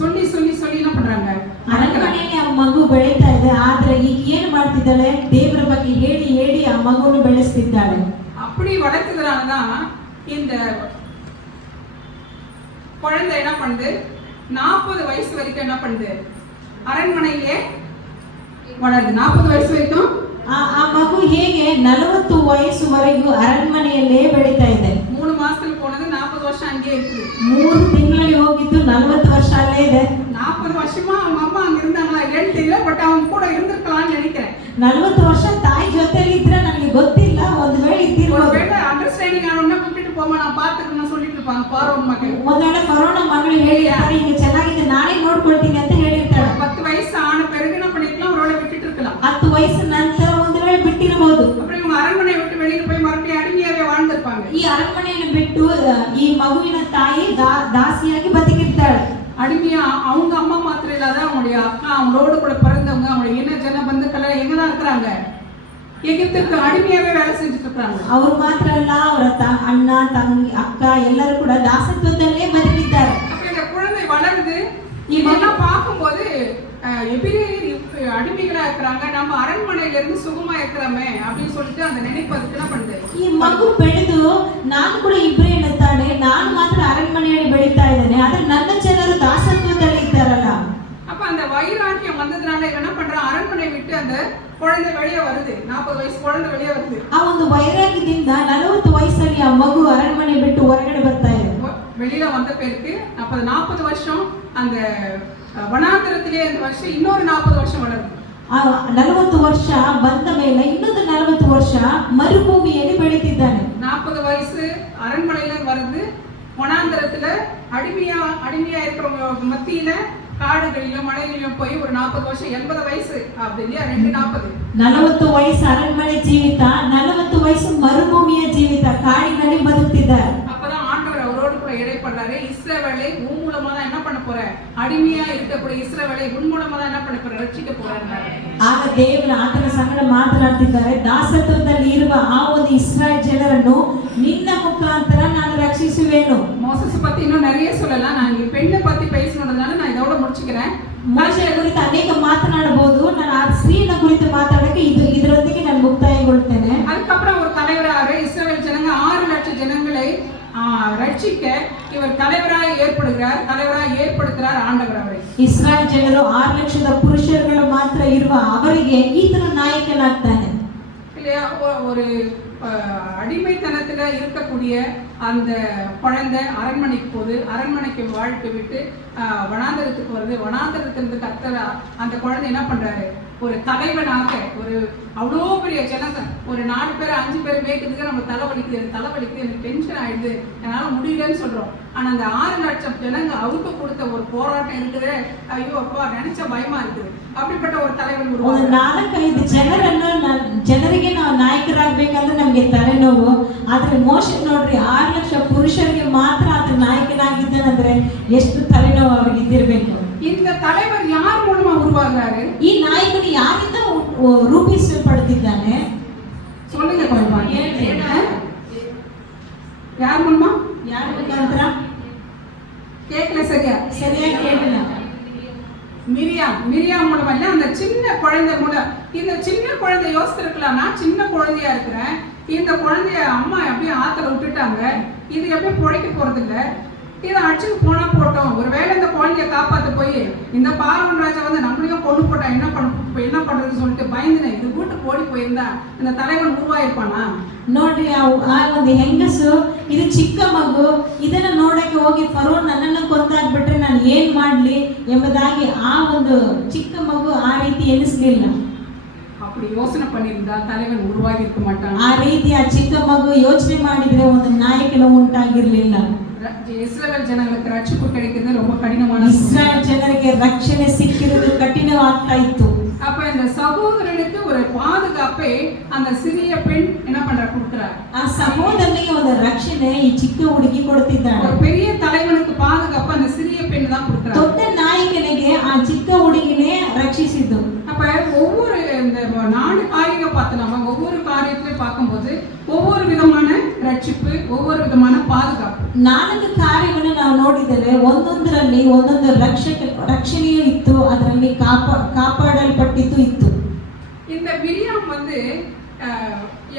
சொல்லி சொல்லி சொல்லி என்ன பண்றாங்க, ಅರಣ್ಮನೆಯಲ್ಲಿ ಆ ಮಗು ಬೆಳೀತಾ ಇದೆ. ಆದ್ರೆ ಈಗ ಏನು ಮಾಡ್ತಿದ್ದಾಳೆ, ದೇವರ ಬಗ್ಗೆ ಹೇಳಿ ಹೇಳಿ ಆ ಮಗುವನ್ನು ಬೆಳೆಸ್ತಿದ್ದಾಳೆ. அப்படி வளர்த்ததுனாலதான் இந்த குழந்தை என்ன பண்ணுது, 40 வயசு வரைக்கும் என்ன பண்ணுது, அரண்மனையிலே வளருது. 40 வயசு வரைக்கும் ಆ ಮಗು ಹೇಗೆ 40 ವಯಸ್ಸುವರೆಗೂ ಅರಣ್ಮನೆಯಲ್ಲೇ ಬೆಳೀತಾ ಇದೆ. 3 மாசத்துல போனது 40 வருஷம் அங்கே இருக்குது. 3 ತಿಂಗಳಲ್ಲಿ ಹೋಗಿದ್ದು 40 ವರ್ಷ ಅಲ್ಲೇ ಇದೆ. 40 வருஷமா அவங்க அம்மா அங்க இருந்தாங்களா இல்லைன்னு தெரியல, பட் அவங்க கூட இருந்திருக்கலாம்னு நினைக்கிறேன். 40 ವರ್ಷ ತಾಯಿ ಜೊತೆಲಿ ಇದ್ರೆ ನನಗೆ ಗೊತ್ತಿಲ್ಲ, ಒಂದು ವೇಳೆ ಇದ್ದಿರಬಹುದು. ஒருவேளை அண்டர்ஸ்டாண்டிங் ஆனவனா கூட்டிட்டு போமா, நான் பாத்துக்கணும் சொல்லிட்டு இருப்பாங்க பார்வோன் மகள். ಮೊದಲ ಫರೋನ ಮಗಳು ಹೇಳಿರ್ತಾರೆ, ಈಗ ಚೆನ್ನಾಗಿದೆ ನಾನೇ ನೋಡ್ಕೊಳ್ತೀನಿ ಅಂತ ಹೇಳಿರ್ತಾಳೆ. 10 வயசு ஆன பிறகு என்ன பண்ணிக்கலாம், அவரோட விட்டுட்டு இருக்கலாம். 10 ವಯಸ್ಸು ನಂತರ ಒಂದು ವೇಳೆ ಬಿಟ್ಟಿರಬಹುದು. அப்புறம் இவங்க அரண்மனை விட்டு வெளியில போய் மறுபடியும் அடிமையாவே வாழ்ந்திருப்பாங்க. ಈ ಅರಣ್ಮನೆಯನ್ನು ಬಿಟ್ಟು ಈ ಮಗುವಿನ ತಾಯಿ ದಾಸಿಯಾಗಿ ಬದುಕಿರ್ತಾಳೆ. அடிமையா அவங்க அம்மா மாத்திரம் இல்லாத அவங்களுடைய அக்கா, அவங்களோட கூட பிறந்தவங்க, அவங்களுடைய இன ஜன பந்துக்கள் எங்கதான் இருக்கிறாங்க, எகிப்துக்கு அடிமையாவே வேலை செஞ்சுட்டு இருக்காங்க. ಅವರು ಮಾತ್ರ ಅಲ್ಲ, ಅವರ ಅಣ್ಣ ತಂಗಿ ಅಕ್ಕ ಎಲ್ಲರೂ ಕೂಡ ದಾಸತ್ವದಲ್ಲೇ ಬದುಕಿದ್ದಾರೆ. அப்ப இந்த குழந்தை வளருது. இதெல்லாம் பார்க்கும்போது எபிரேயர் அடிமைகளா இருக்கிறாங்க, நம்ம அரண்மனையில இருந்து சுகமா இருக்கிறோமே அப்படின்னு சொல்லிட்டு அந்த நினைப்பு அதுக்கு என்ன பண்ணுது. ಈ ಮಗು ಬೆಳೆದು ನಾನು ಕೂಡ ಇಬ್ಬರೇ ಎನ್ನುತ್ತಾನೆ, ನಾನು ಮಾತ್ರ ಅರಣ್ಮನೆಯಲ್ಲಿ ಬೆಳೀತಾ ಇದ್ದೇನೆ, ಆದ್ರೆ ನನ್ನ ಜನರು ದಾಸತ್ವದಲ್ಲಿ ಇದ್ದಾರಲ್ಲ. அப்ப அந்த வைராக்கியம் வந்ததுனால என்ன பண்றான், அரண்மனை விட்டு அந்த குழந்தை வெளியே வருது. 40 வயசு குழந்தை வெளியே வருது. ಆ ಒಂದು ವೈರಾಗ್ಯದಿಂದ 40 ವಯಸ್ಸಲ್ಲಿ ಆ ಮಗು ಅರಣ್ಮನೆ ಬಿಟ್ಟು ಹೊರಗಡೆ ಬರ್ತಾ ಇದೆ. வெளியில வந்த பேருக்கு 40 வருஷம் அந்த வனாந்தரத்திலே இந்த வருஷம் இன்னொரு 40 வருஷம் வளருது. 40 ವರ್ಷ ಬಂದ ಮೇಲೆ ಇನ್ನೊಂದು 40 ವರ್ಷ ಮರುಭೂಮಿಯಲ್ಲಿ ಬೆಳೀತಿದ್ದಾನೆ. 40 வயசு அரண்மனையில வருது, வனாந்தரத்துல அடிமையா இருக்கிறவங்க மத்தியில காடுகளிலும் மலைகளிலும் போய் ஒரு 40 வருஷம் 80 வயசு அப்படி இல்லையா, 240. 40 ವಯಸ್ಸು ಅರಣ್ಮನೆ ಜೀವಿತ, 40 ವಯಸ್ಸು ಮರುಭೂಮಿಯ ಜೀವಿತ, ಕಾಡಿನಲ್ಲಿ ಬದುಕ್ತಿದ್ದಾರೆ. அப்பதான் ஆண்டவர் அவரோடு கூட இடைப்படுறாரு. இஸ்ரவேலை உன் மூலமா தான் என்ன பண்ண போற, அடிமையா இருக்கக்கூடிய இஸ்ரவேலை உன் மூலமா தான் என்ன பண்ண போற, ரட்சிக்க போறாரு. ಆಗ ದೇವರು ಆತನ ಸಂಗಡ ಮಾತನಾಡ್ತಿದ್ದಾರೆ, ದಾಸತ್ವದಲ್ಲಿ ಇರುವ ಆ ಒಂದು ಇಸ್ರಾಯೇಲ್ ಜನರನ್ನು ನಿನ್ನ ಮುಖಾಂತರ ನಾನು ರಕ್ಷಿಸುವೆನು. மோசஸ் பத்தி இன்னும் நிறைய சொல்லலாம். நான் இங்க பெண்ணை பத்தி பேசணுன்றதுனால நான் இதோட முடிச்சுக்கிறேன். ಮೋಶೆಯ ಕುರಿತು ಅನೇಕ ಮಾತನಾಡಬಹುದು, ನಾನು ಆ ಸ್ತ್ರೀನ ಕುರಿತು ಮಾತಾಡಕ್ಕೆ ಇದರೊಂದಿಗೆ ನಾನು ಮುಕ್ತಾಯಗೊಳ್ತೇನೆ. அதுக்கப்புறம் ஒரு தலைவராக இஸ்ரவேல் ஜனங்க 6 லட்சம் ஜனங்களை ரட்சிக்க இவர் தலைவராக ஏற்படுத்துறார் ஆண்டவர் அவரை. ಇಸ್ರಾಯೇಲ್ ಜನರು 6 ಲಕ್ಷದ ಪುರುಷರುಗಳು ಮಾತ್ರ ಇರುವ ಅವರಿಗೆ ಈತನ ನಾಯಕನಾಗ್ತಾನೆ. இல்லையா, ஒரு அடிமைத்தனத்துல இருக்கக்கூடிய அந்த குழந்தை அரண்மனைக்கு போகுது. அரண்மனைக்கு வாழ்க்கை விட்டு வனாந்தரத்துக்கு வருது. வனாந்தரத்திலிருந்து கர்த்தர் அந்த குழந்தை என்ன பண்றாரு, ஒரு தலைவனாக, ஒரு அவ்வளோ பெரிய ஜனத்தை, ஒரு 4 பேர் 5 பேர் மேய்க்கிறதுக்கு நம்ம தலைவலிக்குது, எனக்கு டென்ஷன் ஆயிடுது, என்னால முடியலன்னு சொல்றோம். ஆனா அந்த 6 லட்சம் ஜனங்க அவருக்கு கொடுத்த ஒரு போராட்டம் இருக்குது. ஐயோ அப்பா, நினைச்ச பயமா இருக்குது. அப்படிப்பட்ட ஒரு தலைவன் ಒಂದು 4-5 ಜನರಿಗೆ ನಾವು ನಾಯಕರಾಗಬೇಕಂದ್ರೆ ನಮಗೆ ತಲೆನೋವು. ಆದ್ರೆ ಮೋಶೆ ನೋಡ್ರಿ, 6 ಲಕ್ಷ ಪುರುಷರಿಗೆ ಮಾತ್ರ ಆತ ನಾಯಕನಾಗಿದ್ದಾನಂದ್ರೆ ಎಷ್ಟು ತಲೆನೋವು ಅವರಿಗೆ ಇದ್ದಿರ್ಬೇಕು. இந்த தலைவர் யார் மூலமா உருவாகிறாரு? ಈ ನಾಯಕನು ಯಾರಿಂದ ರೂಪಿಸಲ್ಪಡುತ್ತಿದ್ದಾನೆ? சொல்லுங்க கொஞ்சம். யார் மூலமா? ಯಾರ ಮುಖಾಂತರ? கேட்கல சரியா? ಸರಿಯಾಗಿ ಕೇಳಿಲ್ಲ. மிரியாம் மூலமா இல்ல, அந்த சின்ன குழந்தை மூலம். இந்த சின்ன குழந்தை யோசிச்சிருக்கலாம், நான் சின்ன குழந்தையா இருக்கிறேன், இந்த குழந்தைய அம்மா அப்படியே ஆத்துல விட்டுட்டாங்க, இது எப்படி பிழைக்க போறது இல்ல, இதை அடிச்சுட்டு போனா போட்டோம், ஒருவேளை இந்த குழந்தைய காப்பாத்த போய் இந்த பார்வோன் ராஜா வந்து நம்மளையும் கொண்டு போட்டா என்ன பண்றதுன்னு சொல்லிட்டு பயந்துனேன். இது வீட்டுக்கு ஓடி போயிருந்தா இந்த தலைவன் உருவாயிருப்பானா? ನೋಡ್ರಿ, ಆ ಒಂದು ಹೆಂಗಸು, ಇದು ಚಿಕ್ಕ ಮಗು, ಇದನ್ನ ನೋಡಕ್ಕೆ ಹೋಗಿ ಫರೋನ್ ನನ್ನನ್ನು ಕೊಂದಾಗ್ಬಿಟ್ರೆ ನಾನು ಏನ್ ಮಾಡ್ಲಿ ಎಂಬುದಾಗಿ ಆ ಒಂದು ಚಿಕ್ಕ ಮಗು ಆ ರೀತಿ ಎನಿಸ್ಲಿಲ್ಲ. அப்படி யோசனை பண்ணியிருந்தா தலைவன் உருவாகி இருக்க மாட்டான். ಆ ರೀತಿ ಆ ಚಿಕ್ಕ ಮಗು ಯೋಚನೆ ಮಾಡಿದ್ರೆ ಒಂದು ನಾಯಕನು ಉಂಟಾಗಿರ್ಲಿಲ್ಲ. இஸ்ரவேல் ஜனங்களுக்கு ரட்சிப்பு கிடைக்கிறது ரொம்ப கடினமான. ಇಸ್ರಾಯೇಲ್ ಜನರಿಗೆ ರಕ್ಷಣೆ ಸಿಕ್ಕಿರುವುದು ಕಠಿಣವಾಗ್ತಾ ಇತ್ತು. அப்ப இந்த சகோதரனுக்கு ஒரு பாதுகாப்பை அந்த சிறிய பெண் என்ன பண்றா, கொடுக்கிறார். ಆ ಸಹೋದರನಿಗೆ ಒಂದು ರಕ್ಷಣೆ ಈ ಚಿಕ್ಕ ಹುಡುಗಿ ಕೊಡ್ತಿದ್ದಾಳೆ. ஒரு பெரிய தலைவனுக்கு பாதுகாப்பு அந்த சிறிய பெண் தான் கொடுக்கிறார். ದೊಡ್ಡ ನಾಯಕನಿಗೆ ಆ ಚಿಕ್ಕ ಹುಡುಗಿನೇ ರಕ್ಷಿಸಿದ್ದು. அப்ப ஒவ்வொரு இந்த 4 காரியங்களை பார்த்து நம்ம ஒவ்வொரு காரியத்திலையும் பார்க்கும்போது ஒவ்வொரு விதமான ரட்சிப்பு, ஒவ்வொரு விதமான பாதுகாப்பு, 4 ಕಾರ್ಯವನ್ನು ನಾವು ನೋಡಿದ್ದೇವೆ. ಒಂದೊಂದರಲ್ಲಿ ಒಂದೊಂದು ರಕ್ಷಣೆಯೂ ಇತ್ತು, ಅದರಲ್ಲಿ ಕಾಪಾಡಲ್ಪಟ್ಟಿದ್ದು ಇತ್ತು. இந்த மிரியாம் வந்து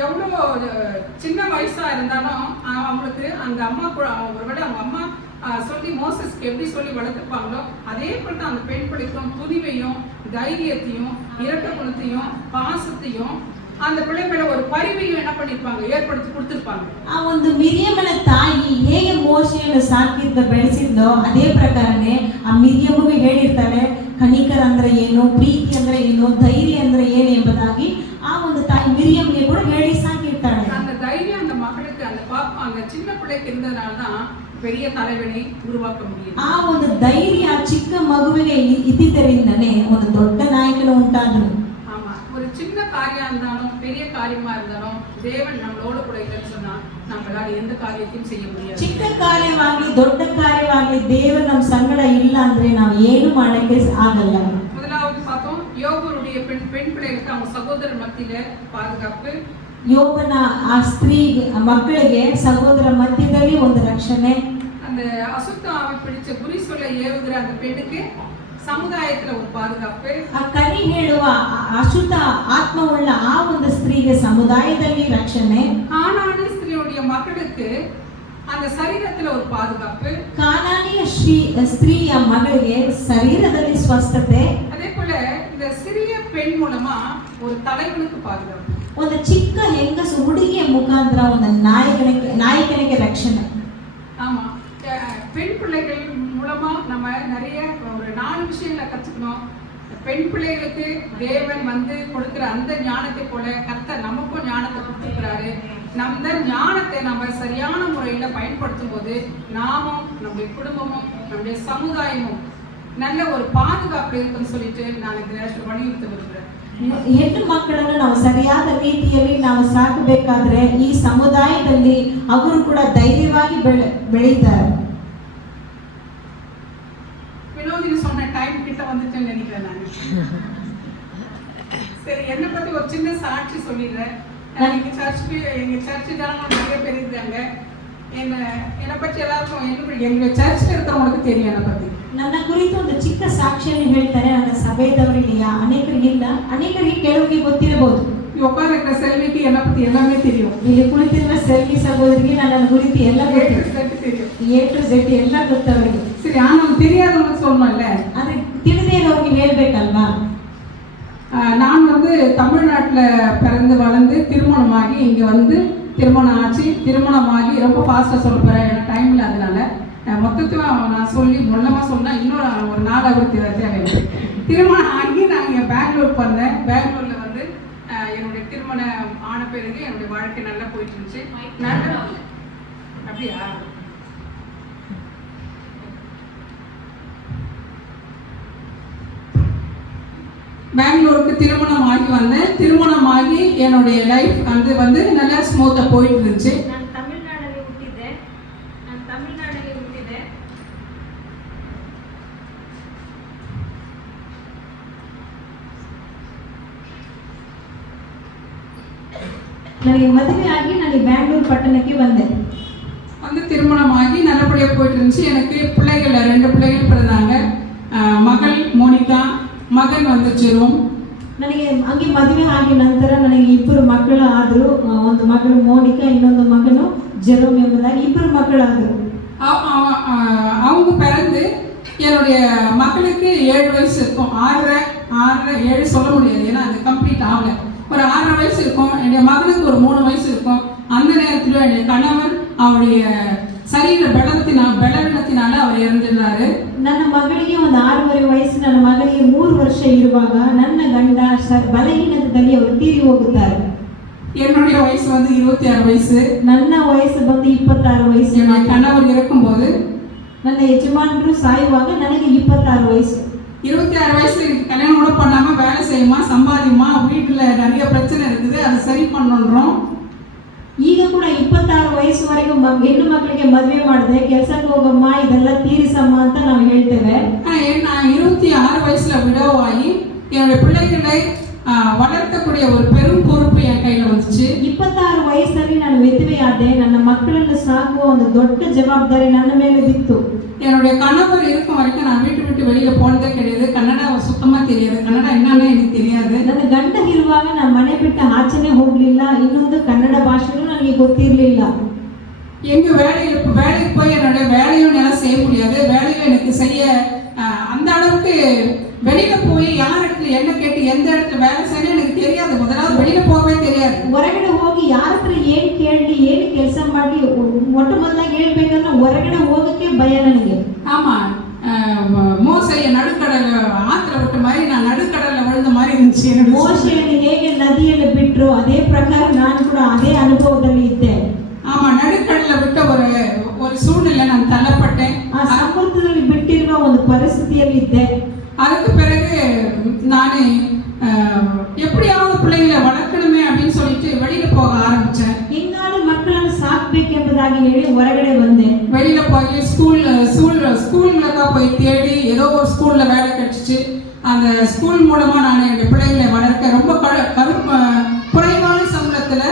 எவ்வளோ சின்ன வயசா இருந்தாலும் அவங்களுக்கு அந்த அம்மா ஒருவேளை அவங்க அம்மா சொல்லி மோசஸ்க்கு எப்படி சொல்லி வளர்த்துப்பாங்களோ அதே போல தான் அந்த பெண் பிள்ளைக்கும் துணிவையும் தைரியத்தையும் இரட்ட குணத்தையும் பாசத்தையும் அந்த பிள்ளை மேல ஒரு பரிவையும் என்ன பண்ணிருப்பாங்க, ஏற்படுத்தி கொடுத்திருப்பாங்க. ಆ ಒಂದು ಮಿರಿಯಮನ ತಾಯಿ ಹೇಗೆ ಮೋಶೆಯನ್ನು ಬೆಳೆಸಿದ್ಲೋ ಅದೇ ಪ್ರಕಾರನೇ ಆ ಮಿರಿಯಮ್ಮಿಗೆ ಹೇಳಿರ್ತಾಳೆ, ಕನಿಕರ ಅಂದ್ರೆ ಏನು, ಪ್ರೀತಿ ಅಂದ್ರೆ ಏನು, ಧೈರ್ಯ ಅಂದ್ರೆ ಏನು ಎಂಬುದಾಗಿ ಆ ಒಂದು ತಾಯಿ ಮಿರಿಯಮ್ಗೆ ಕೂಡ ಹೇಳಿ ಸಾಕಿರ್ತಾಳೆ. அந்த தைரியம் அந்த மகளுக்கு அந்த சின்ன பிள்ளைக்கு இருந்ததுனால தான் பெரிய தலைவனை உருவாக்க முடியும். ಆ ಒಂದು ಧೈರ್ಯ ಚಿಕ್ಕ ಮಗುವಿಗೆ ಇದ್ದಿದ್ದರಿಂದನೇ ಒಂದು ದೊಡ್ಡ ನಾಯಕನು ಉಂಟಾದನು. ஆமா, ஒரு சின்ன காரியம் இருந்தாலும் பெரிய காரியமா இருந்தாலும் தேவன் நம்மளோட கூட இல்லைன்னு சொன்னா நம்மளால எந்த காரியத்தையும் செய்ய முடியாது. ಚಿಕ್ಕ ಕಾರ್ಯವಾಗಲಿ ದೊಡ್ಡ ಕಾರ್ಯವಾಗಲಿ ದೇವರು ನಮ್ಮ ಸಂಗಡ ಇಲ್ಲ ಅಂದ್ರೆ ನಾವು ಏನು ಮಾಡಕ್ಕೆ ಆಗಲ್ಲ. முதலாவது பார்த்தோம், யோபுடைய பெண் பிள்ளைகளுக்கு அவங்க சகோதரர் மத்தியில பாதுகாப்பு. ಯೋಬನ ಆ ಸ್ತ್ರೀ ಮಕ್ಕಳಿಗೆ ಸಹೋದರ ಮಧ್ಯದಲ್ಲಿ ಒಂದು ರಕ್ಷಣೆ. அந்த அசுத்த ஆவி பிடிச்ச குறி சொல்ல ஏவுகிற அந்த பெண்ணுக்கு சமுதாயத்துல ஒரு பாதுகாப்பு. ಆ ಕನಿ ಹೇಳುವ ಅಶುದ್ಧ ಆತ್ಮವುಳ್ಳ ಆ ಒಂದು ಸ್ತ್ರೀಗೆ ಸಮುದಾಯದಲ್ಲಿ ರಕ್ಷಣೆ. கானானிய ஸ்திரீயுடைய மகளுக்கு அந்த சரீரத்துல ஒரு பாதுகாப்பு. ಕಾನಾನಿಯ ಸ್ತ್ರೀಯ ಮಗಳಿಗೆ ಶರೀರದಲ್ಲಿ ಸ್ವಸ್ಥತೆ. அதே போல இந்த சிறிய பெண் மூலமா ஒரு தலைவனுக்கு பாதுகாப்பு. ಒಂದು ಚಿಕ್ಕ ಹೆಂಗಸು ಹುಡುಗಿಯ ಮುಖಾಂತರ ಒಂದು ನಾಯಕನಿಗೆ ರಕ್ಷಣೆ. ஆமா, பெண் பிள்ளைகள் மூலமா நம்ம நிறைய ஒரு 4 விஷயங்களை கற்றுக்கணும். பெண் பிள்ளைகளுக்கு தேவன் வந்து கொடுக்கிற அந்த ஞானத்தை போல கர்த்தர் நமக்கும் ஞானத்தை கொடுத்துருக்கிறாரு. நம்ம ஞானத்தை நம்ம சரியான முறையில பயன்படுத்தும் போது நாமும் நம்முடைய குடும்பமும் நம்முடைய சமுதாயமும் நல்ல ஒரு பாதுகாப்பு இருக்குன்னு சொல்லிட்டு நான் இந்த நேரத்தில் வலியுறுத்த விரும்புகிறேன். ಹೆಣ್ಣು ಮಕ್ಕಳನ್ನು ನಾವು ಸರಿಯಾದ ರೀತಿಯಲ್ಲಿ ನಾವು ಸಾಕಬೇಕಾದ್ರೆ ಈ ಸಮುದಾಯದಲ್ಲಿ ಅವರು ಕೂಡ ಧೈರ್ಯವಾಗಿ ಬೆಳೀತಾರೆ. வினோதினி சொன்ன டைம் கிட்ட வந்துட்டேன்னு நினைக்கிறேன் நான். சரி, என்னை பத்தி ஒரு சின்ன சாட்சி சொல்லிடுறேன். எங்க சர்ச்சு ஜனங்க நிறைய பேர் இருக்காங்க. என்னை பற்றி எல்லாருக்கும் எங்க சர்ச்சில் இருக்கிறவங்களுக்கு தெரியும் என்னை பத்தி. ನನ್ನ ಕುರಿತು ಒಂದು ಚಿಕ್ಕ ಸಾಕ್ಷಿಯನ್ನು ಹೇಳ್ತಾರೆ. ನನ್ನ ಸಭೆಯದವರಿಗೆ ಅನೇಕರಿಗಿಲ್ಲ, ಅನೇಕರಿಗೆ ಕೆಲವರಿಗೆ ಗೊತ್ತಿರಬಹುದು. உட்கார்ந்து செல்விக்கு என்னை பத்தி எல்லாமே தெரியும். ಇಲ್ಲಿ ಕುಳಿತಿರುವ ಸೆಲ್ವಿ ಸಹೋದರಿಗೆ ನನ್ನ ಕುರಿತು ಎಲ್ಲ ಗೊತ್ತಿದೆ. A to Z ಎಲ್ಲ ಗೊತ್ತವರಿಗೆ. சரி, ஆனால் தெரியாதவங்க சொல்லணும்ல, அது ತಿಳಿದೇ ಇರೋರಿಗೆ ಹೇಳ್ಬೇಕಲ್ವಾ. நான் தமிழ்நாட்டில் பிறந்து வளர்ந்து திருமணமாகி இங்கே திருமணம் ஆச்சு. திருமணமாகி ரொம்ப ஃபாஸ்ட்டாக சொல்ல போகிறேன், எனக்கு டைமில். அதனால மொத்தத்தில் நான் சொல்லி மொல்லமாக சொன்னால் இன்னொரு ஒரு 4 அவர் தேவை. திருமணம் ஆகி நான் இங்கே பெங்களூர் வந்தேன். பெங்களூரில் என்னுடைய திருமணம் ஆன பிறகு என்னுடைய வாழ்க்கை நல்லா போயிட்டு இருந்துச்சு. அப்படியா? பெங்களூருக்கு திருமணமாகி வந்தேன். திருமணமாகி என்னுடைய லைஃப் நல்லா ஸ்மூத்தாக போயிட்டு இருந்துச்சு. ನನಗೆ ಮದುವೆ ಆಗಿ ನಾನು ಬೆಂಗಳೂರು ಪಟ್ಟಣಕ್ಕೆ ಬಂದೆ. திருமணமாகி நல்லபடியாக போயிட்டு இருந்துச்சு. எனக்கு பிள்ளைகள் 2 பிள்ளைகள் பிறந்தாங்க. மகள் மோனிகா, ಮಗನ್ ಜೆರೋಮ್. ನನಗೆ ಹಂಗೆ ಮದುವೆ ಆಗಿ ನಂತರ ನನಗೆ 2 ಮಕ್ಕಳು ಆದರು. ಒಂದು ಮಗಳು ಮೋನಿಕಾ, ಇನ್ನೊಂದು ಮಗನು ಜೆರೋಮ್ ಎಂಬುದಾಗಿ 2 ಮಕ್ಕಳಾದರು. அவங்க பிறந்து என்னுடைய மகளுக்கு 7 வயசு இருக்கும். 6 7 சொல்ல முடியாது, ஏன்னா அது கம்ப்ளீட் ஆகல. ஒரு 6 வயசு இருக்கும். என்னுடைய மகனுக்கு ஒரு 3 வயசு இருக்கும். அந்த நேரத்தில் என்னுடைய கணவன் அவருடைய சரீர ಬೆಳವಣಿಗೆನಾಲ ಅವರು ಇರುತ್ತಿದ್ದಾರೆ. ನನ್ನ ಮಗಳಿಗೆ ಒಂದು 6.5 ವಯಸ್ಸು, ನನ್ನ ಮಗನಿಗೆ 3 ವರ್ಷ ಇರುವಾಗ ನನ್ನ ಗಂಡ ಬಲಹೀನತೆಯಲ್ಲಿ ಅವರು ತೀರಿ ಹೋಗುತ್ತಾರೆ. என்னுடைய வயசு 26 வயசு. ನನ್ನ ವಯಸ್ಸು 26 ವಯಸ್ಸು. ನನ್ನ கணவர் இருக்கும்போது, ನನ್ನ ಯಜಮಾನರು ಸಾಯುವಾಗ ನನಗೆ 26 ವಯಸ್ಸು. 26 வயசுல கல்யாணம் கூட பண்ணாம வேலை செய்யுமா, சம்பாதிமா, வீட்டுல நிறைய பிரச்சனை இருக்குது, அது சரி பண்ணணும்ன்றோம். ಈಗ ಕೂಡ 26 ವಯಸ್ಸುವರೆಗೂ ಹೆಣ್ಣು ಮಕ್ಕಳಿಗೆ ಮದುವೆ ಮಾಡಿದ್ರೆ ಕೆಲಸಕ್ಕೆ ಹೋಗಮ್ಮ, ಇದೆಲ್ಲ ತೀರಿಸಮ್ಮ ಅಂತ ನಾವು ಹೇಳ್ತೇವೆ. நான் 26 வயசுல விடவாகி என்னுடைய பிள்ளைகளை வளர்க்கக்கூடிய ஒரு பெரும் பொறுப்பு என் கையில வந்துச்சு. 26 ವಯಸ್ಸಲ್ಲಿ ನಾನು ವಿಧವೆಯಾದೆ. ನನ್ನ ಮಕ್ಕಳನ್ನು ಸಾಕುವ ಒಂದು ದೊಡ್ಡ ಜವಾಬ್ದಾರಿ ನನ್ನ ಮೇಲೆ ಬಿತ್ತು. என்னுடைய கணவர் இருக்கும் வரைக்கும் நான் வீட்டு விட்டு வெளியில போனதே கிடையாது. கன்னடா சுத்தமா தெரியாது. கன்னடா என்னன்னு எனக்கு தெரியாது. ನನ್ನ ಗಂಡ ಇರುವಾಗ ನಾನು ಮನೆ ಬಿಟ್ಟು ಆಚೆನೆ ಹೋಗ್ಲಿಲ್ಲ. ಇನ್ನೊಂದು ಕನ್ನಡ ಭಾಷೆನೂ ನನಗೆ ಗೊತ್ತಿರಲಿಲ್ಲ. எங்க வேலைக்கு போய் என்னுடைய வேலையும் என்னால செய்ய முடியாது. வேலையும் எனக்கு செய்ய அந்த அளவுக்கு வெளியில போய் யார் இடத்துல என்ன கேட்டு எந்த இடத்துல வேலை செய்யணும் எனக்கு தெரியாது. முதலாவது வெளியில போகவே தெரியாது. ಹೊರಗಡೆ ಹೋಗಿ ಯಾರ ಹತ್ರ ಏನು ಕೇಳಲಿ, ಏನು ಕೆಲಸ ಮಾಡಿ, ಮೊಟ್ಟ ಮೊದಲಾಗಿ ಹೇಳ್ಬೇಕಂದ್ರೆ ಹೊರಗಡೆ ಹೋಗಕ್ಕೆ ಭಯ ನನಗೆ. ஆமா, மோசைய நடுக்கடல ஆத்துல விட்ட மாதிரி நான் நடுக்கடல்ல விழுந்த மாதிரி இருந்துச்சு. ಮೋಶೆಯನ್ನು ಹೇಗೆ ನದಿಯಲ್ಲಿ ಬಿಟ್ಟರು ಅದೇ ಪ್ರಕಾರ ನಾನು ಕೂಡ ಅದೇ ಅನುಭವದಲ್ಲಿ ಇದ್ದೆ. ஆமா, நடுக்கடல்ல விட்ட ஒரு சூழ்நிலை நான் தள்ளப்பட்டேன். ಆ ಸಮುದ್ರದಲ್ಲಿ ಬಿಟ್ಟಿರುವ ಒಂದು ಪರಿಸ್ಥಿತಿಯಲ್ಲಿ ಇದ್ದೆ. அதுக்கு பிறகு நான் எப்படியாவது பிள்ளைகளை வளர்க்கணுமே அப்படின்னு சொல்லிட்டு வெளியில போக ஆரம்பிச்சேன். ಹಿಂಗಾದ್ರೂ ಮಕ್ಕಳನ್ನು ಸಾಕ್ಬೇಕೆಂಬುದಾಗಿ ಹೇಳಿ ಹೊರಗಡೆ ಬಂದೆ. வெளியில போய் ஸ்கூல்ல போய் தேடி ஏதோ ஒரு ஸ்கூல்ல வேலை கிடைச்சிச்சு. அந்த ஸ்கூல் மூலமா நான் என்னுடைய பிள்ளைகளை வளர்க்க ரொம்ப குறைவான சம்பளத்துல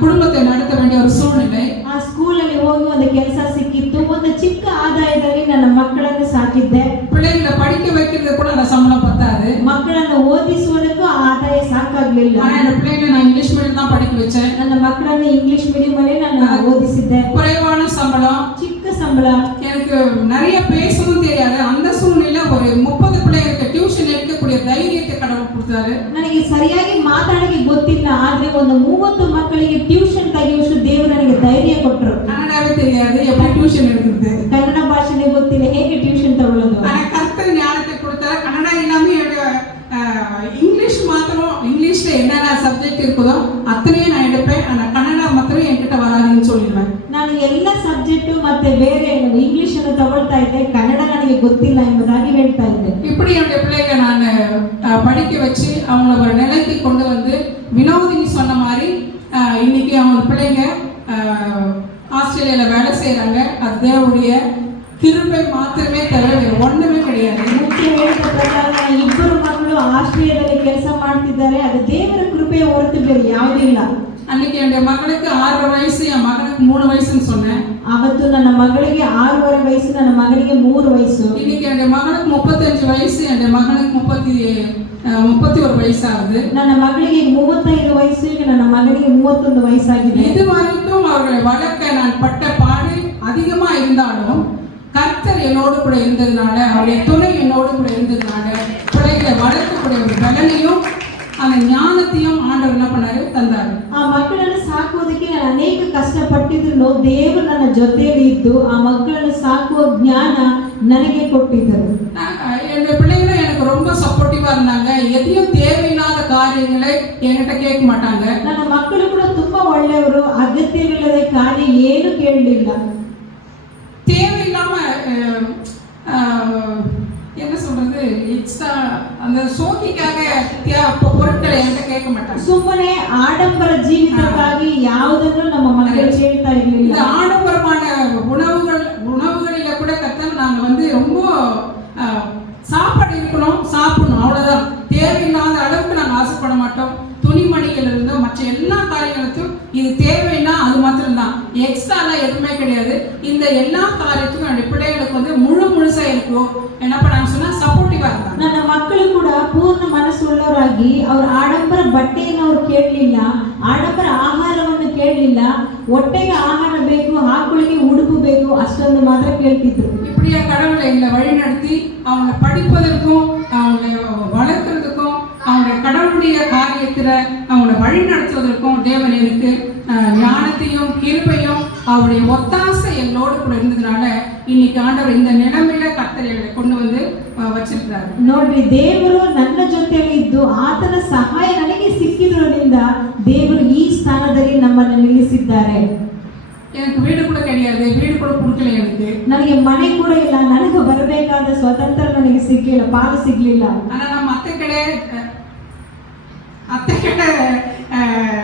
குடும்பத்தை நடத்த வேண்டிய ஒரு சூழ்நிலை. ಆ ಸ್ಕೂಲಲ್ಲಿ ಹೋಗಿ ಒಂದು ಕೆಲಸ ಸಿಕ್ಕಿತ್ತು. ಒಂದು ಚಿಕ್ಕ ಆದಾಯದಲ್ಲಿ ನನ್ನ ಮಕ್ಕಳನ್ನು ಸಾಕಿದ್ದೆ. பிள்ளைகளை படிக்க வைக்கிறது கூட அந்த சம்பளம் பத்தாது. ಮಕ್ಕಳನ್ನು ಓದಿಸುವುದಕ್ಕೂ ಆ ಆದಾಯ ಸಾಕಾಗ್ಲಿಲ್ಲ. ஆனா என் பிள்ளைகளை நான் இங்கிலீஷ் மீடியம் தான் படிக்க வச்சேன். ನನ್ನ ಮಕ್ಕಳನ್ನು ಇಂಗ್ಲಿಷ್ ಮೀಡಿಯಂ ಅಲ್ಲಿ ನಾನು ಓದಿಸಿದ್ದೆ. குறைவான சம்பளம், ಚಿಕ್ಕ ಸಂಬಳ. எனக்கு நிறைய பேசவும் தெரியாது. அந்த சூழ்நிலையில ஒரு 30 பிள்ளைகளுக்கு டியூஷன் எடுக்கக்கூடிய தைரியத்தை கடவுள் கொடுத்தாரு. ನನಗೆ ಸರಿಯಾಗಿ ಮಾತಾಡಕ್ಕೆ ಗೊತ್ತಿಲ್ಲ, ಆದ್ರೆ ಒಂದು 30 ಮಕ್ಕಳಿಗೆ ಟ್ಯೂಷನ್ ತೆಗೆಯುವಷ್ಟು ದೇವರು ನನಗೆ ಧೈರ್ಯ ಕೊಟ್ಟರು. கன்னடாவே தெரியாது, எப்படி டியூஷன் எடுக்கிறது, ಕನ್ನಡ ಭಾಷೆನೇ ಗೊತ್ತಿಲ್ಲ, ಹೇಗೆ ಟ್ಯೂಷನ್ ತಗೊಳ್ಳೋದು. ஆனா கர்த்தர் ஞானத்தை கொடுத்தாரு. கன்னடா இல்லாம இங்கிலீஷ் மாத்திரம், இங்கிலீஷ்ல என்னென்ன சப்ஜெக்ட் இருக்குதோ அத்தனையும் நான் எடுப்பேன். ஆனா கன்னடா மாத்திரம் என்கிட்ட வராதுன்னு சொல்லிடுவேன். ನಾನು ಎಲ್ಲ ಸಬ್ಜೆಕ್ಟ್ ಮತ್ತೆ ಬೇರೆ ಇಂಗ್ಲಿಷ್ ಅನ್ನು ತಗೊಳ್ತಾ ಇದ್ದೆ, ಇದೆ, ಕನ್ನಡ ನನಗೆ ಗೊತ್ತಿಲ್ಲ ಎಂಬುದಾಗಿ ಹೇಳ್ತಾ ಇದ್ದೆ. இப்படி என்னுடைய பிள்ளைகளை நான் படிக்க வச்சு அவங்கள ஒரு நிலைக்கு கொண்டு வந்து வினோதினி சொன்ன மாதிரி இன்னைக்கு அவங்க பிள்ளைங்க ஆஸ்திரேலியாவில் வேலை செய்கிறாங்க. அது தேவனுடைய கிருபை மாத்திரமே தவிர வேறு ஒன்றுமே கிடையாது. ಮುಖ್ಯ ಹೇಳಿದ ಪ್ರಕಾರ ಇಬ್ಬರು ಮಕ್ಕಳು ಆಸ್ಟ್ರೇಲಿಯಾದಲ್ಲಿ ಕೆಲಸ ಮಾಡ್ತಿದ್ದಾರೆ, ಅದು ದೇವರ ಕೃಪೆಯ ಹೊರತು ಬೇರೆ ಯಾವುದೂ ಇಲ್ಲ. அன்னைக்கு என்னுடைய மகளுக்கு 6 வயசு, என் மகனுக்கு 3 வயசுன்னு சொன்னேன். ಅವತ್ತು ನನ್ನ ಮಗಳಿಗೆ 6.5 ವಯಸ್ಸು, ನನ್ನ ಮಗನಿಗೆ 3 ವಯಸ್ಸು. இன்னைக்கு என்னுடைய மகனுக்கு 35 வயசு, என்னுடைய மகனுக்கு 31 வயசாகுது. ನನ್ನ ಮಗಳಿಗೆ 35 ವಯಸ್ಸು, ಈಗ ನನ್ನ ಮಗನಿಗೆ 31 ವಯಸ್ಸಾಗಿದೆ. இது வரைக்கும் அவர்களை வளர்க்க நான் பட்ட பாடு அதிகமா இருந்தாலும் கர்த்தர் என்னோடு கூட இருந்ததுனால, அவருடைய துணை என்னோடு கூட இருந்ததுனால பிள்ளைகளை வளர்க்கக்கூடிய ஒரு பலனையும் அந்த ஞானத்தையும் ஆண்டவர் என்ன பண்ணாரு, தந்தாரு. ಆ ಮಕ್ಕಳನ್ನು ಸಾಕುವುದಕ್ಕೆ ನಾನು ಅನೇಕ ಕಷ್ಟಪಟ್ಟಿದ್ರು, ದೇವರು ನನ್ನ ಜೊತೆಯಲ್ಲಿ ಇದ್ದು ಆ ಮಕ್ಕಳನ್ನು ಸಾಕುವ ಜ್ಞಾನ ನನಗೆ ಕೊಟ್ಟಿದ್ದರು. என்னுடைய பிள்ளைங்களும் எனக்கு ரொம்ப சப்போர்ட்டிவா இருந்தாங்க. எதையும் தேவையில்லாத காரியங்களை என்கிட்ட கேட்க மாட்டாங்க. ನನ್ನ ಮಕ್ಕಳು ಕೂಡ ತುಂಬಾ ಒಳ್ಳೆಯವರು, ಅಗತ್ಯವಿಲ್ಲದ ಕಾರ್ಯ ಏನು ಕೇಳಲಿಲ್ಲ. தேவையில்லாம என்ன சொல்றது, எக்ஸ்ட்ரா அந்த சோக்கிக்காக பொருட்களை என்கிட்ட கேட்க மாட்டாங்க. ಸುಮ್ಮನೆ ಆಡಂಬರ ಜೀವಿತಕ್ಕಾಗಿ ಯಾವುದನ್ನು ನಮ್ಮ ಮಕ್ಕಳು ಕೇಳ್ತಾ ಇರಲಿಲ್ಲ. இந்த ஆடம்பரமான உணவுகளில கூட கர்த்தர் நாங்க வந்து ரொம்ப சாப்பாடு இருக்கணும், சாப்பிடணும், அவ்வளவுதான். தேவையில்லாத அளவுக்கு நாங்கள் ஆசைப்பட மாட்டோம். துணிமணிகள் இருந்தோம், மற்ற எல்லா காரியங்களுக்கும் இது தேவைன்னா அது மாத்திரம்தான், எக்ஸ்ட்ராலாம் எதுவுமே கிடையாது. இந்த எல்லா காரியத்துக்கும் என்னுடைய பிள்ளைகளுக்கு வந்து முழுசா இருக்கும். என்ன பண்ணாங்க சொன்னா சப்போர்ட்டிவா இருந்தாங்க. ನನ್ನ ಮಕ್ಕಳು ಕೂಡ ಪೂರ್ಣ ಮನಸ್ಸುಳ್ಳವರಾಗಿ ಅವರು ಆಡಂಬರ ಬಟ್ಟೆಯನ್ನು ಅವ್ರು ಕೇಳಲಿಲ್ಲ, ಆಡಂಬರ ಆಹಾರವನ್ನು ಕೇಳಲಿಲ್ಲ. ಹೊಟ್ಟೆಗೆ ಆಹಾರ ಬೇಕು, ಹಾಕೊಳ್ಳಿಗೆ ಉಡುಪು ಬೇಕು, ಅಷ್ಟೊಂದು ಮಾತ್ರ ಕೇಳ್ತಿದ್ರು. இப்படியா கடவுளை எங்களை வழி நடத்தி அவங்களை படிப்பதற்கும் அவங்களை வளர்க்கறதுக்கும் அவங்களுடைய கடவுளுடைய காரியத்துல அவங்களை வழி நடத்துவதற்கும் தேவன் எனக்கு ஞானத்தையும் கிருபையும் அவருடைய ஒத்தாசை எங்களோடு கூட இருந்ததுனால இன்னைக்கு ஆண்டவர் இந்த நிலைமையில கர்த்தர் எங்களை கொண்டு வந்து வச்சிருக்கிறாரு. ನೋಡ್ರಿ, ದೇವರು ನನ್ನ ಜೊತೆಯಲ್ಲಿ ಇದ್ದು ಆತನ ಸಹಾಯ ನನಗೆ ಸಿಕ್ಕಿದ್ರಿಂದ ದೇವರು ಈ ಸ್ಥಾನದಲ್ಲಿ ನಮ್ಮನ್ನು ನಿಲ್ಲಿಸಿದ್ದಾರೆ. எனக்கு வீடு கூட கிடையாது, வீடு கூட கொடுக்கல எனக்கு. ನನಗೆ ಮನೆ ಕೂಡ ಇಲ್ಲ, ನನಗೆ ಬರಬೇಕಾದ ಸ್ವತಂತ್ರ ನನಗೆ ಸಿಗ್ಲಿಲ್ಲ, ಪಾಲು ಸಿಗ್ಲಿಲ್ಲ. ஆனா நம்ம அத்தை கடை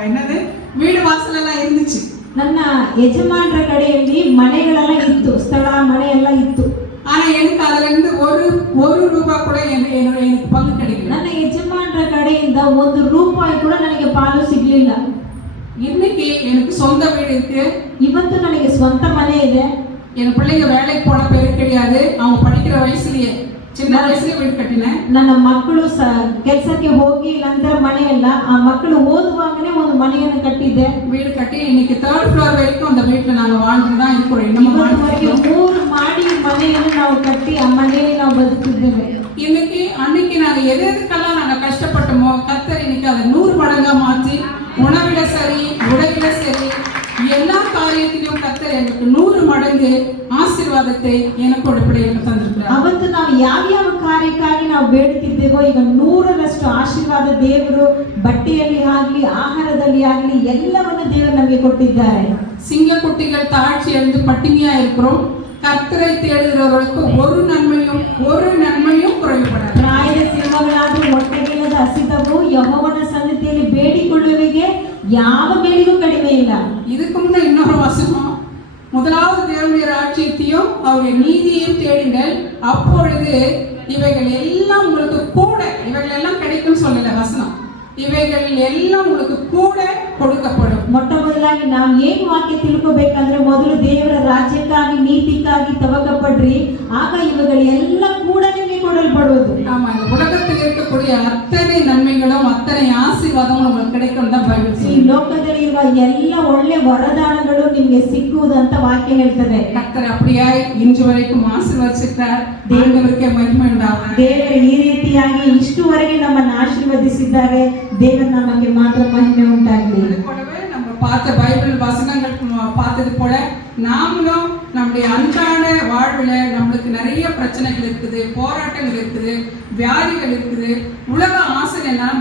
என்னது வீடு வாசல் எல்லாம் இருந்துச்சு. ನನ್ನ ಯಜಮಾನರ ಕಡೆಯಲ್ಲಿ ಮನೆಗಳೆಲ್ಲ ಇತ್ತು, ಸ್ಥಳ ಮನೆ ಎಲ್ಲ ಇತ್ತು. ஆனா எனக்கு அதுல இருந்து ஒரு ரூபாய் கூட எனக்கு பங்கு கிடைக்கல. ನನ್ನ ಯಜಮಾನರ ಕಡೆಯಿಂದ 1 ರೂಪಾಯಿ ಕೂಡ ನನಗೆ ಪಾಲು ಸಿಗ್ಲಿಲ್ಲ. இன்னைக்கு எனக்கு சொந்த வீடு இருக்கு. ಇವತ್ತು ನನಗೆ ಸ್ವಂತ ಮನೆ ಇದೆ. என் பிள்ளைங்க வேலைக்கு போன பேரு கிடையாது, அவங்க படிக்கிற வயசுலயே சின்ன வயசுலயே வீடு கட்டினேன். ನನ್ನ ಮಕ್ಕಳು ಕೆಲಸಕ್ಕೆ ಹೋಗಿ ನಂತರ ಮನೆಯಲ್ಲ, ಆ ಮಕ್ಕಳು ಓದುವಾಗನೇ ಒಂದು ಮನೆಯನ್ನು ಕಟ್ಟಿದ್ದೆ. வீடு கட்டி இன்னைக்கு 3rd ஃப்ளோர் வரைக்கும் அந்த வீட்டுல நாங்க வாழ்ந்துட்டு தான் இருக்கிறோம். இன்னும் 3 ಮಾಡಿ ಮನೆಯನ್ನು ನಾವು ಕಟ್ಟಿ ಆ ಮನೆಯಲ್ಲಿ ನಾವು ಬದುಕಿದ್ದೇವೆ. அன்னைக்கு நாங்க எதுக்கெல்லாம் நாங்க கஷ்டப்பட்டோமோ கர்த்தர் இன்னைக்கு அதை 100 மடங்கா மாற்றி உணவில சரி, உடையில சரி, எல்லா காரியத்திலும் கர்த்தர் எனக்கு 100 மடங்கு ಆಶೀರ್ವಾದத்தை எனக்கோட பிள்ளைகளுக்கு தந்திருக்கிறார். ಅವತ್ತು ನಾವು ಯಾವ ಕಾರ್ಯಕ್ಕಾಗಿ ನಾವು ಬೇಡುತ್ತಿದ್ದೇವೋ ಈಗ 100ರಷ್ಟು ಆಶೀರ್ವಾದ ದೇವರು ಬಟ್ಟೆಯಲ್ಲಿ ಆಗಲಿ ಆಹಾರದಲ್ಲಿ ಆಗಲಿ ಎಲ್ಲವನ್ನು ದೇವರು ನಮಗೆ ಕೊಟ್ಟಿದ್ದಾರೆ. சிங்கக்குட்டிகள் தாழ்ச்சி எழுந்து பட்டினியா இருக்கிறோம். கர்த்தரை தேடுகிறவர்களுக்கு ஒரு நன்மையும் குறைவுபடாது. ಪ್ರಾಯದ ಸಿಂಹಗಳಾದರೂ ಹೊಟ್ಟೆಗಿಲ್ಲದ ಹಸಿದವು ಯೆಹೋವನ ಸನ್ನಿಧಿಯಲ್ಲಿ ಬೇಡಿಕೊಳ್ಳುವವರಿಗೆ ಯಾವ ಬೇಡಿಗೂ ಕಡಿಮೆ ಇಲ್ಲ. இதுக்கு முன்ன இன்னொரு வசனம், முதலாவது தேவனுடைய ராஜ்யத்தையும் அவருடைய நீதியையும் தேடுங்கள், அப்பொழுது இவைகள் எல்லாம் உங்களுக்கு கூட, இவைகள் எல்லாம் கிடைக்கும் சொல்லல வசனம், ಇವೆಗಳ ಎಲ್ಲ உங்களுக்கு ಕೂಡ ಕೊಡಲ್ಪடும். ಮೊಟ್ಟ ಮೊದಲಾಗಿ ನಾವು ಏನು ವಾಕ್ಯ ತಿಳ್ಕೋಬೇಕಂದ್ರೆ ಮೊದಲು ದೇವರ ರಾಜ್ಯಕ್ಕಾಗಿ ನೀತಿಗಾಗಿ ತವಕಪಡ್ರಿ, ಆಗ ಇವುಗಳೆಲ್ಲ ಕೂಡ ನಿಮಗೆ ಕೊಡಲ್ಪಡುವುದು. ஆமா, இந்த உலகத்தில் இருக்கக்கூடிய அத்தனை நன்மைகளும் அத்தனை ஆசீர்வாதமும் உங்களுக்கு கிடைக்கும் தான் பைபிள் சொல்லுது. ಈ ಲೋಕದಲ್ಲಿರುವ ಎಲ್ಲ ಒಳ್ಳೆ ವರದಾನಗಳು ನಿಮಗೆ ಸಿಕ್ಕುವುದು ಅಂತ ವಾಕ್ಯ ಹೇಳ್ತದೆ. கர்த்தர் அப்படியாய் இன்று வரைக்கும் ஆசீர்வதிச்சிருக்கிறார். தேவனுக்கே மகிமை உண்டாகட்டும். ದೇವರು ಈ ರೀತಿಯಾಗಿ ಇಷ್ಟುವರೆಗೆ ನಮ್ಮನ್ನು ಆಶೀರ್ವದಿಸಿದ್ದಾರೆ. ದೇವರ ನಮಗೆ ಮಾತ್ರ ಮಹಿಮೆ ಉಂಟಾಗಲಿ. கூடவே நம்ம பார்த்த பைபிள் வசனங்கள் பார்த்தது போல நாமளும் நம்முடைய அன்றாட வாழ்வுல நம்மளுக்கு நிறைய பிரச்சனைகள் இருக்குது, போராட்டங்கள் இருக்குது, வியாதிகள் இருக்குது, உலக ஆசை எல்லாம்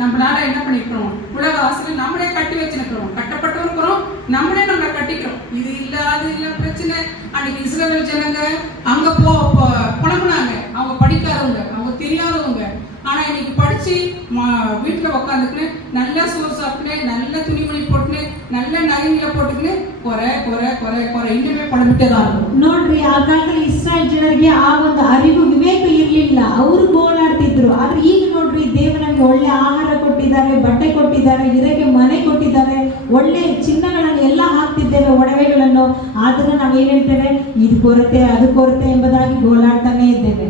நம்மளால என்ன பண்ணிக்கிறோம், உலக ஆசை நம்மளே கட்டி வச்சிருக்கிறோம், கட்டப்பட்டிருக்கிறோம், நம்மளே நம்ம கட்டிக்கிறோம். இது இல்ல அது இல்ல பிரச்சனை. அன்னைக்கு இஸ்ரவேல் ஜனங்க அங்க அங்க புலம்புனாங்க. அவங்க படிக்காதவங்க, அவங்க தெரியாதவங்க. ஆனா இன்னைக்கு படிச்சு வீட்டுல உட்காந்துக்குன்னு நல்லா சோறு சாப்பிட்டுன்னு, நல்ல துணிமணி போட்டுன்னு, நல்ல நகைங்களை போட்டுக்கின்னு குறை குறை குறை குறை இன்னுமே புலம்பிட்டே தான் இருக்கும். ನೋಡ್ರಿ, ಆ ಕಾಲದಲ್ಲಿ ಇಸ್ರಾಯೇಲ್ ಜನರಿಗೆ ಆ ಒಂದು ಅರಿವು ವಿವೇಕ ಇರಲಿಲ್ಲ, ಅವರು ಗೋಳಾಡ್ತಿದ್ರು. ಆದ್ರೆ ಈಗ ನೋಡ್ರಿ, ದೇವರು ನಮ್ಗೆ ಒಳ್ಳೆ ಆಹಾರ ಕೊಟ್ಟಿದ್ದಾರೆ, ಬಟ್ಟೆ ಕೊಟ್ಟಿದ್ದಾರೆ, ಇರಕ್ಕೆ ಮನೆ ಕೊಟ್ಟಿದ್ದಾರೆ, ಒಳ್ಳೆ ಚಿನ್ನಗಳನ್ನು ಎಲ್ಲ ಹಾಕ್ತಿದ್ದೇವೆ, ಒಡವೆಗಳನ್ನು. ಆದ್ರೆ ನಾವೇನ್ ಹೇಳ್ತೇವೆ, ಇದು ಕೊರತೆ ಅದು ಕೊರತೆ ಎಂಬುದಾಗಿ ಗೋಳಾಡ್ತಾನೆ ಇದ್ದೇವೆ.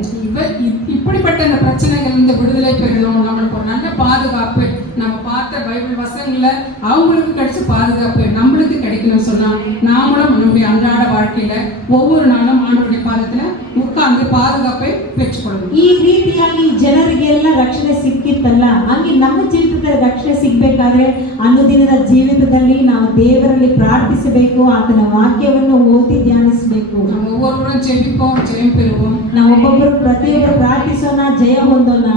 இப்படிப்பட்ட இந்த பிரச்சனைகள் விடுதலை பெறணும், நம்மளுக்கு ஒரு நல்ல பாதுகாப்பு, நம்ம பார்த்த பைபிள் வசனங்கள்ல அவங்களுக்கு கிடைச்ச பாதுகாப்பு நம்மளுக்கு கிடைக்கணும்னு சொன்னா நாமளும் நம்முடைய அன்றாட வாழ்க்கையில ஒவ்வொரு நாளும் ஆண்டவருடைய பாதத்துல உட்கார்ந்து பாதுகாப்பை பெற்றுக்கொள்ளணும். ಈ ರೀತಿಯಾಗಿ ಜನರಿಗೆಲ್ಲ ರಕ್ಷಣೆ ಸಿಕ್ಕಿತ್ತಲ್ಲ, ಹಂಗೆ ನಮ್ಮ ಜೀವಿತದಲ್ಲಿ ರಕ್ಷಣೆ ಸಿಗ್ಬೇಕಾದ್ರೆ ಅನುದಿನದ ಜೀವಿತದಲ್ಲಿ ನಾವು ದೇವರಲ್ಲಿ ಪ್ರಾರ್ಥಿಸಬೇಕು, ಆತನ ವಾಕ್ಯವನ್ನು ಓದಿ ಧ್ಯಾನಿಸಬೇಕು. நம்ம ஒவ்வொருவரும் ஜெபிப்போம், ஜெயம் பெறுவோம். ನಾವು ಒಬ್ಬೊಬ್ಬರು ಪ್ರತಿಯೊಬ್ಬರು ಪ್ರಾರ್ಥಿಸೋಣ, ಜಯ ಹೊಂದೋಣ.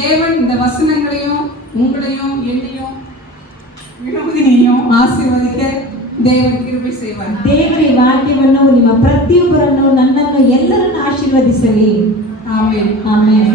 தேவன் இந்த வசனங்களையும் உங்களையும் என்னையும் வினோதினியும் ஆசீர்வதிக்க தேவன் கிருபை செய்வார். ದೇವರ ವಾಕ್ಯವನ್ನು ನಿಮ್ಮ ಪ್ರತಿಯೊಬ್ಬರನ್ನು, ನನ್ನನ್ನು, ಎಲ್ಲರನ್ನು ಆಶೀರ್ವದಿಸಲಿ. ಆಮೆನ್. ಆಮೆನ್.